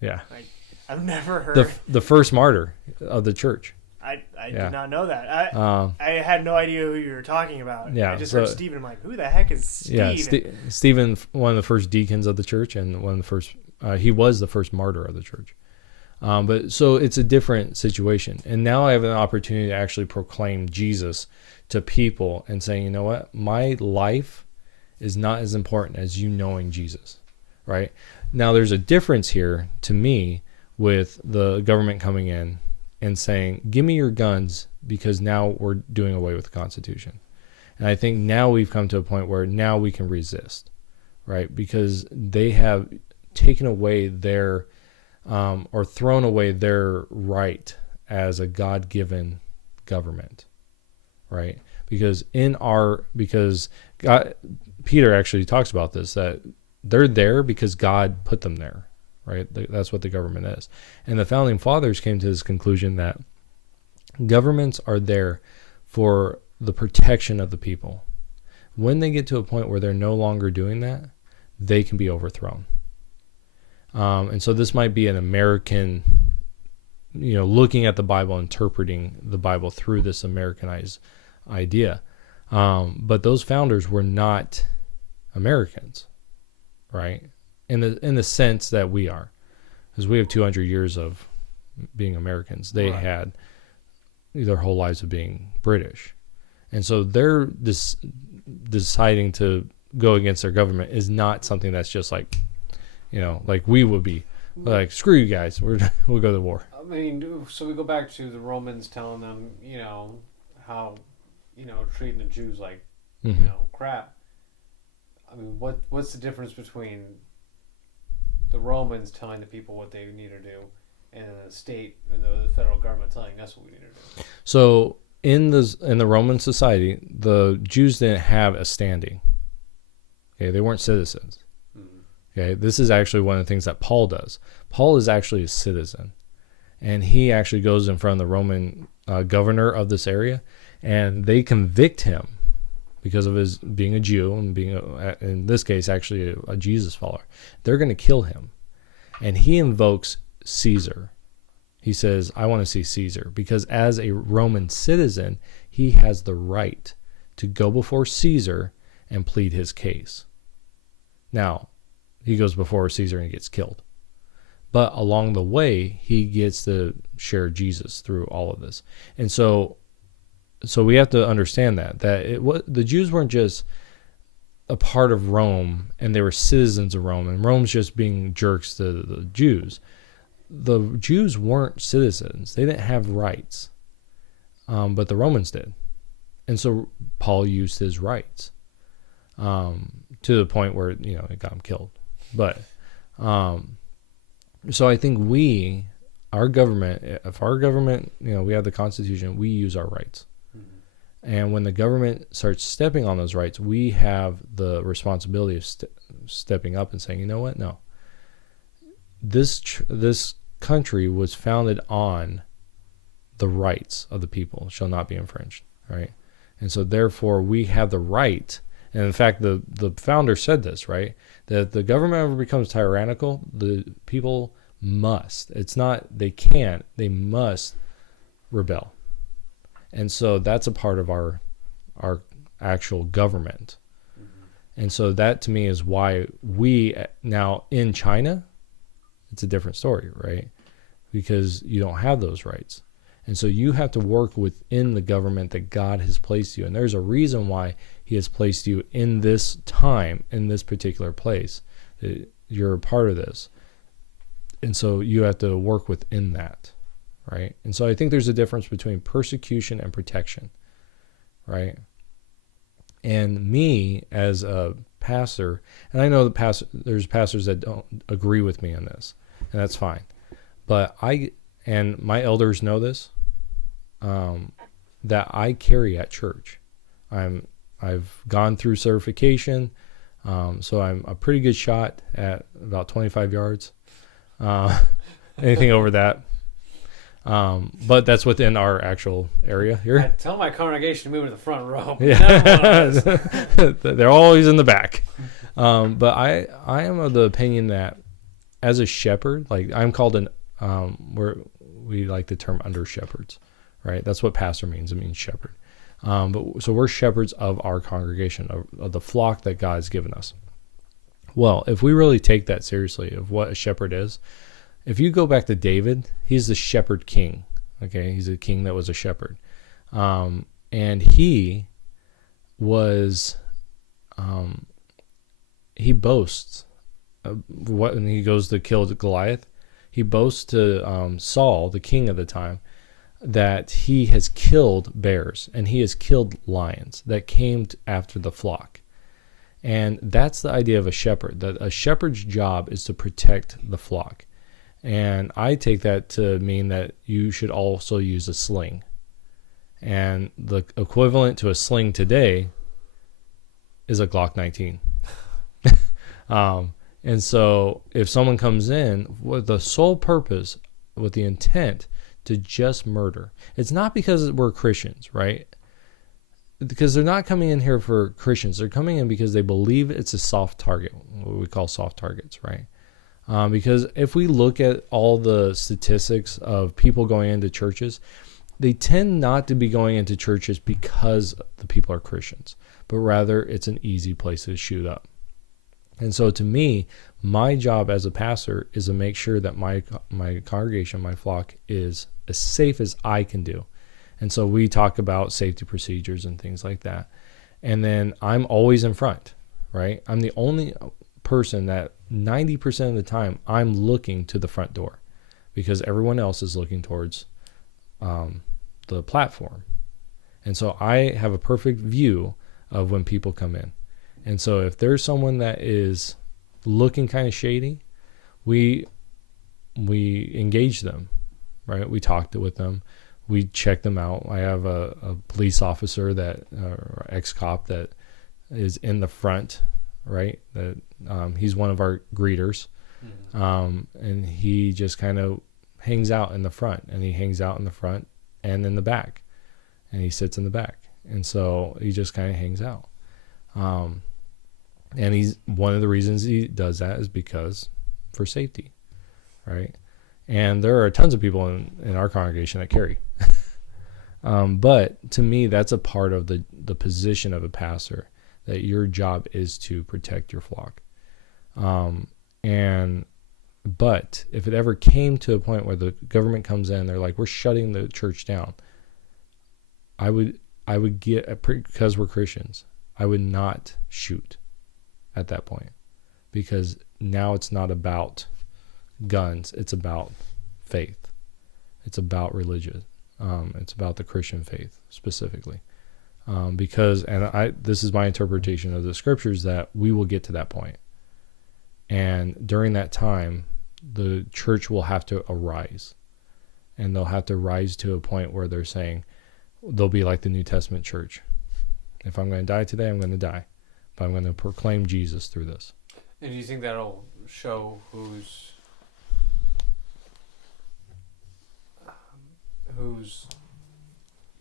Yeah. Like, I've never heard. The first martyr of the church. I did not know that. I had no idea who you were talking about. Yeah, I just heard Stephen. I'm like, who the heck is Stephen? Yeah, Stephen, one of the first deacons of the church, and one of the first, he was the first martyr of the church. But so it's a different situation. And now I have an opportunity to actually proclaim Jesus to people and saying, you know what, my life is not as important as you knowing Jesus, right? Now there's a difference here to me with the government coming in and saying, give me your guns, because now we're doing away with the Constitution. And I think now we've come to a point where now we can resist, right? Because they have taken away their, or thrown away their right as a God-given government, right? Because God, Peter actually talks about this, that they're there because God put them there. Right? That's what the government is. And the founding fathers came to this conclusion that governments are there for the protection of the people. When they get to a point where they're no longer doing that, they can be overthrown. And so this might be an American, looking at the Bible, interpreting the Bible through this Americanized idea. But those founders were not Americans, right? In the sense that we are, because we have 200 years of being Americans. They had their whole lives of being British, and so they're deciding to go against their government is not something that's just like, like we would be like, screw you guys, we'll go to war. I mean, so we go back to the Romans telling them, how, treating the Jews like, crap. I mean, what's the difference between the Romans telling the people what they need to do, and the state and the federal government telling us what we need to do? So in the Roman society, the Jews didn't have a standing. Okay, they weren't citizens. Mm-hmm. Okay, this is actually one of the things that Paul does. Paul is actually a citizen, and he actually goes in front of the Roman governor of this area, and they convict him because of his being a Jew and being, in this case, actually a Jesus follower. They're going to kill him. And he invokes Caesar. He says, I want to see Caesar. Because as a Roman citizen, he has the right to go before Caesar and plead his case. Now, he goes before Caesar and he gets killed. But along the way, he gets to share Jesus through all of this. And so we have to understand that the Jews weren't just a part of Rome and they were citizens of Rome, and Rome's just being jerks to the Jews. The Jews weren't citizens. They didn't have rights, but the Romans did. And so Paul used his rights to the point where, it got him killed. But so I think our government, if our government, we have the Constitution, we use our rights. And when the government starts stepping on those rights, we have the responsibility of stepping up and saying, you know what? No. This country was founded on the rights of the people shall not be infringed, right? And so therefore we have the right, and in fact the founder said this, right? That if the government ever becomes tyrannical, the people must. It's not they can't, they must rebel. And so that's a part of our actual government. And so that to me is why we now in China, it's a different story, right? Because you don't have those rights. And so you have to work within the government that God has placed you. And there's a reason why he has placed you in this time, in this particular place. You're a part of this. And so you have to work within that, right? And so I think there's a difference between persecution and protection, right? And me as a pastor, and I know there's pastors that don't agree with me on this, and that's fine. But and my elders know this, that I carry at church. I've gone through certification, so I'm a pretty good shot at about 25 yards. Anything over that. But that's within our actual area here. I tell my congregation to move to the front row. Yeah. They're always in the back. But I am of the opinion that as a shepherd, like I'm called we like the term under shepherds, right? That's what pastor means. It means shepherd. So we're shepherds of our congregation, of the flock that God's given us. Well, if we really take that seriously of what a shepherd is, if you go back to David, he's the shepherd king. Okay, he's a king that was a shepherd, and he was, he boasts when he goes to kill Goliath. He boasts to Saul, the king of the time, that he has killed bears and he has killed lions that came after the flock. And that's the idea of a shepherd. That a shepherd's job is to protect the flock. And I take that to mean that you should also use a sling. And the equivalent to a sling today is a Glock 19. And so if someone comes in with the sole purpose, with the intent to just murder, it's not because we're Christians, right? Because they're not coming in here for Christians. They're coming in because they believe it's a soft target, what we call soft targets, right? Because if we look at all the statistics of people going into churches, they tend not to be going into churches because the people are Christians, but rather it's an easy place to shoot up. And so to me, my job as a pastor is to make sure that my congregation, my flock, is as safe as I can do. And so we talk about safety procedures and things like that. And then I'm always in front, right? I'm the only person that 90% of the time I'm looking to the front door because everyone else is looking towards the platform. And so I have a perfect view of when people come in. And so if there's someone that is looking kind of shady, we engage them, right? We talk with them. We check them out. I have a police officer that, or ex-cop that is in the front, right? That he's one of our greeters. And he just kind of hangs out in the front, and he hangs out in the front and in the back, and he sits in the back. And so he just kind of hangs out. And he's one of the reasons he does that is because for safety, right? And there are tons of people in our congregation that carry. But to me, that's a part of the position of a pastor, that your job is to protect your flock. But if it ever came to a point where the government comes in, they're like, we're shutting the church down. I would get, because we're Christians, I would not shoot at that point, because now it's not about guns. It's about faith. It's about religion. It's about the Christian faith specifically. Because this is my interpretation of the scriptures, that we will get to that point. And during that time, the church will have to arise, and they'll have to rise to a point where they're saying, they'll be like the New Testament church. If I'm going to die today, I'm going to die, but I'm going to proclaim Jesus through this. And do you think that'll show who's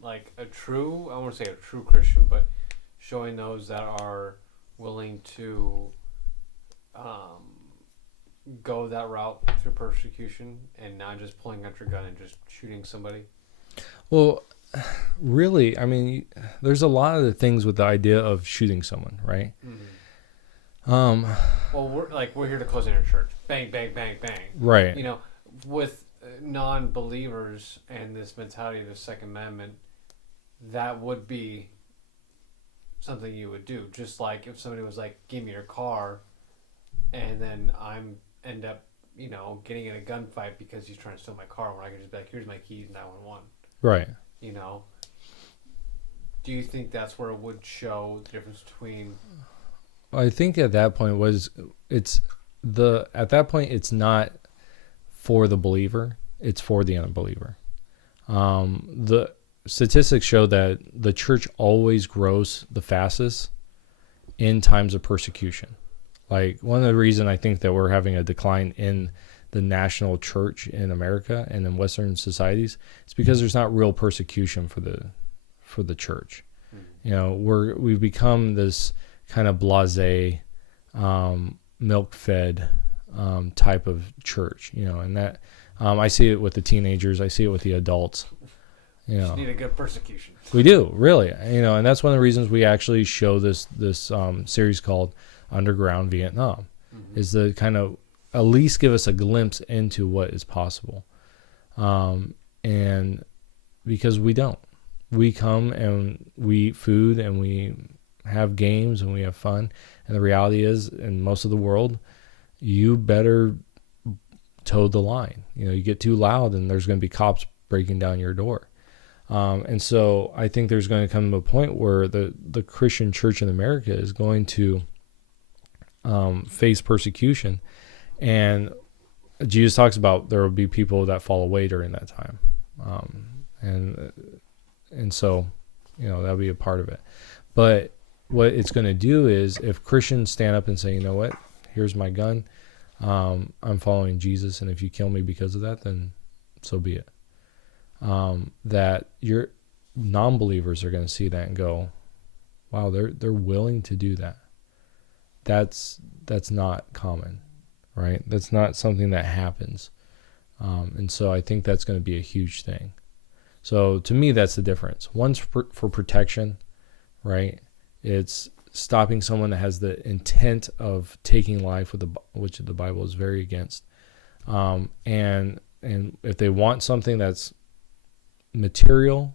like a true, I won't say a true Christian, but showing those that are willing to go that route through persecution and not just pulling out your gun and just shooting somebody? Well, really, I mean, there's a lot of the things with the idea of shooting someone, right? Mm-hmm. Well, we're here to close in your church. Bang, bang, bang, bang. Right. You know, with non-believers and this mentality of the Second Amendment, that would be something you would do. Just like if somebody was like, "Give me your car," and then end up, you know, getting in a gunfight because he's trying to steal my car, when I could just be like, "Here's my keys, 911." Right. You know. Do you think that's where it would show the difference between? I think at that point it's not for the believer, it's for the unbeliever. The statistics show that the church always grows the fastest in times of persecution. Like, one of the reasons I think that we're having a decline in the national church in America and in Western societies is because there's not real persecution for the church. You know, we've become this kind of blasé, milk-fed type of church, you know, and that I see it with the teenagers, I see it with the adults. You know, Just need a good persecution. we do, really, you know, and that's one of the reasons we actually show this series called Underground Vietnam, is to kind of at least give us a glimpse into what is possible, and because we come and we eat food and we have games and we have fun, and the reality is, in most of the world, you better toe the line. You know, you get too loud and there's going to be cops breaking down your door. And so I think there's going to come to a point where the Christian church in America is going to face persecution, and Jesus talks about there will be people that fall away during that time, and so, you know, that'll be a part of it. But what it's going to do is, if Christians stand up and say, you know what, here's my gun, I'm following Jesus, and if you kill me because of that, then so be it. That your non-believers are going to see that and go, wow, they're willing to do that. That's not common, right? That's not something that happens. And so I think that's going to be a huge thing. So to me, that's the difference. One's for protection, right? It's stopping someone that has the intent of taking life, which the Bible is very against. And if they want something that's material,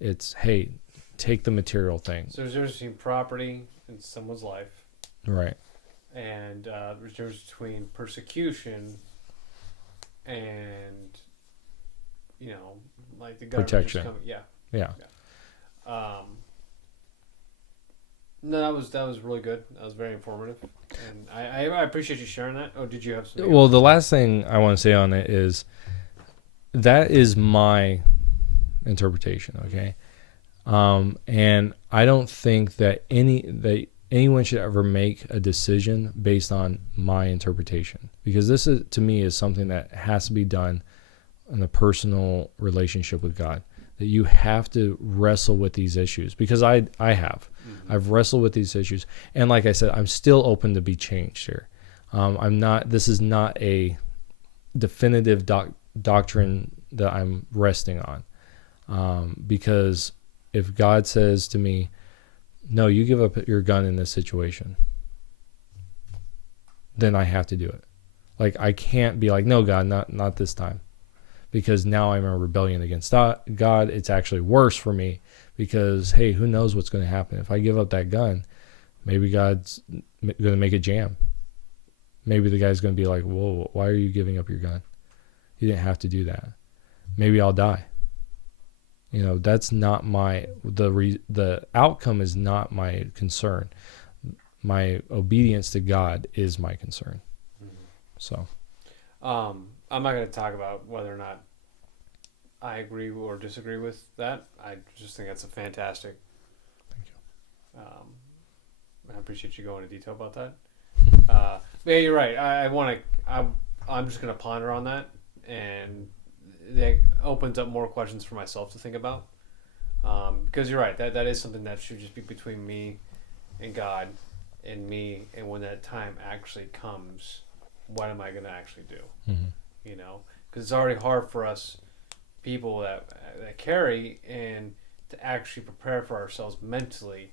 it's, hey, take the material thing. So there's a difference between property and someone's life. Right. And there's a difference between persecution and, you know, like the government protection. Just coming. Yeah. No, that was really good. That was very informative, and I appreciate you sharing that. Oh, did you have something? Well, the last thing I want to say on it is that is my interpretation, okay? And I don't think that anyone should ever make a decision based on my interpretation, because this is, to me, is something that has to be done in a personal relationship with God. That you have to wrestle with these issues, because I have. I've wrestled with these issues, and like I said, I'm still open to be changed here. This is not a definitive doctrine that I'm resting on, because if God says to me, no, you give up your gun in this situation, then I have to do it. Like, I can't be like, no, God, not this time, because now I'm in rebellion against God. It's actually worse for me, because, hey, who knows what's going to happen if I give up that gun? Maybe God's going to make it jam. Maybe the guy's going to be like, whoa, why are you giving up your gun? You didn't have to do that. Maybe I'll die. You know, that's not the outcome is not my concern. My obedience to God is my concern. So, I'm not going to talk about whether or not I agree or disagree with that. I just think that's a fantastic. Thank you. I appreciate you going into detail about that. But yeah, you're right. I'm just going to ponder on that, and that opens up more questions for myself to think about. Because you're right, that is something that should just be between me and God and me, and when that time actually comes, what am I going to actually do? Mm-hmm. You know, because it's already hard for us people that carry and to actually prepare for ourselves mentally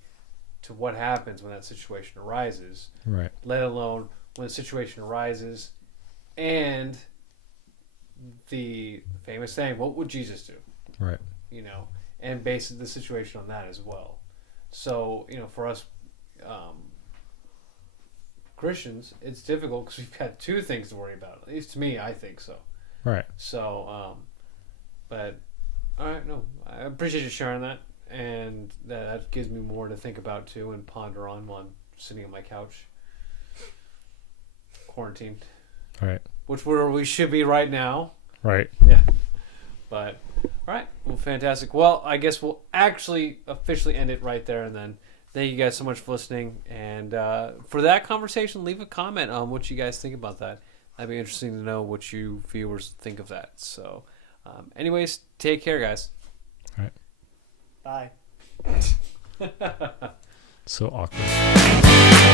to what happens when that situation arises. Right. Let alone when the situation arises and the famous saying, what would Jesus do? Right. You know, and base the situation on that as well. So, you know, for us Christians, it's difficult because we've got two things to worry about. At least to me, I think so. Right. So, but, all right, no, I appreciate you sharing that. And that gives me more to think about, too, and ponder on while I'm sitting on my couch. Quarantined. Right. Which we should be right now. Right. Yeah. But, all right. Well, fantastic. Well, I guess we'll actually officially end it right there and then. Thank you guys so much for listening. And for that conversation, leave a comment on what you guys think about that. That'd be interesting to know what you viewers think of that. So, anyways, take care, guys. All right. Bye. So awkward.